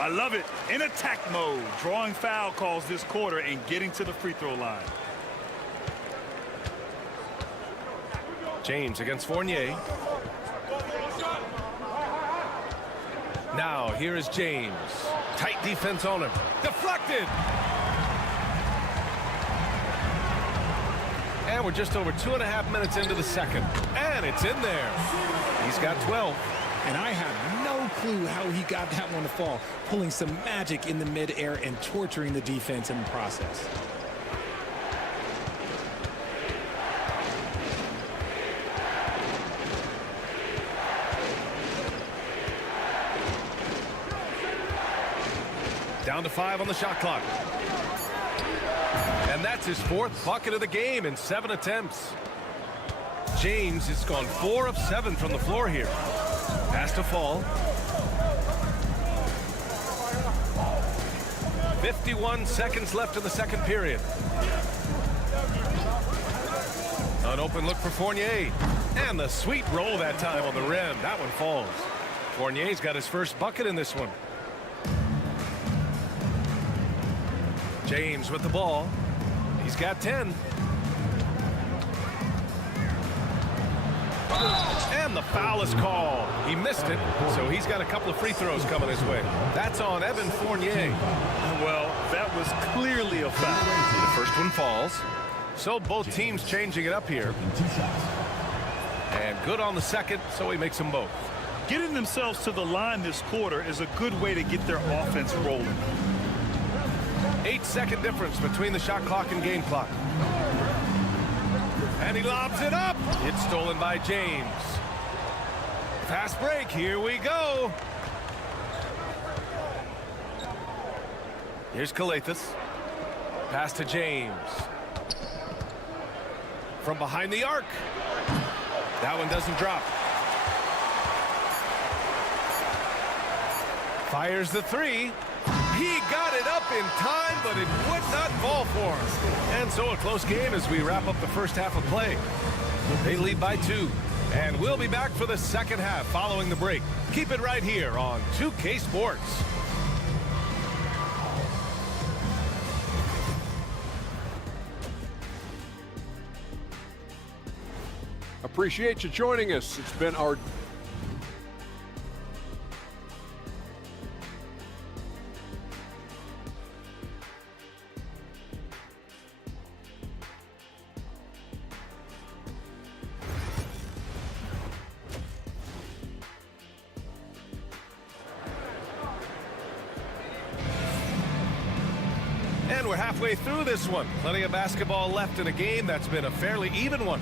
I love it. In attack mode, drawing foul calls this quarter and getting to the free throw line. James against Fournier. Now here is James. Tight defense on him. Deflected. And we're just over 2.5 minutes into the second. And it's in there. He's got 12. And I have no clue how he got that one to fall. Pulling some magic in the midair and torturing the defense in the process. Down to 5 on the shot clock. And that's his 4th bucket of the game in 7 attempts. James has gone 4 of 7 from the floor here. Pass to Fall. 51 seconds left in the second period. An open look for Fournier. And the sweet roll that time on the rim. That one falls. Fournier's got his first bucket in this one. James with the ball. He's got 10. And the foul is called. He missed it, so he's got a couple of free throws coming his way. That's on Evan Fournier. Well, that was clearly a foul. The first one falls. So both teams changing it up here. And good on the second, so he makes them both. Getting themselves to the line this quarter is a good way to get their offense rolling. 8-second difference between the shot clock and game clock. And he lobs it up. It's stolen by James. Fast break. Here we go. Here's Calathis. Pass to James. From behind the arc. That one doesn't drop. Fires the 3. He got it up in time, but it would not fall for him. And so a close game as we wrap up the first half of play. They lead by 2. And we'll be back for the second half following the break. Keep it right here on 2K Sports. Appreciate you joining us. It's been our And we're halfway through this one. Plenty of basketball left in a game that's been a fairly even one.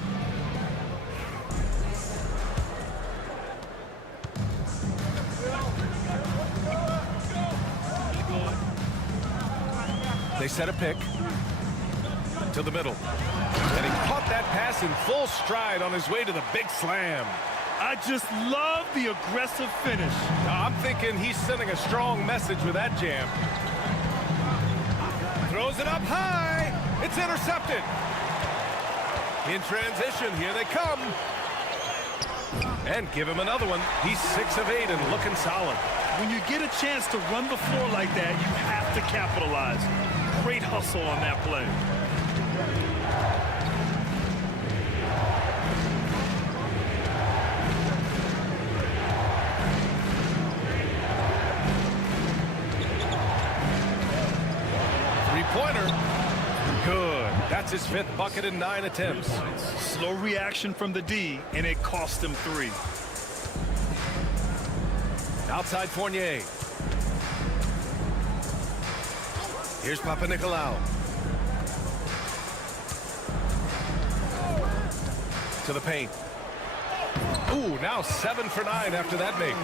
They set a pick to the middle. And he caught that pass in full stride on his way to the big slam. I just love the aggressive finish. I'm thinking he's sending a strong message with that jam. Throws it up high. It's intercepted. In transition, here they come. And give him another one. He's 6 of 8 and looking solid. When you get a chance to run the floor like that, you have to capitalize. Great hustle on that play. Three-pointer. Good. That's his 5th bucket in 9 attempts. Slow reaction from the D, and it cost him 3. Outside Fournier. Here's Papanikolaou. To the paint. Ooh, now 7 for 9 after that make.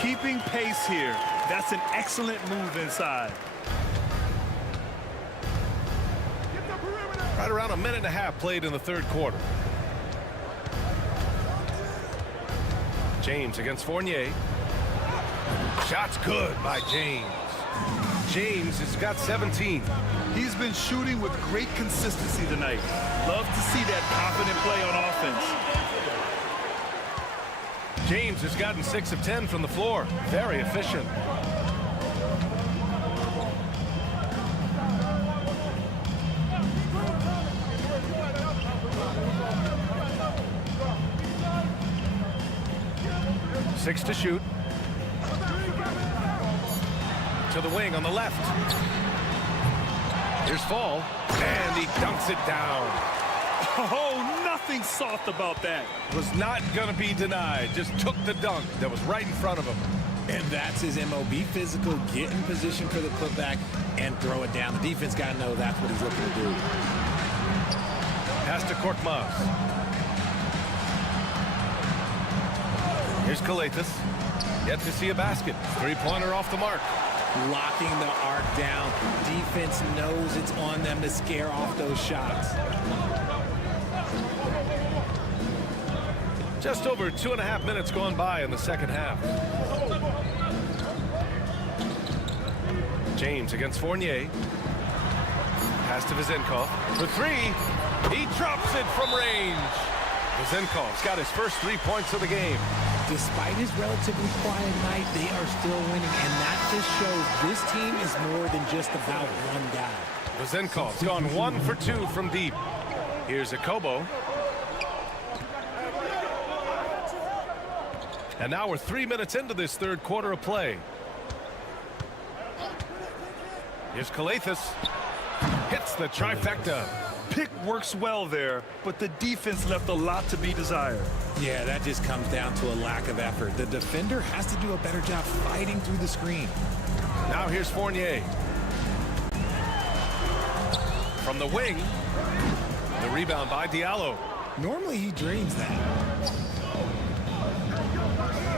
Keeping pace here. That's an excellent move inside. Right around a minute and a half played in the third quarter. James against Fournier. Shot's good by James. James has got 17. He's been shooting with great consistency tonight. Love to see that confident play on offense. James has gotten 6 of 10 from the floor. Very efficient. Six to shoot. To the wing on the left. Here's Fall. And he dunks it down. Oh, nothing soft about that. Was not going to be denied. Just took the dunk that was right in front of him. And that's his MO. Be physical, get in position for the putback, and throw it down. The defense got to know that's what he's looking to do. Pass to Korkmaz. Here's Calathis. Yet to see a basket. Three-pointer off the mark. locking the arc down. Defense knows it's on them to scare off those shots. Just over 2.5 minutes gone by in the second half. James against Fournier. Pass to Vezenkov for three. He drops it from range. Vezenkov's got his first 3 points of the game. Despite his relatively quiet night, they are still winning, and that just shows this team is more than just about one guy. Vezenkov's gone 1 for 2 from deep. Here's Akobo. And now we're 3 minutes into this third quarter of play. Here's Kalathis. Hits the trifecta. Pick works well there, but the defense left a lot to be desired. Yeah, that just comes down to a lack of effort. The defender has to do a better job fighting through the screen. Now here's Fournier. From the wing. The rebound by Diallo. Normally he drains that.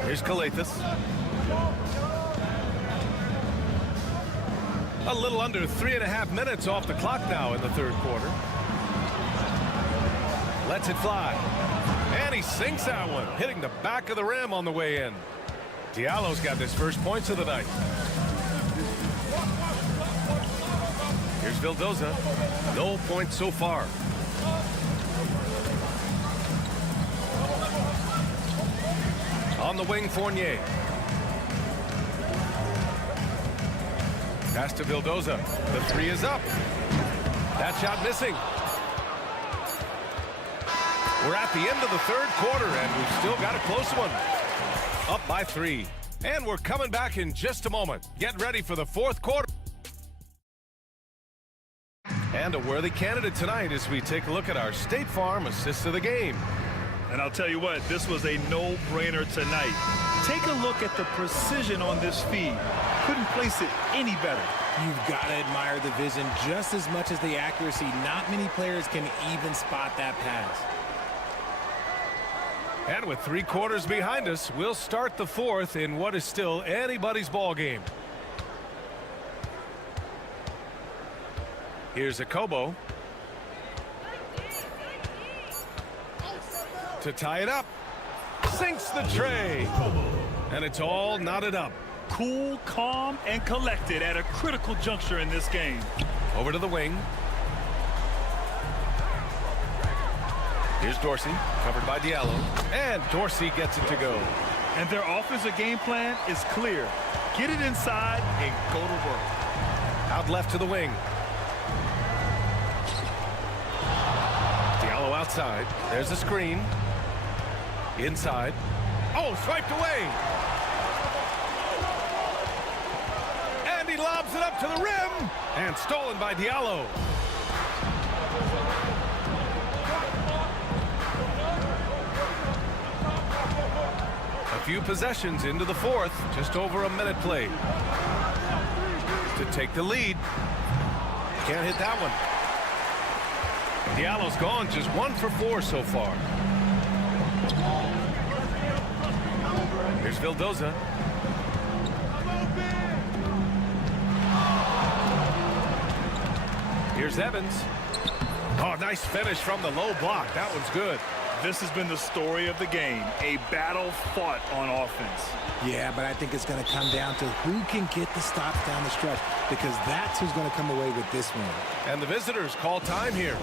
Here's Kalathis. A little under 3.5 minutes off the clock now in the third quarter. Lets it fly. And he sinks that one, hitting the back of the rim on the way in. Diallo's got his first points of the night. Here's Vildoza. No points so far. On the wing, Fournier. Pass to Vildoza. The three is up. That shot missing. We're at the end of the third quarter, and we've still got a close one. Up by 3. And we're coming back in just a moment. Get ready for the fourth quarter. And a worthy candidate tonight as we take a look at our State Farm assist of the game. And I'll tell you what, this was a no-brainer tonight. Take a look at the precision on this feed. Couldn't place it any better. You've got to admire the vision just as much as the accuracy. Not many players can even spot that pass. And with 3 quarters behind us, we'll start the fourth in what is still anybody's ball game. Here's Akobo. To tie it up. Sinks the tray. And it's all knotted up. Cool, calm, and collected at a critical juncture in this game. Over to the wing. Here's Dorsey, covered by Diallo. And Dorsey gets it to go. And their offensive game plan is clear. Get it inside and go to work. Out left to the wing. Diallo outside. There's a screen. Inside. Oh, swiped away. And he lobs it up to the rim. And stolen by Diallo. A few possessions into the fourth. Just over a minute played. To take the lead. Can't hit that one. Diallo's gone just 1 for 4 so far. Here's Vildoza. Here's Evans. Oh, nice finish from the low block. That one's good. This has been the story of the game. A battle fought on offense. Yeah, but I think it's going to come down to who can get the stops down the stretch, because that's who's going to come away with this one. And the visitors call time here.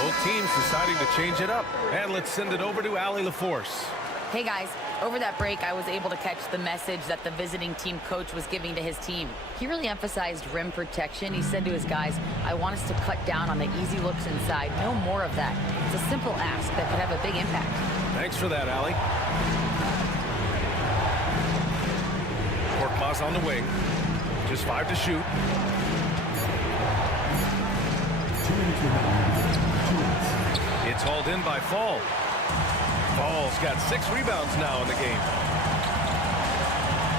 Both teams deciding to change it up. And let's send it over to Allie LaForce. Hey guys, over that break, I was able to catch the message that the visiting team coach was giving to his team. He really emphasized rim protection. He said to his guys, I want us to cut down on the easy looks inside. No more of that. It's a simple ask that could have a big impact. Thanks for that, Allie. Korkmaz on the wing. Just 5 to shoot. It's hauled in by Fall. Fall's got 6 rebounds now in the game.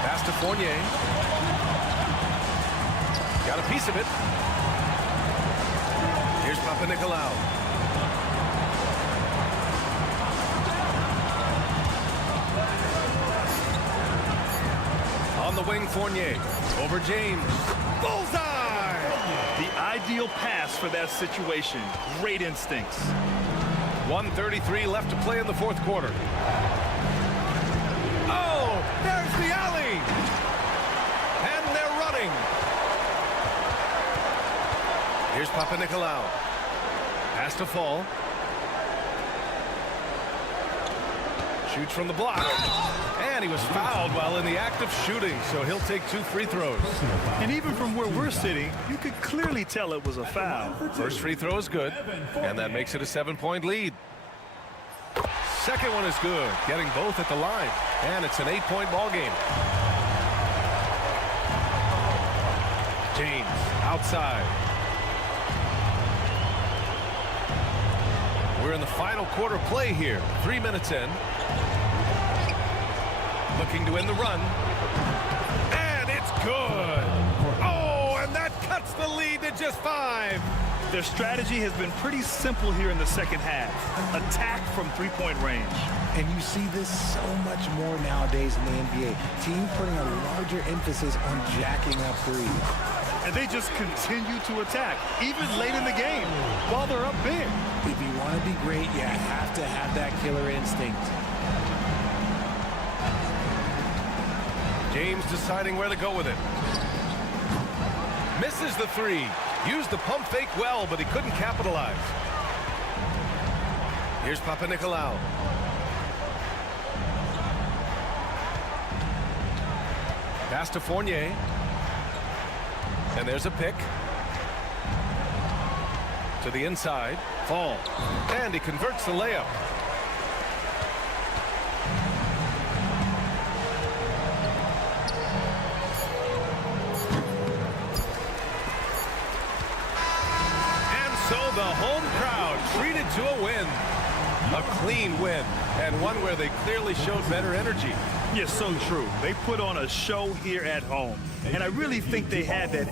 Pass to Fournier. Got a piece of it. Here's Papanikolaou. On the wing, Fournier. Over James. Bullseye! The ideal pass for that situation. Great instincts. 1:33 left to play in the fourth quarter. Oh, there's the alley! And they're running. Here's Papanikolaou. Pass to Fall. Shoots from the block. And he was fouled while in the act of shooting, so he'll take 2 free throws. And even from where we're sitting, you could clearly tell it was a foul. First free throw is good, and that makes it a 7-point lead. Second one is good, getting both at the line, and it's an 8-point ball game. James outside. We're in the final quarter play here. 3 minutes in. Looking to end the run. And it's good. Oh, and that cuts the lead to just 5. Their strategy has been pretty simple here in the second half. Attack from three-point range. And you see this so much more nowadays in the NBA. Teams putting a larger emphasis on jacking up threes. And they just continue to attack, even late in the game, while they're up big. If you want to be great, you have to have that killer instinct. James deciding where to go with it. Misses the 3. Used the pump fake well, but he couldn't capitalize. Here's Papanikolaou. Pass to Fournier. And there's a pick. To the inside. Fall. And he converts the layup. So the home crowd treated to a win. A clean win, and one where they clearly showed better energy. Yes, so true. They put on a show here at home, and I really think they had that.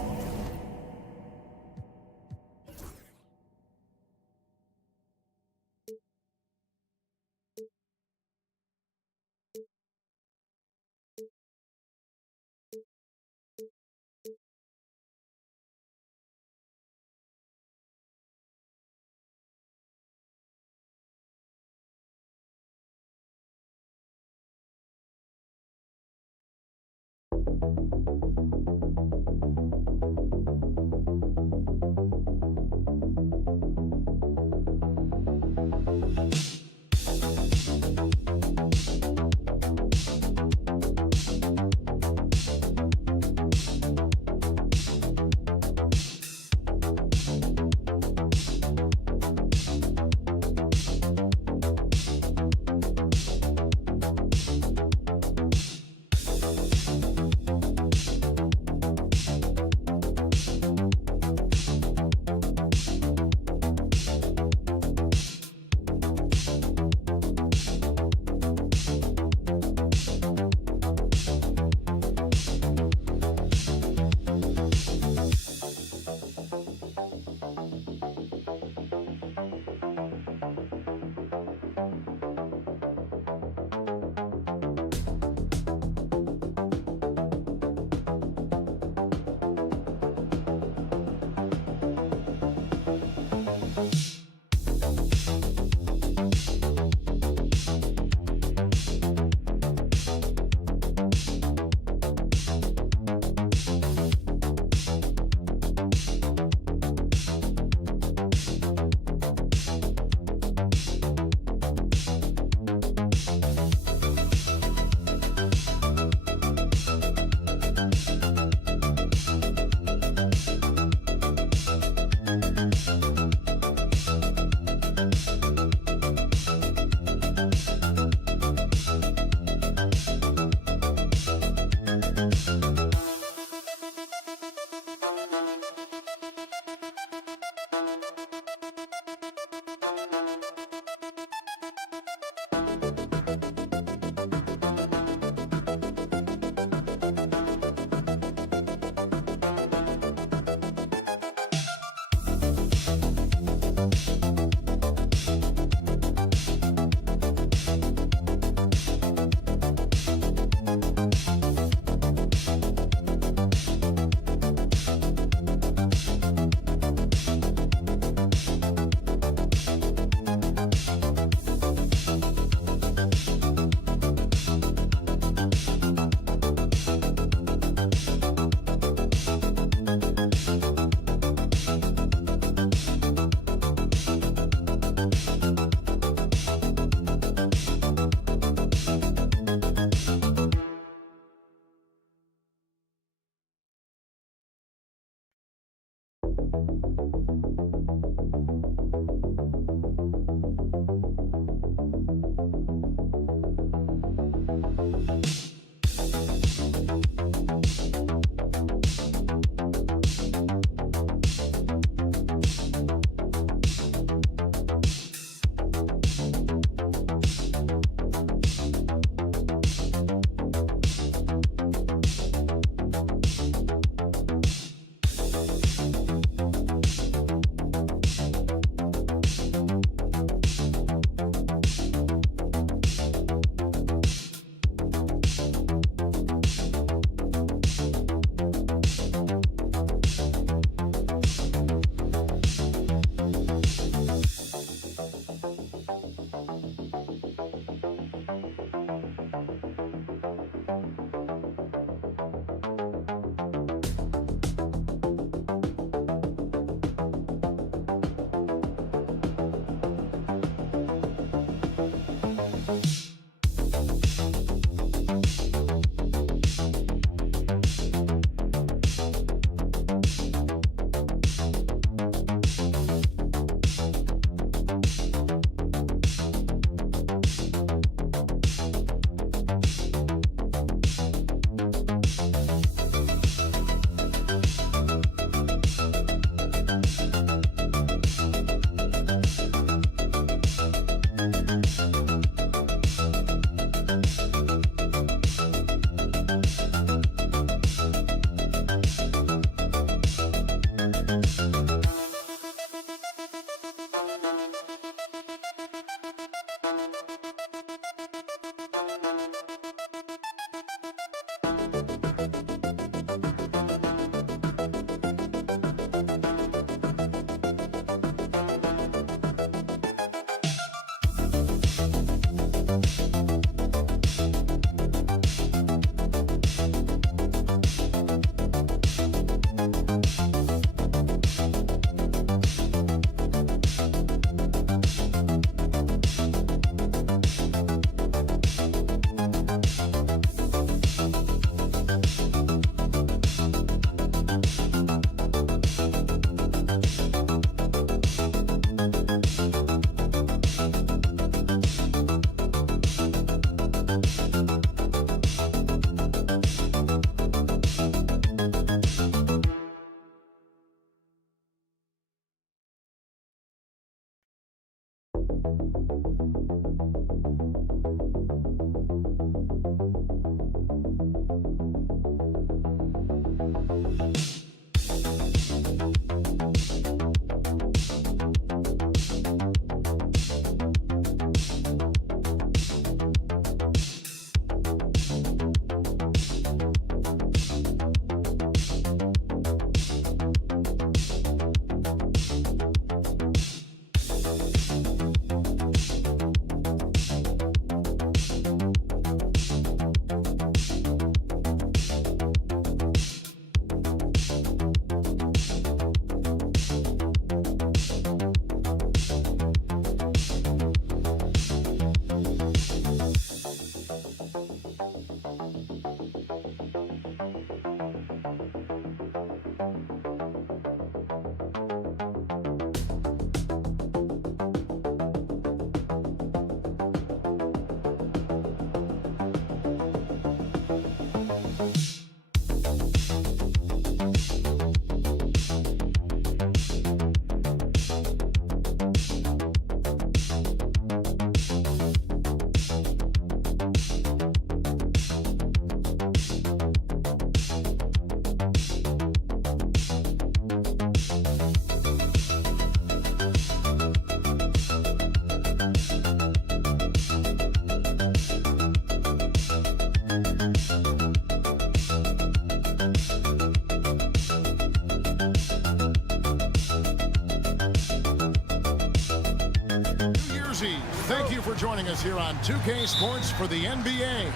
Thank you for joining us here on 2K Sports for the NBA.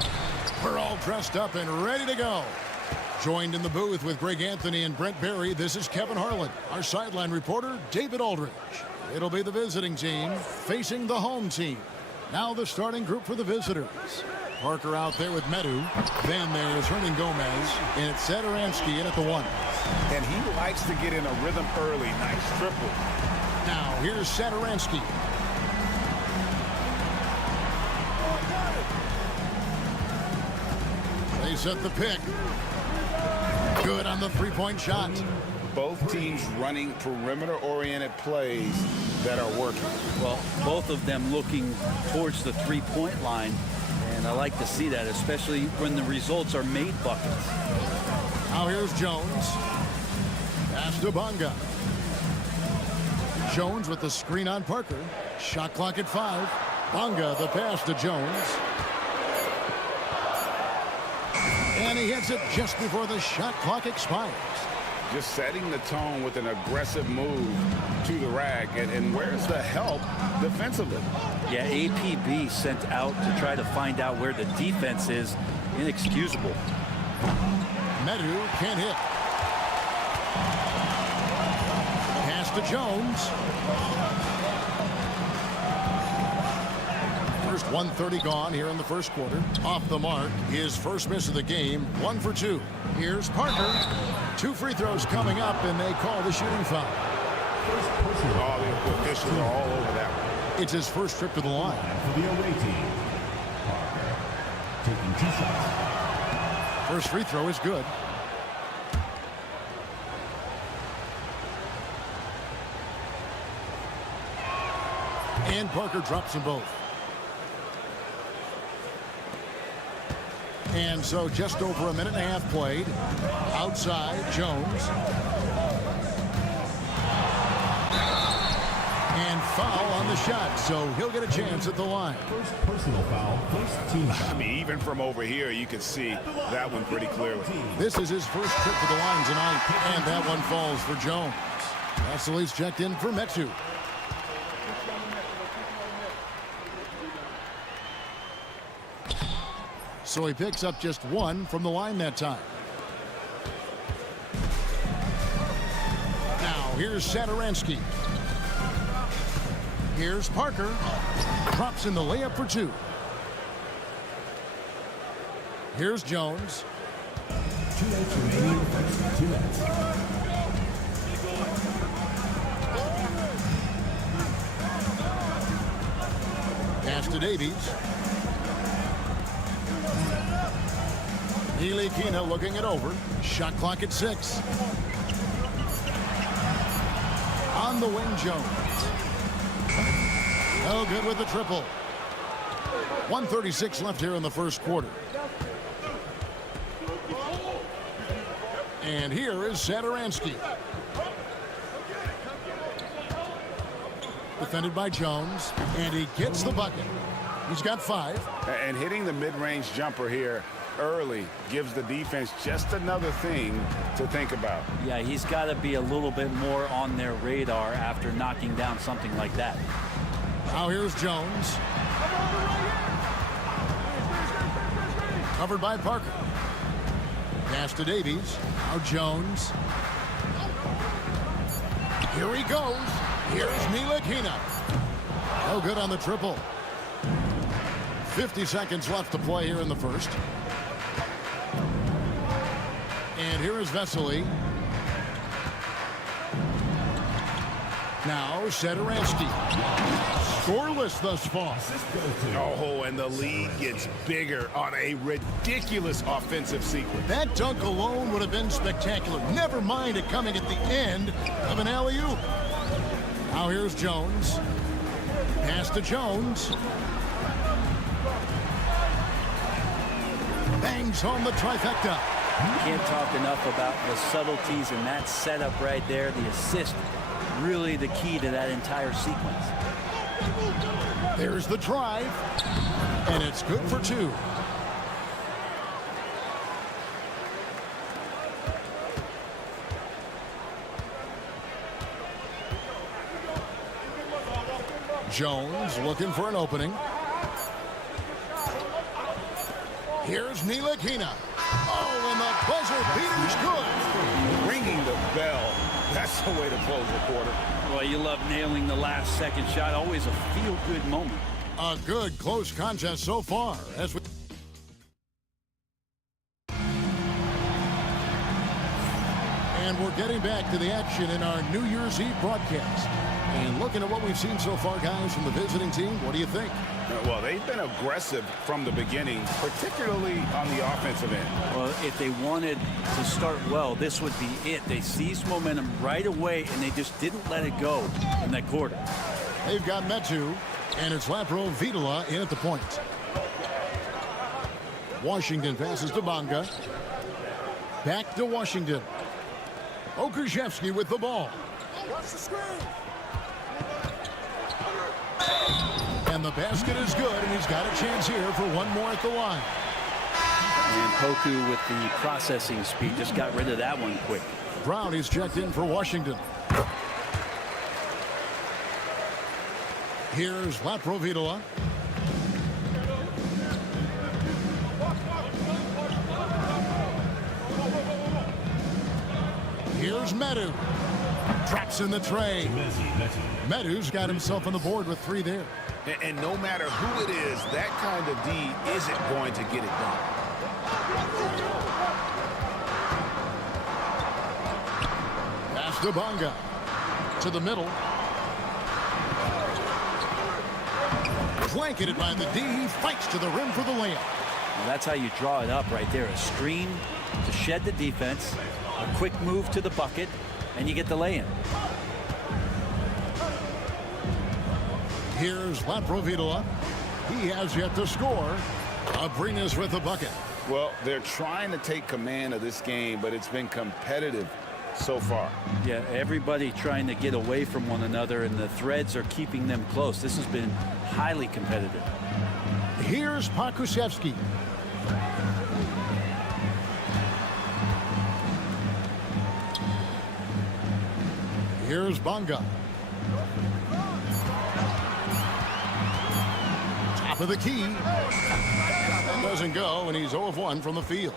We're all dressed up and ready to go. Joined in the booth with Greg Anthony and Brent Barry, this is Kevin Harlan. Our sideline reporter, David Aldridge. It'll be the visiting team facing the home team. Now the starting group for the visitors. Parker out there with Medu. Then there's Hernan Gomez. And it's Satoransky in at the 1. And he likes to get in a rhythm early. Nice triple. Now here's Satoransky. They set the pick. Good on the three-point shot. Both teams running perimeter-oriented plays that are working. Well, both of them looking towards the three-point line, and I like to see that, especially when the results are made buckets. Now here's Jones. Pass to Bonga. Jones with the screen on Parker. Shot clock at 5. Bonga the pass to Jones. And he hits it just before the shot clock expires. Just setting the tone with an aggressive move to the rack. And where's the help defensively? Yeah, APB sent out to try to find out where the defense is. Inexcusable. Medu can't hit. Pass to Jones. First 1:30 gone here in the first quarter. Off the mark, his first miss of the game, 1 for 2. Here's Parker. 2 free throws coming up, and they call the shooting foul. Oh, the officials are all over that one. It's his first trip to the line. For the away team, Parker taking 2 shots. First free throw is good. And Parker drops them both. And so just over a minute and a half played. Outside, Jones. And foul on the shot, so he'll get a chance at the line. First personal foul, first team foul. I mean, even from over here, you can see that one pretty clearly. This is his first trip to the line tonight, and that one falls for Jones. Vassili's checked in for Metu. So he picks up just one from the line that time. Now here's Satoransky. Here's Parker. Drops in the layup for two. Here's Jones. 2 minutes remaining. 2 minutes. Pass to Davies. Ntilikina looking it over. Shot clock at 6. On the wing, Jones. No good with the triple. 1:36 left here in the first quarter. And here is Satoransky. Defended by Jones, and he gets the bucket. He's got 5. And hitting the mid-range jumper here early gives the defense just another thing to think about. Yeah, he's got to be a little bit more on their radar after knocking down something like that. Now here's Jones. Covered by Parker. Pass to Davies. Now Jones. Here he goes. Here's Ntilikina. No good on the triple. 50 seconds left to play here in the first. And here is Vesely. Now Satoransky. Scoreless thus far. Oh, and the lead gets bigger on a ridiculous offensive sequence. That dunk alone would have been spectacular. Never mind it coming at the end of an alley-oop. Now here's Jones. Pass to Jones. Bangs home the trifecta. You can't talk enough about the subtleties in that setup right there. The assist, really the key to that entire sequence. There's the drive, and it's good for 2. Jones looking for an opening. Here's Ntilikina. Oh, and the buzzer beater's good. Ringing the bell. That's the way to close the quarter. Well, you love nailing the last second shot. Always a feel-good moment. A good close contest so far. As we and we're getting back to the action in our New Year's Eve broadcast. And looking at what we've seen so far, guys, from the visiting team, what do you think? Well, they've been aggressive from the beginning, particularly on the offensive end. Well, if they wanted to start well, this would be it. They seized momentum right away, and they just didn't let it go in that quarter. They've got Metu, and it's Lapro-Vitola in at the point. Washington passes to Bonga. Back to Washington. Okrzewski with the ball. Watch the screen. And the basket is good, and he's got a chance here for one more at the line. And Poku with the processing speed just got rid of that one quick. Brown is checked in for Washington. Here's Lapro-Vitola. Here's Metu. Traps in the tray. Metu's got himself on the board with 3 there. And no matter who it is, that kind of D isn't going to get it done. Pass to Bonga. To the middle. Blanketed by the D. He fights to the rim for the layup. Well, that's how you draw it up right there. A screen to shed the defense, a quick move to the bucket, and you get the lay-in. Here's Lapro-Vitola. He has yet to score. Abrinas with the bucket. Well, they're trying to take command of this game, but it's been competitive so far. Yeah, everybody trying to get away from one another, and the threads are keeping them close. This has been highly competitive. Here's Pakusevsky. Here's Bonga. Top of the key. That doesn't go, and he's 0 of 1 from the field.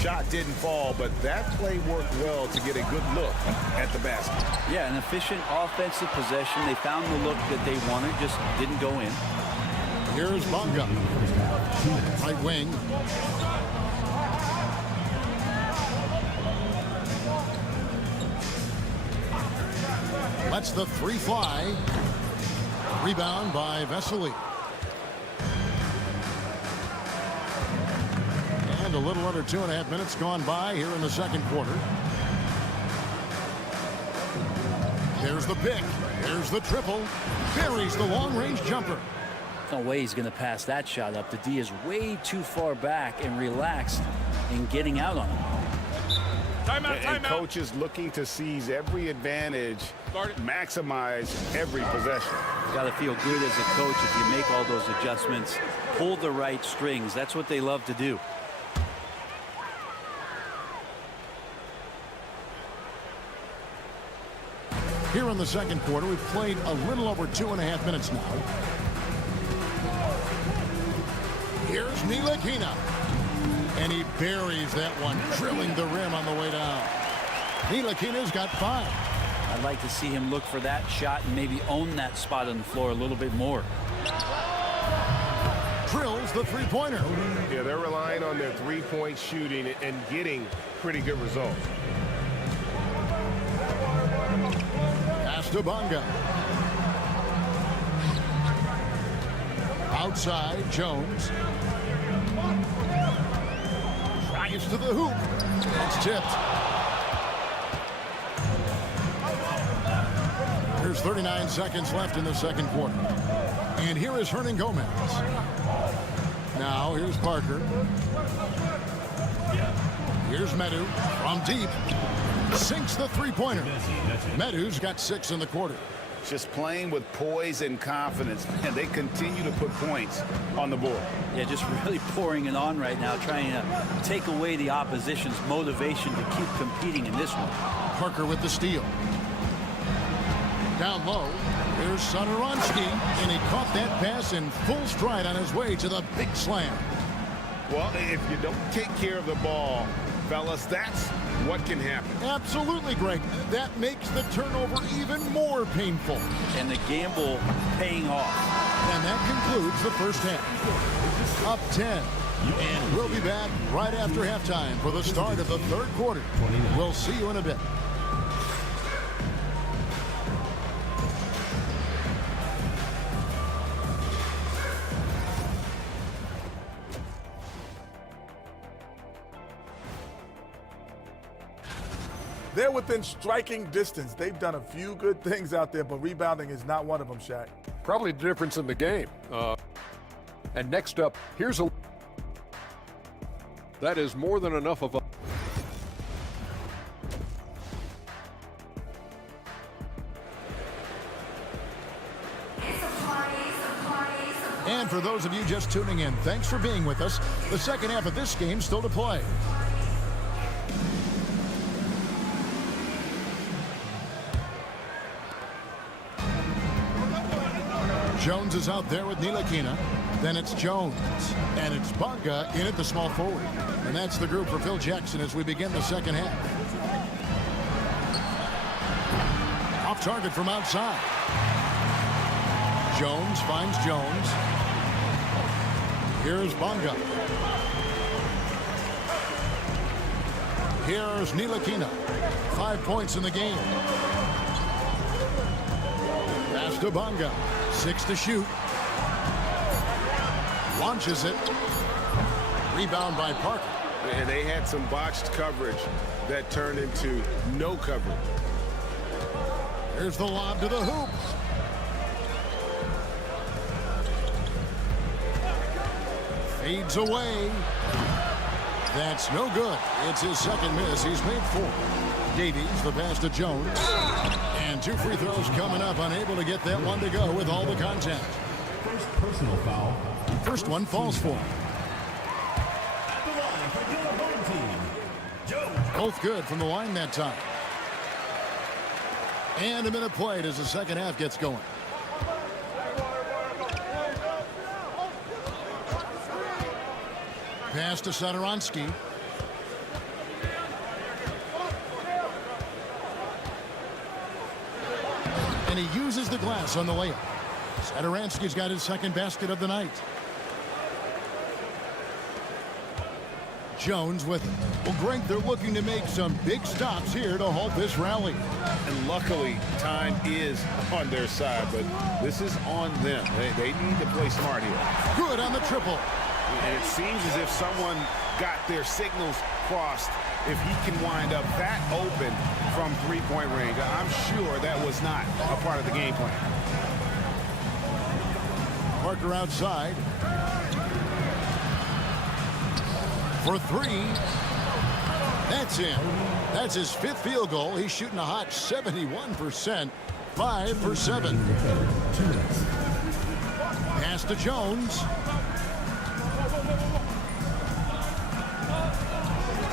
Shot didn't fall, but that play worked well to get a good look at the basket. Yeah, an efficient offensive possession. They found the look that they wanted, just didn't go in. Here's Bonga. Right wing. Lets the three fly. Rebound by Vesely. And a little under 2.5 minutes gone by here in the second quarter. There's the pick. There's the triple. Buries the long-range jumper. No way he's going to pass that shot up. The D is way too far back and relaxed in getting out on him. And coach is looking to seize every advantage, maximize every possession. Got to feel good as a coach if you make all those adjustments, pull the right strings. That's what they love to do. Here in the second quarter, we've played a little over 2.5 minutes now. Here's Ntilikina. And he buries that one, drilling the rim on the way down. Ntilikina's got 5. I'd like to see him look for that shot and maybe own that spot on the floor a little bit more. Drills the three-pointer. Yeah, they're relying on their three-point shooting and getting pretty good results. Pass to Bonga. Outside, Jones. Drives to the hoop. It's tipped. There's 39 seconds left in the second quarter. And here is Hernan Gomez. Now here's Parker. Here's Medu from deep. Sinks the three-pointer. Medu's got 6 in the quarter. Just playing with poise and confidence, and they continue to put points on the board. Yeah, just really pouring it on right now, trying to take away the opposition's motivation to keep competing in this one. Parker with the steal. Down low, here's Satoransky, and he caught that pass in full stride on his way to the big slam. Well, if you don't take care of the ball, fellas, that's what can happen. Absolutely, Greg. That makes the turnover even more painful. And the gamble paying off. And that concludes the first half. Up 10. And we'll be back right after halftime for the start of the third quarter. We'll see you in a bit. They're within striking distance. They've done a few good things out there, but rebounding is not one of them, Shaq. Probably the difference in the game. And next up, here's a... That is more than enough of a... And for those of you just tuning in, thanks for being with us. The second half of this game still to play. Jones is out there with Ntilikina. Then it's Jones. And it's Bonga in at the small forward. And that's the group for Phil Jackson as we begin the second half. Off target from outside. Jones finds Jones. Here's Bonga. Here's Ntilikina. 5 points in the game. Pass to Bonga. 6 to shoot. Launches it. Rebound by Parker. And they had some botched coverage that turned into no coverage. Here's the lob to the hoop. Fades away. That's no good. It's his second miss. He's made 4. Davies, the pass to Jones. And 2 free throws coming up, unable to get that one to go with all the contact. First personal foul. First one falls for him. At the line for your home team, Jones. Both good from the line that time. And a minute played as the second half gets going. Pass to Sadoronsky. And he uses the glass on the layup. Sadoronsky's got his second basket of the night. Jones with it. Well, Greg, they're looking to make some big stops here to halt this rally. And luckily, time is on their side, but this is on them. They need to play smart here. Good on the triple. And it seems as if someone got their signals crossed. If he can wind up that open from three-point range, I'm sure that was not a part of the game plan. Parker outside. For 3. That's in. That's his 5th field goal. He's shooting a hot 71%. 5 for 7. Pass to Jones.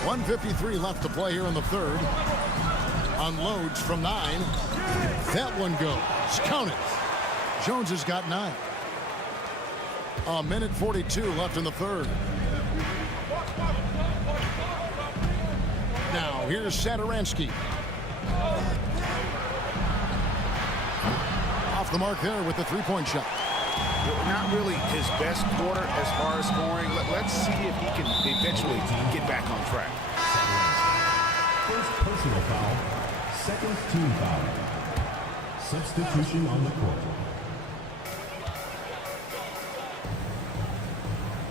1:53 left to play here in the third. Unloads from 9. That one goes. Count it. Jones has got 9. A minute 42 left in the third. Now here's Sadoronsky. Off the mark there with the three-point shot. Not really his best quarter as far as scoring. Let's see if he can eventually get back on track. First personal foul. Second team foul. Substitution on the court.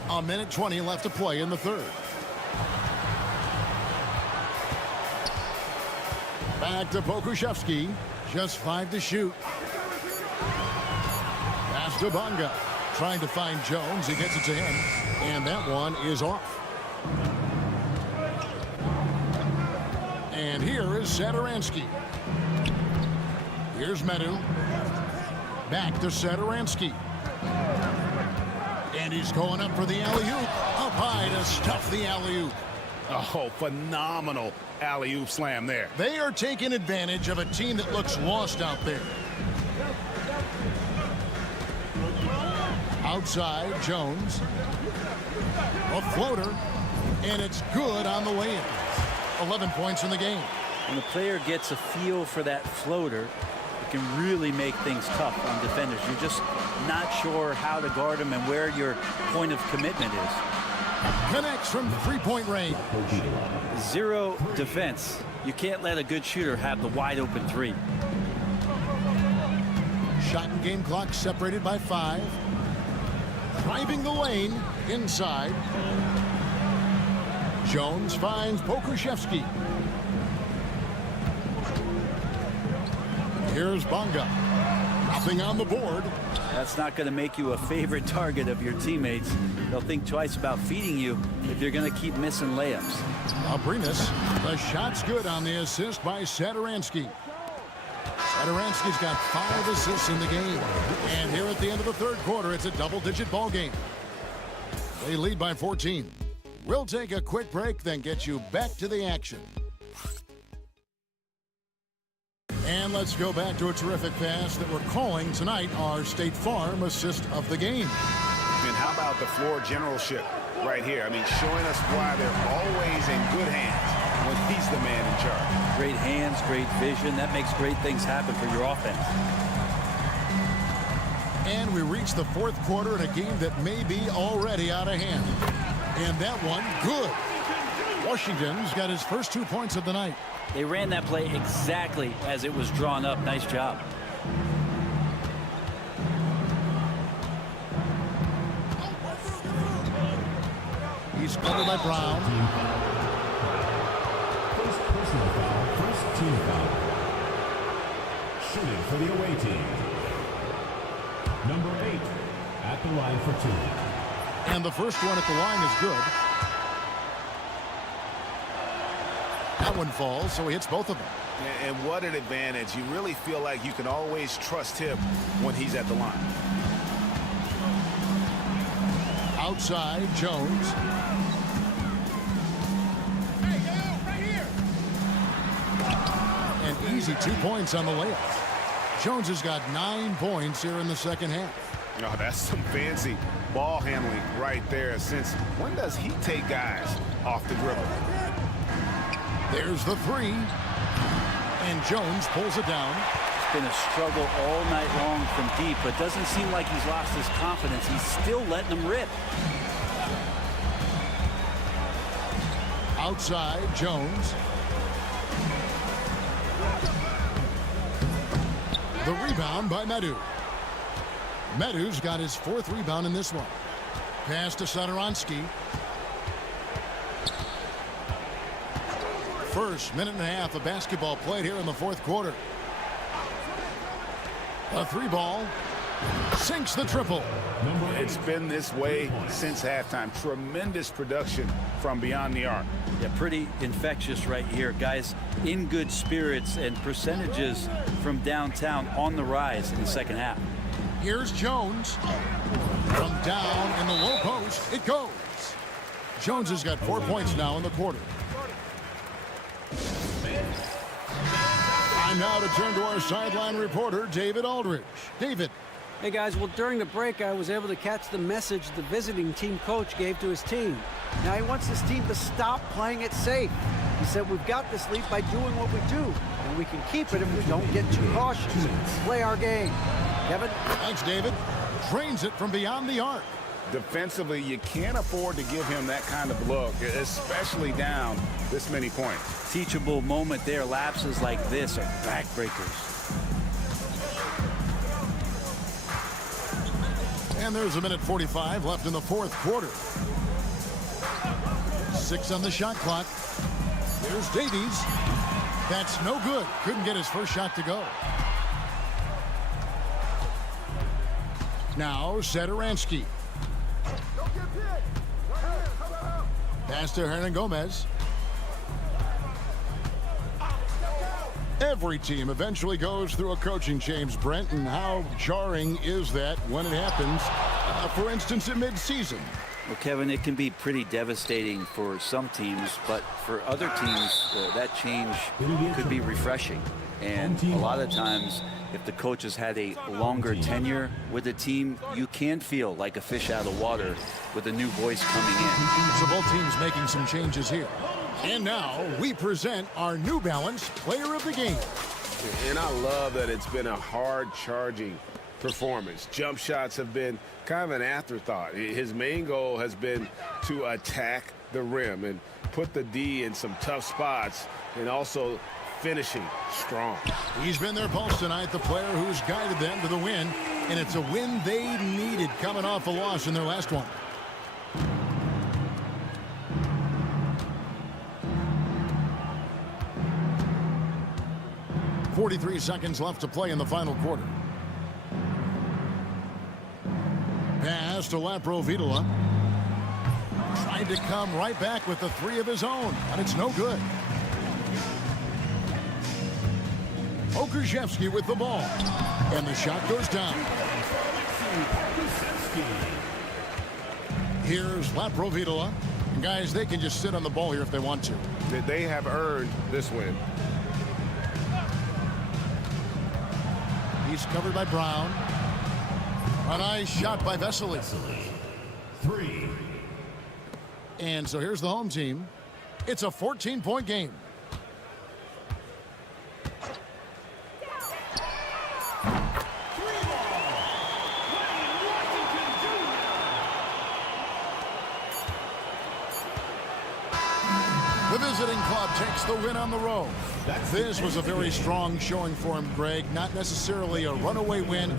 A minute 20 left to play in the third. Back to Pokusevski. Just 5 to shoot. Pass to Bonga. Trying to find Jones. He gets it to him. And that one is off. And here is Sadoronsky. Here's Medu. Back to Sadoronsky. And he's going up for the alley-oop. Up high to stuff the alley-oop. Oh, phenomenal alley-oop slam there. They are taking advantage of a team that looks lost out there. Outside, Jones. A floater. And it's good on the way in. 11 points in the game. When the player gets a feel for that floater, it can really make things tough on defenders. You're just not sure how to guard them and where your point of commitment is. Connects from three-point range. 0 defense. You can't let a good shooter have the wide open 3. Shot and game clock separated by 5. Driving the lane inside. Jones finds Pokusevski. Here's Bonga. Nothing on the board. That's not going to make you a favorite target of your teammates. They'll think twice about feeding you if you're going to keep missing layups. Abrinas, the shot's good on the assist by Sadoronsky. Sadoronsky's got 5 assists in the game. And here at the end of the third quarter, it's a double-digit ball game. They lead by 14. We'll take a quick break, then get you back to the action. And let's go back to a terrific pass that we're calling tonight our State Farm assist of the game. And how about the floor generalship right here? I mean, showing us why they're always in good hands when he's the man in charge. Great hands, great vision. That makes great things happen for your offense. And we reach the fourth quarter in a game that may be already out of hand. And that one, good. Washington's got his first 2 points of the night. They ran that play exactly as it was drawn up. Nice job. He's covered by Brown. First personal foul, first team foul. Shooting for the away team. Number 8 at the line for 2. And the first one at the line is good. That one falls, so he hits both of them. And what an advantage. You really feel like you can always trust him when he's at the line. Outside, Jones. An easy 2 points on the layup. Jones has got 9 points here in the second half. Oh, that's some fancy ball handling right there. Since when does he take guys off the dribble? There's the three. And Jones pulls it down. It's been a struggle all night long from deep, but doesn't seem like he's lost his confidence. He's still letting them rip. Outside, Jones. The rebound by Medu. Medu's got his 4th rebound in this one. Pass to Satoransky. First minute and a half of basketball played here in the 4th quarter. A 3-ball. Sinks the triple. It's been this way since halftime. Tremendous production from beyond the arc. Yeah, pretty infectious right here. Guys in good spirits, and percentages from downtown on the rise in the second half. Here's Jones. From down in the low post, it goes. Jones has got 4 points now in the quarter. Time now to turn to our sideline reporter, David Aldridge. David. Hey, guys. Well, during the break, I was able to catch the message the visiting team coach gave to his team. Now, he wants his team to stop playing it safe. He said, we've got this lead by doing what we do, and we can keep it if we don't get too cautious. Play our game. Kevin? Thanks, David. Drains it from beyond the arc. Defensively, you can't afford to give him that kind of look, especially down this many points. Teachable moment there. Lapses like this are backbreakers. And there's a minute 45 left in the 4th quarter. 6 on the shot clock. Here's Davies. That's no good. Couldn't get his first shot to go. Now Satoransky. Pass to Hernan Gomez. Every team eventually goes through a coaching change, Brent, and how jarring is that when it happens, for instance, in mid-season? Well, Kevin, it can be pretty devastating for some teams, but for other teams, that change could be refreshing. And a lot of times, if the coach has had a longer tenure with the team, you can feel like a fish out of water with a new voice coming in. So both teams making some changes here. And now we present our New Balance Player of the Game. And I love that it's been a hard-charging performance. Jump shots have been kind of an afterthought. His main goal has been to attack the rim and put the D in some tough spots, and also finishing strong. He's been their pulse tonight, the player who's guided them to the win, and it's a win they needed coming off a loss in their last one. .43 seconds left to play in the final quarter. Pass to Laprovitola. Tried to come right back with the 3 of his own, and it's no good. Okrzyjewski with the ball, and the shot goes down. Here's Laprovitola. And guys, they can just sit on the ball here if they want to. They have earned this win. He's covered by Brown. A nice shot by Vesely. 3. And so here's the home team. It's a 14-point game. The visiting club takes the win on the road. This was a very strong showing for him, Greg. Not necessarily a runaway win.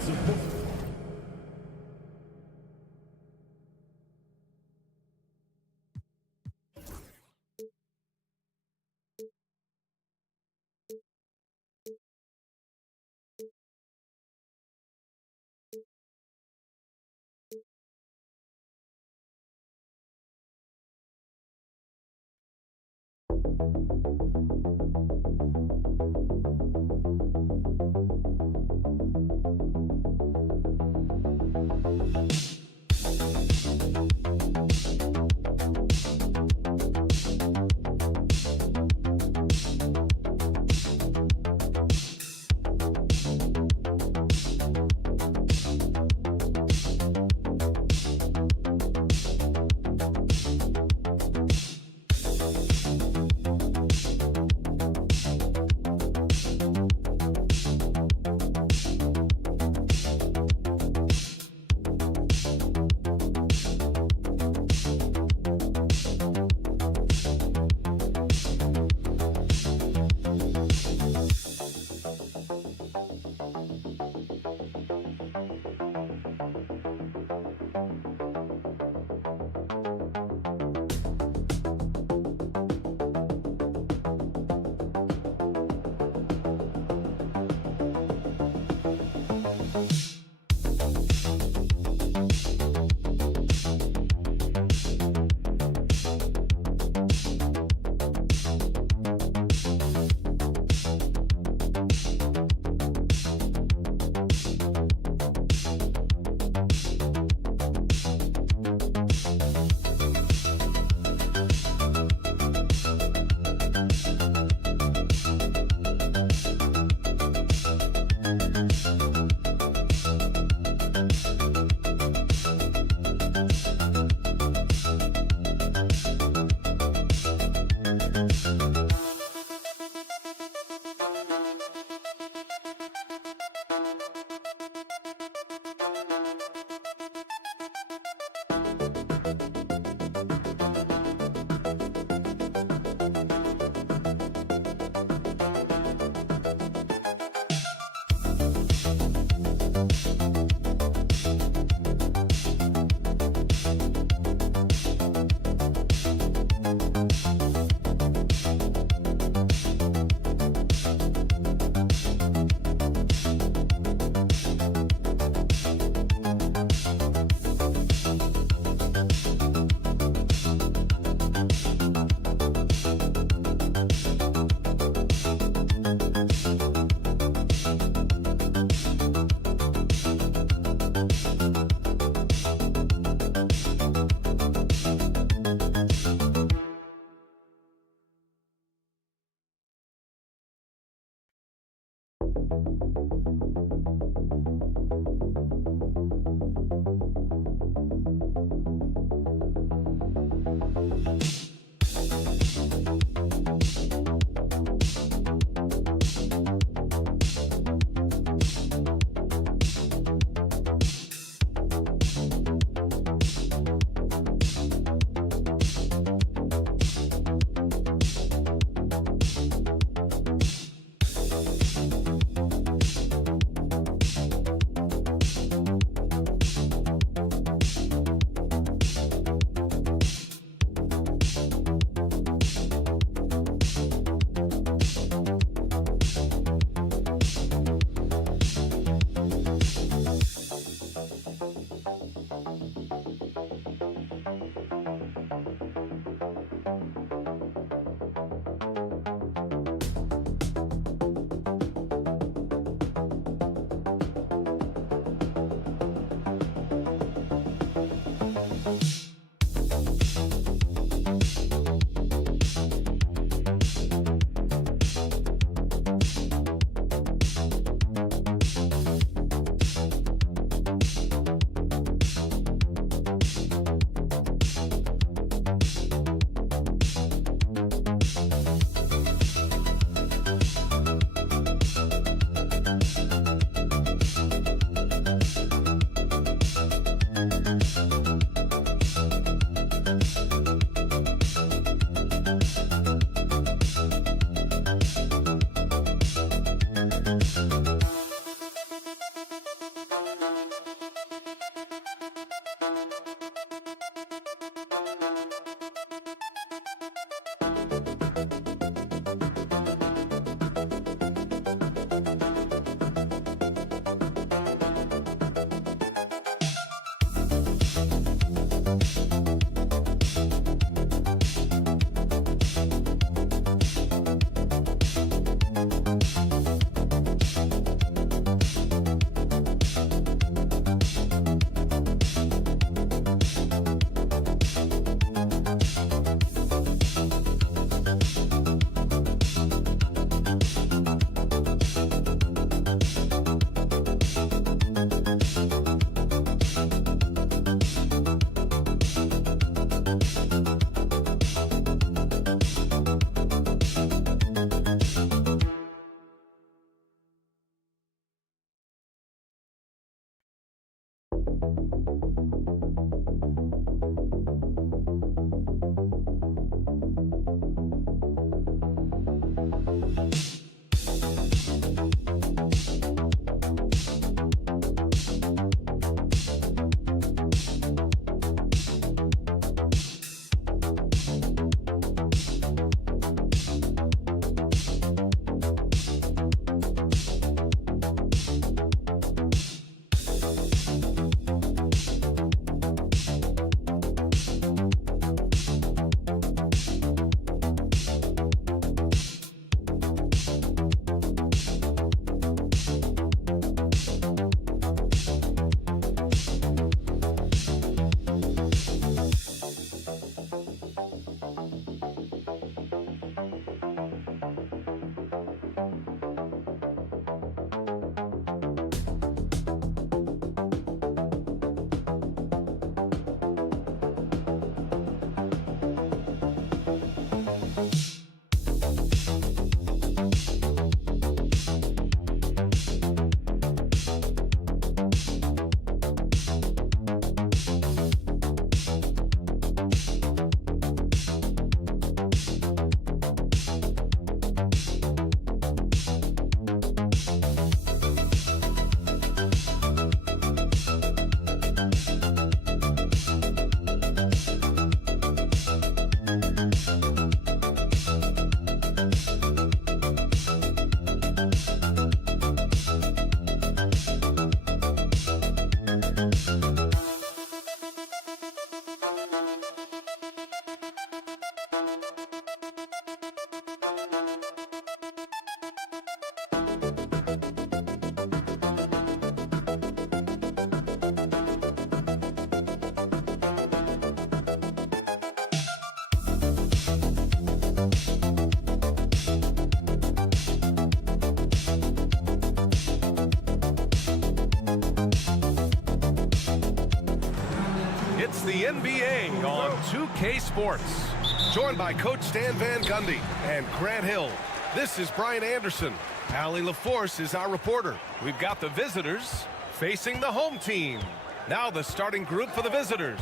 the NBA on 2K Sports. Joined by Coach Stan Van Gundy and Grant Hill. This is Brian Anderson. Allie LaForce is our reporter. We've got the visitors facing the home team. Now the starting group for the visitors.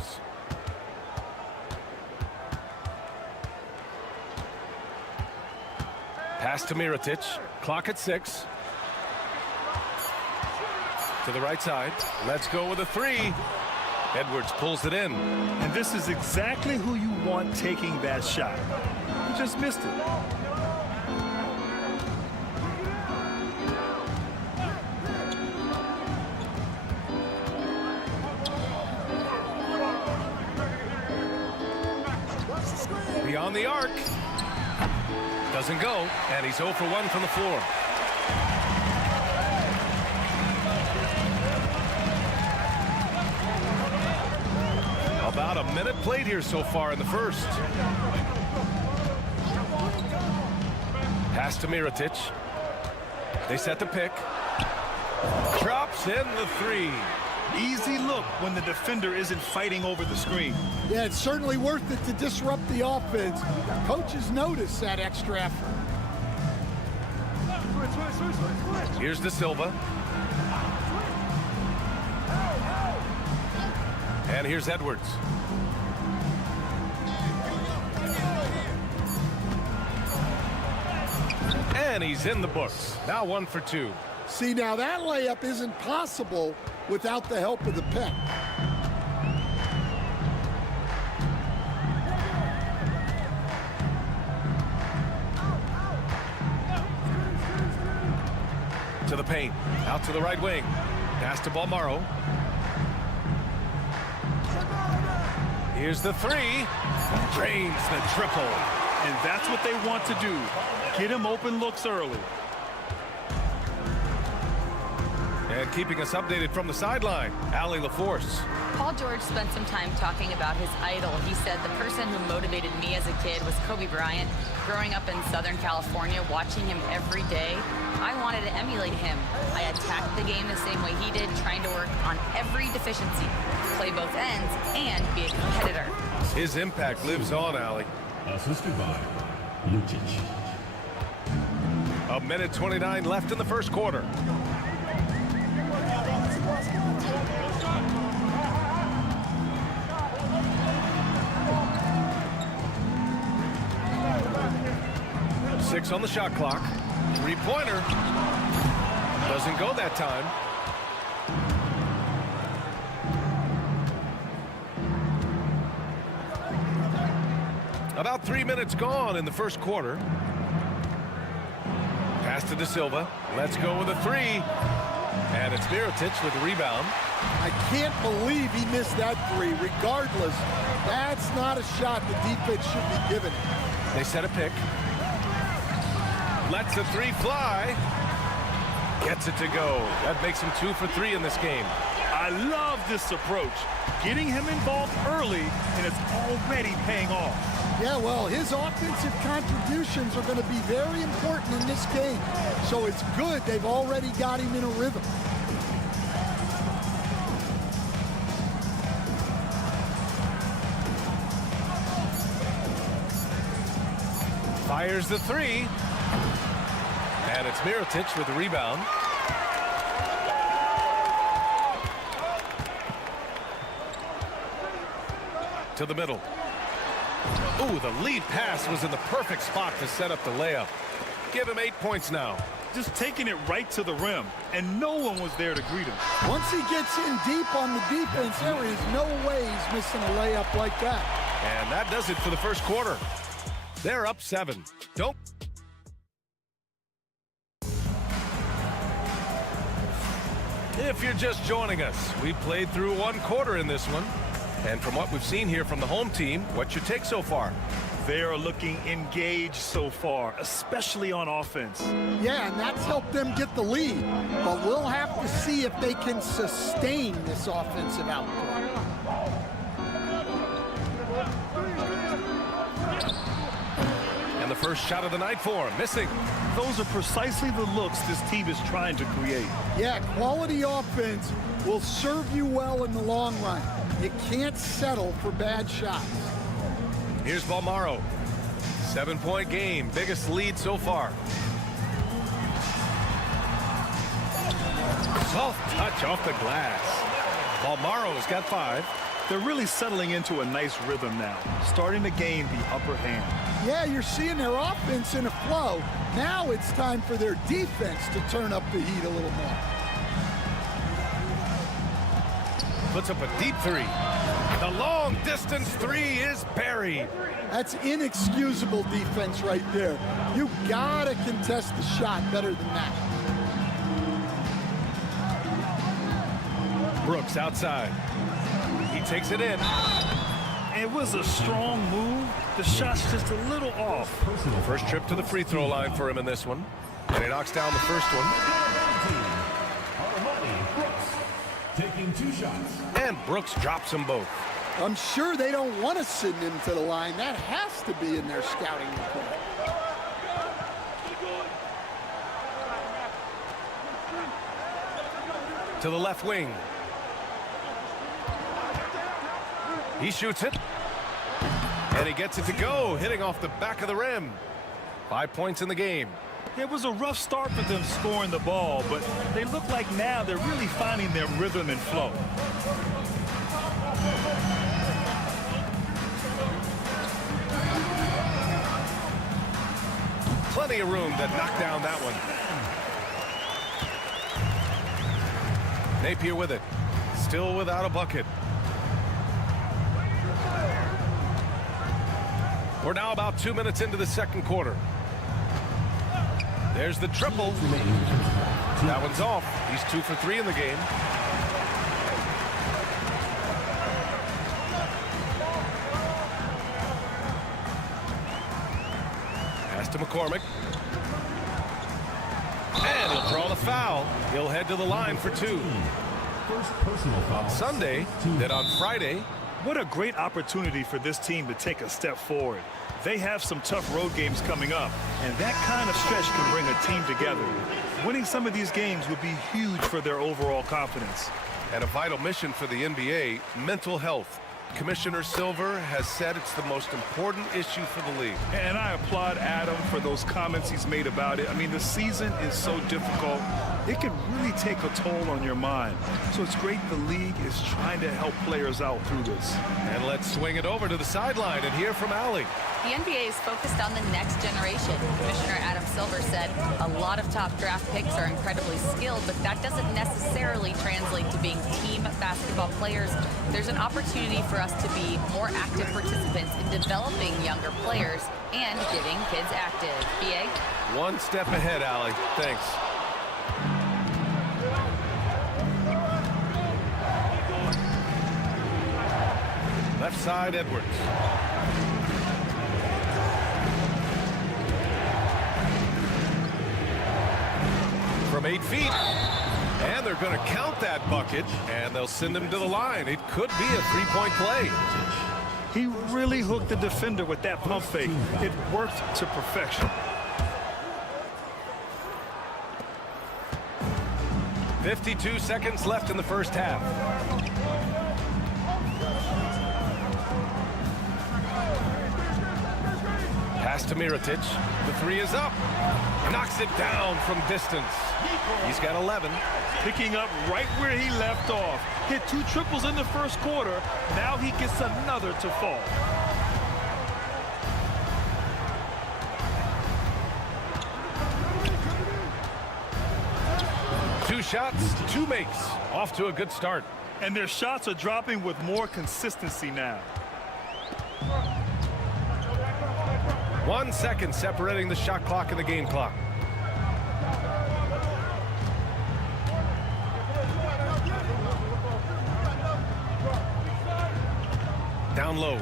Pass to Mirotic. Clock at 6. To the right side. Let's go with a 3. Edwards pulls it in. And this is exactly who you want taking that shot. He just missed it. Beyond the arc. Doesn't go, and he's 0 for 1 from the floor. About a minute played here so far in the first. Pass to Mirotic. They set the pick. Drops in the 3. Easy look when the defender isn't fighting over the screen. Yeah, it's certainly worth it to disrupt the offense. Coaches notice that extra effort. Here's De Silva. And here's Edwards. And he's in the books. Now 1 for 2. See, now that layup isn't possible without the help of the pick. To the paint. Out to the right wing. Pass to Balmaro. Here's the 3. Drains the triple. And that's what they want to do. Get him open looks early. And keeping us updated from the sideline, Allie LaForce. Paul George spent some time talking about his idol. He said, the person who motivated me as a kid was Kobe Bryant. Growing up in Southern California, watching him every day, I wanted to emulate him. I attacked the game the same way he did, trying to work on every deficiency, play both ends, and be a competitor. His impact lives on, Allie. Assisted by Lucic. A minute 29 left in the first quarter. Six on the shot clock. 3-pointer. Doesn't go that time. About 3 minutes gone in the first quarter. Pass to De Silva. Let's go with a 3. And it's Mirotic with the rebound. I can't believe he missed that 3. Regardless, that's not a shot the defense should be giving him. They set a pick. Lets the 3 fly. Gets it to go. That makes him 2 for 3 in this game. I love this approach. Getting him involved early, and it's already paying off. Yeah, well, his offensive contributions are going to be very important in this game. So it's good they've already got him in a rhythm. Fires the 3. And it's Mirotic with the rebound. To the middle. Ooh, the lead pass was in the perfect spot to set up the layup. Give him 8 points now. Just taking it right to the rim, and no one was there to greet him. Once he gets in deep on the defense, there is no way he's missing a layup like that. And that does it for the first quarter. They're up 7. Don't. If you're just joining us, we played through 1 quarter in this one. And from what we've seen here from the home team, what's your take so far? They are looking engaged so far, especially on offense. Yeah, and that's helped them get the lead. But we'll have to see if they can sustain this offensive output. And the first shot of the night for him, missing. Those are precisely the looks this team is trying to create. Yeah, quality offense will serve you well in the long run. You can't settle for bad shots. Here's Balmaro. 7-point game, biggest lead so far. Soft touch off the glass. Balmaro's got 5. They're really settling into a nice rhythm now, starting to gain the upper hand. Yeah, you're seeing their offense in a flow. Now it's time for their defense to turn up the heat a little more. Puts up a deep 3. The long distance 3 is buried. That's inexcusable defense right there. You gotta contest the shot better than that. Brooks outside. He takes it in. It was a strong move. The shot's just a little off. First trip to the free throw line for him in this one. And he knocks down the first one. Taking 2 shots. And Brooks drops them both. I'm sure they don't want to send him to the line. That has to be in their scouting report. To the left wing. He shoots it. And he gets it to go, hitting off the back of the rim. 5 points in the game. It was a rough start for them scoring the ball, but they look like now they're really finding their rhythm and flow. Plenty of room to knock down that one. Napier with it. Still without a bucket. We're now about 2 minutes into the second quarter. There's the triple. That one's off. He's 2 for 3 in the game. Pass to McCormick. And he'll draw the foul. He'll head to the line for 2. First personal foul. Sunday, then on Friday. What a great opportunity for this team to take a step forward. They have some tough road games coming up, and that kind of stretch can bring a team together. Winning some of these games would be huge for their overall confidence. And a vital mission for the NBA, mental health. Commissioner Silver has said it's the most important issue for the league. And I applaud Adam for those comments he's made about it. I mean, the season is so difficult. It can really take a toll on your mind. So it's great the league is trying to help players out through this. And let's swing it over to the sideline and hear from Allie. The NBA is focused on the next generation. Commissioner Adam Silver said a lot of top draft picks are incredibly skilled, but that doesn't necessarily translate to being team basketball players. There's an opportunity for us to be more active participants in developing younger players and getting kids active. BA? One step ahead, Allie. Thanks. Left side, Edwards. From 8 feet. And they're going to count that bucket, and they'll send him to the line. It could be a three-point play. He really hooked the defender with that pump fake. It worked to perfection. 52 seconds left in the first half. Pass to Mirotic. The 3 is up. Knocks it down from distance. He's got 11. Picking up right where he left off. Hit 2 triples in the first quarter. Now he gets another to fall. Two shots, 2 makes. Off to a good start. And their shots are dropping with more consistency now. 1 second separating the shot clock and the game clock. Down low.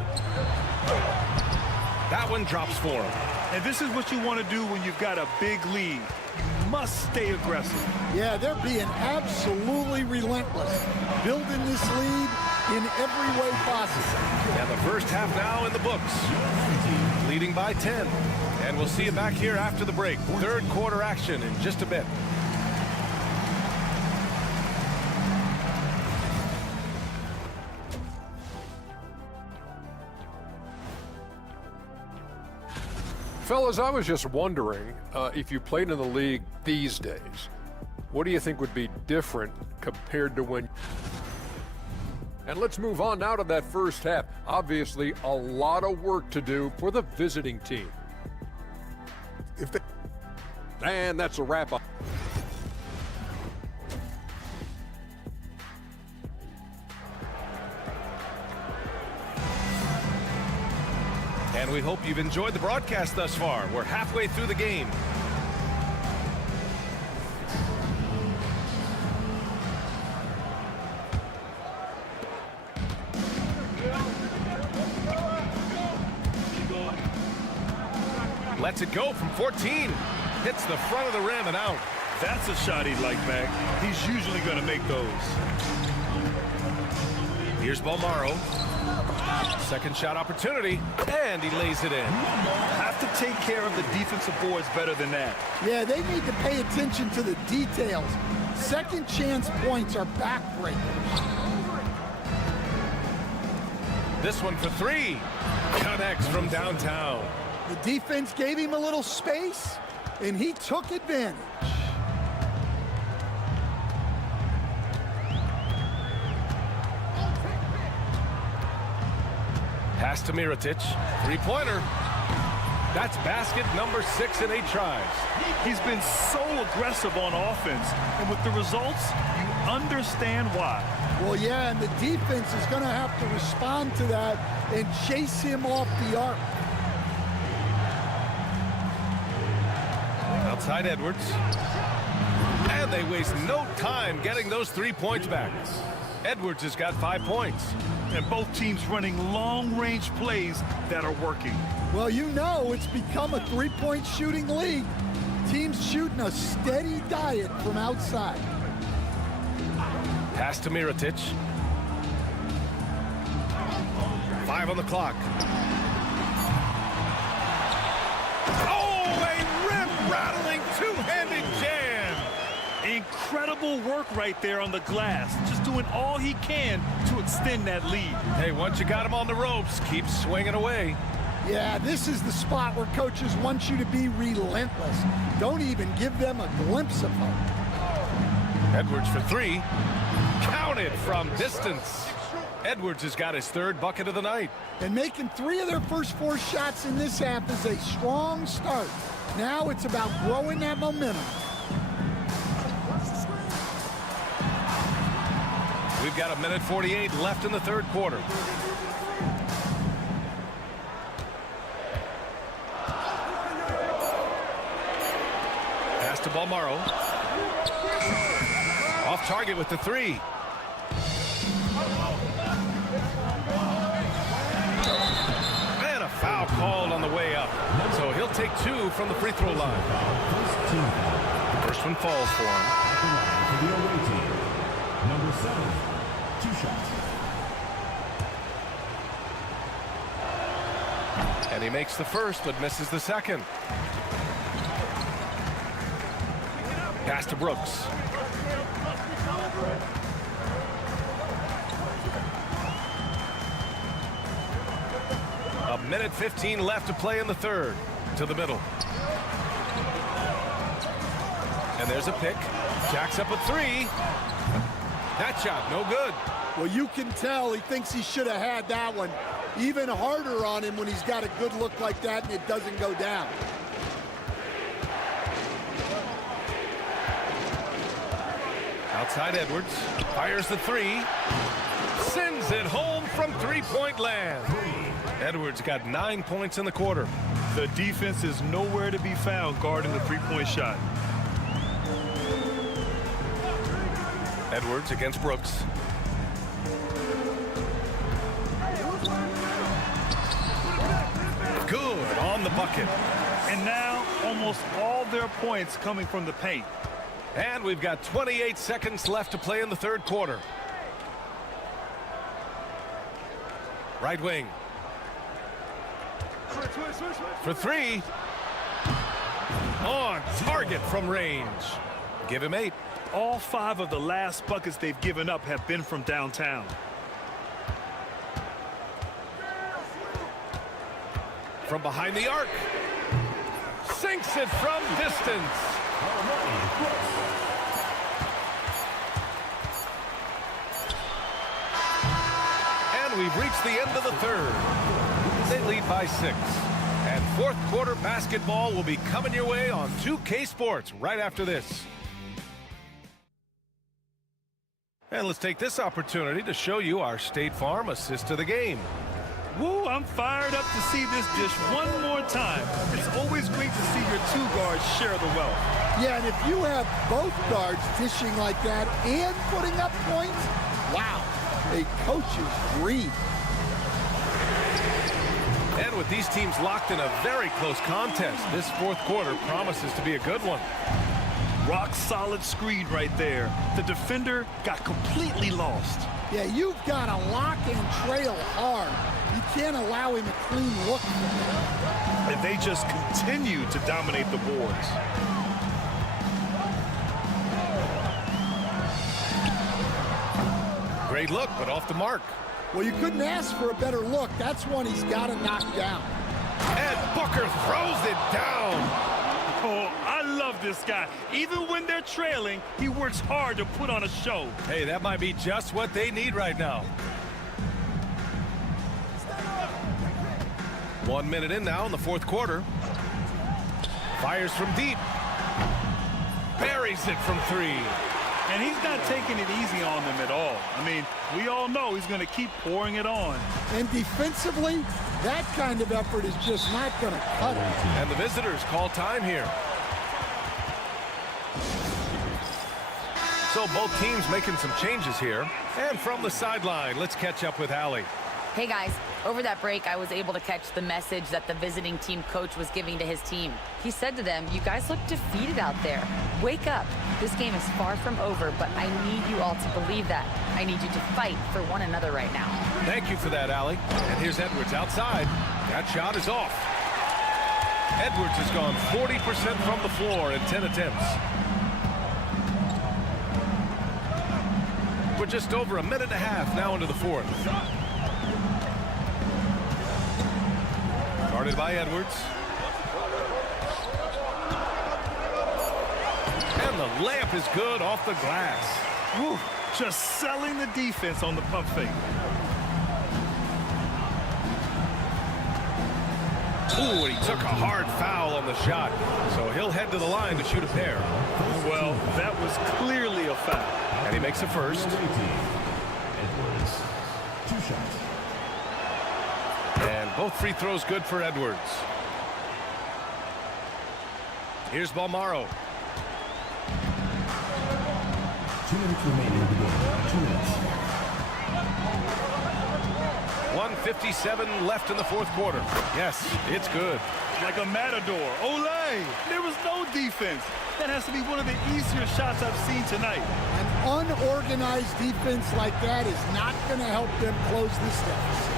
That one drops for him. And this is what you want to do when you've got a big lead. You must stay aggressive. Yeah, they're being absolutely relentless, building this lead in every way possible. And the first half now in the books. Leading by 10. And we'll see you back here after the break. Third quarter action in just a bit. Fellas, I was just wondering if you played in the league these days, what do you think would be different compared to when... And let's move on now to that first half. Obviously, a lot of work to do for the visiting team. And that's a wrap-up. And we hope you've enjoyed the broadcast thus far. We're halfway through the game. Lets it go from 14. Hits the front of the rim and out. That's a shot he'd like back. He's usually going to make those. Here's Balmaro. Second shot opportunity, and he lays it in. Have to take care of the defensive boards better than that. Yeah, they need to pay attention to the details. Second chance points are backbreakers. This one for three. Connects from downtown. The defense gave him a little space, and he took advantage. Pass to Mirotic. Three-pointer. That's basket number 6 in 8 tries. He's been so aggressive on offense, and with the results, you understand why. Well, yeah, and the defense is going to have to respond to that and chase him off the arc. Outside Edwards. And they waste no time getting those 3 points back. Edwards has got 5 points. And both teams running long-range plays that are working. Well, you know it's become a three-point shooting league. Teams shooting a steady diet from outside. Pass to Mirotic. 5 on the clock. Oh, a rim-rattling two-handed jam. Incredible work right there on the glass. Just doing all he can to extend that lead. Hey, once you got him on the ropes, keep swinging away. Yeah, this is the spot where coaches want you to be relentless. Don't even give them a glimpse of hope. Edwards for 3. Counted from distance. Edwards has got his 3rd bucket of the night. And making 3 of their first 4 shots in this half is a strong start. Now it's about growing that momentum. We've got 1:48 left in the 3rd quarter. Pass to Balmaro. Off target with the 3. And a foul called on the way up. So he'll take 2 from the free throw line. First one falls for him. The away team, number 7, 2 shots. And he makes the first, but misses the second. Pass to Brooks. A 1:15 left to play in the 3rd. To the middle. And there's a pick. Jacks up a 3. That shot, no good. Well, you can tell he thinks he should have had that one. Even harder on him when he's got a good look like that and it doesn't go down. Outside Edwards. Fires the 3. Sends it home from three-point land. Edwards got 9 points in the quarter. The defense is nowhere to be found guarding the three-point shot. Edwards against Brooks. Good on the bucket. And now almost all their points coming from the paint. And we've got 28 seconds left to play in the 3rd quarter. Right wing. For 3. On target from range. Give him 8. All 5 of the last buckets they've given up have been from downtown. From behind the arc. sinks it from distance. And we've reached the end of the third. They lead by 6. And fourth quarter basketball will be coming your way on 2K Sports right after this. And let's take this opportunity to show you our State Farm assist of the game. Woo, I'm fired up to see this dish one more time. It's always great to see your two guards share the wealth. Yeah, and if you have both guards dishing like that and putting up points, wow, a coach's dream. And with these teams locked in a very close contest, this fourth quarter promises to be a good one. Rock solid screen right there. The defender got completely lost. Yeah, you've got to lock and trail hard. You can't allow him a clean look. And they just continue to dominate the boards. Great look, but off the mark. Well, you couldn't ask for a better look. That's one he's got to knock down. And Booker throws it down. Oh, I love this guy. Even when they're trailing, he works hard to put on a show. Hey, that might be just what they need right now. 1 minute in now in the fourth quarter. Fires from deep. Buries it from 3. And he's not taking it easy on them at all. I mean, we all know he's going to keep pouring it on. And defensively, that kind of effort is just not going to cut it. And the visitors call time here. So both teams making some changes here. And from the sideline, let's catch up with Allie. Hey guys, over that break, I was able to catch the message that the visiting team coach was giving to his team. He said to them, "You guys look defeated out there. Wake up. This game is far from over, but I need you all to believe that. I need you to fight for one another right now." Thank you for that, Allie. And here's Edwards outside. That shot is off. Edwards has gone 40% from the floor in 10 attempts. We're just over a minute and a half now into the fourth. Guarded by Edwards. And the layup is good off the glass. Woo, just selling the defense on the pump fake. Ooh, and he took a hard foul on the shot. So he'll head to the line to shoot a pair. Well, that was clearly a foul. And he makes a first. Edwards, 2 shots. And both free throws good for Edwards. Here's Balmaro. 2 minutes remaining in the game. 2 minutes. 1:57 left in the fourth quarter. Yes, it's good. Like a matador. Olay! There was no defense. That has to be one of the easier shots I've seen tonight. An unorganized defense like that is not going to help them close this deficit.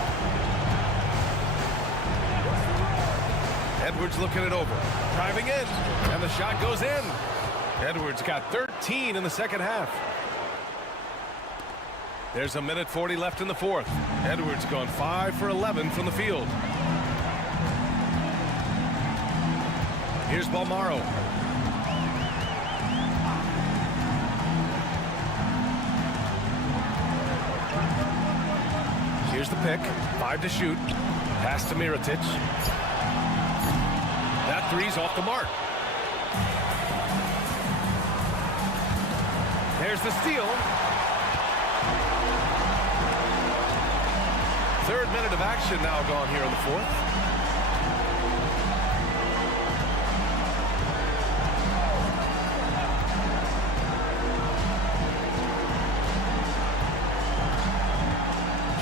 Edwards looking it over. Driving in. And the shot goes in. Edwards got 13 in the second half. There's a minute 40 left in the fourth. Edwards gone 5 for 11 from the field. Here's Balmaro. Here's the pick. 5 to shoot. Pass to Mirotic. That three's off the mark. There's the steal. Third minute of action now gone here in the fourth.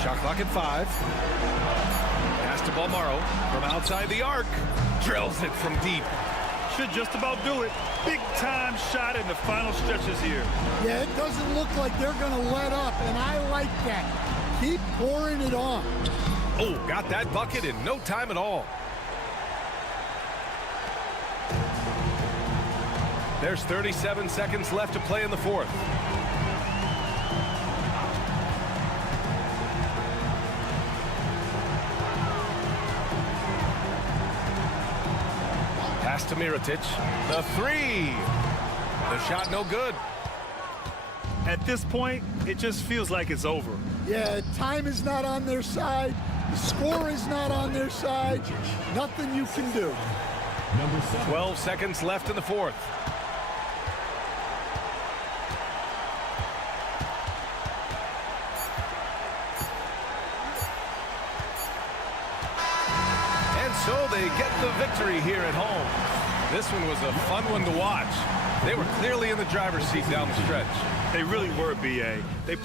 Shot clock at 5. Pass to Balmaro from outside the arc. Drills it from deep. Should just about do it. Big time shot in the final stretches here. Yeah, it doesn't look like they're going to let up, and I like that. Keep pouring it on. Oh, got that bucket in no time at all. There's 37 seconds left to play in the fourth. Pass to Mirotic. The three. The shot no good. At this point, it just feels like it's over. Yeah, time is not on their side. The score is not on their side. Nothing you can do. 12 seconds left in the fourth. And so they get the victory here at home. This one was a fun one to watch. They were clearly in the driver's seat down the stretch. They really were, B.A. They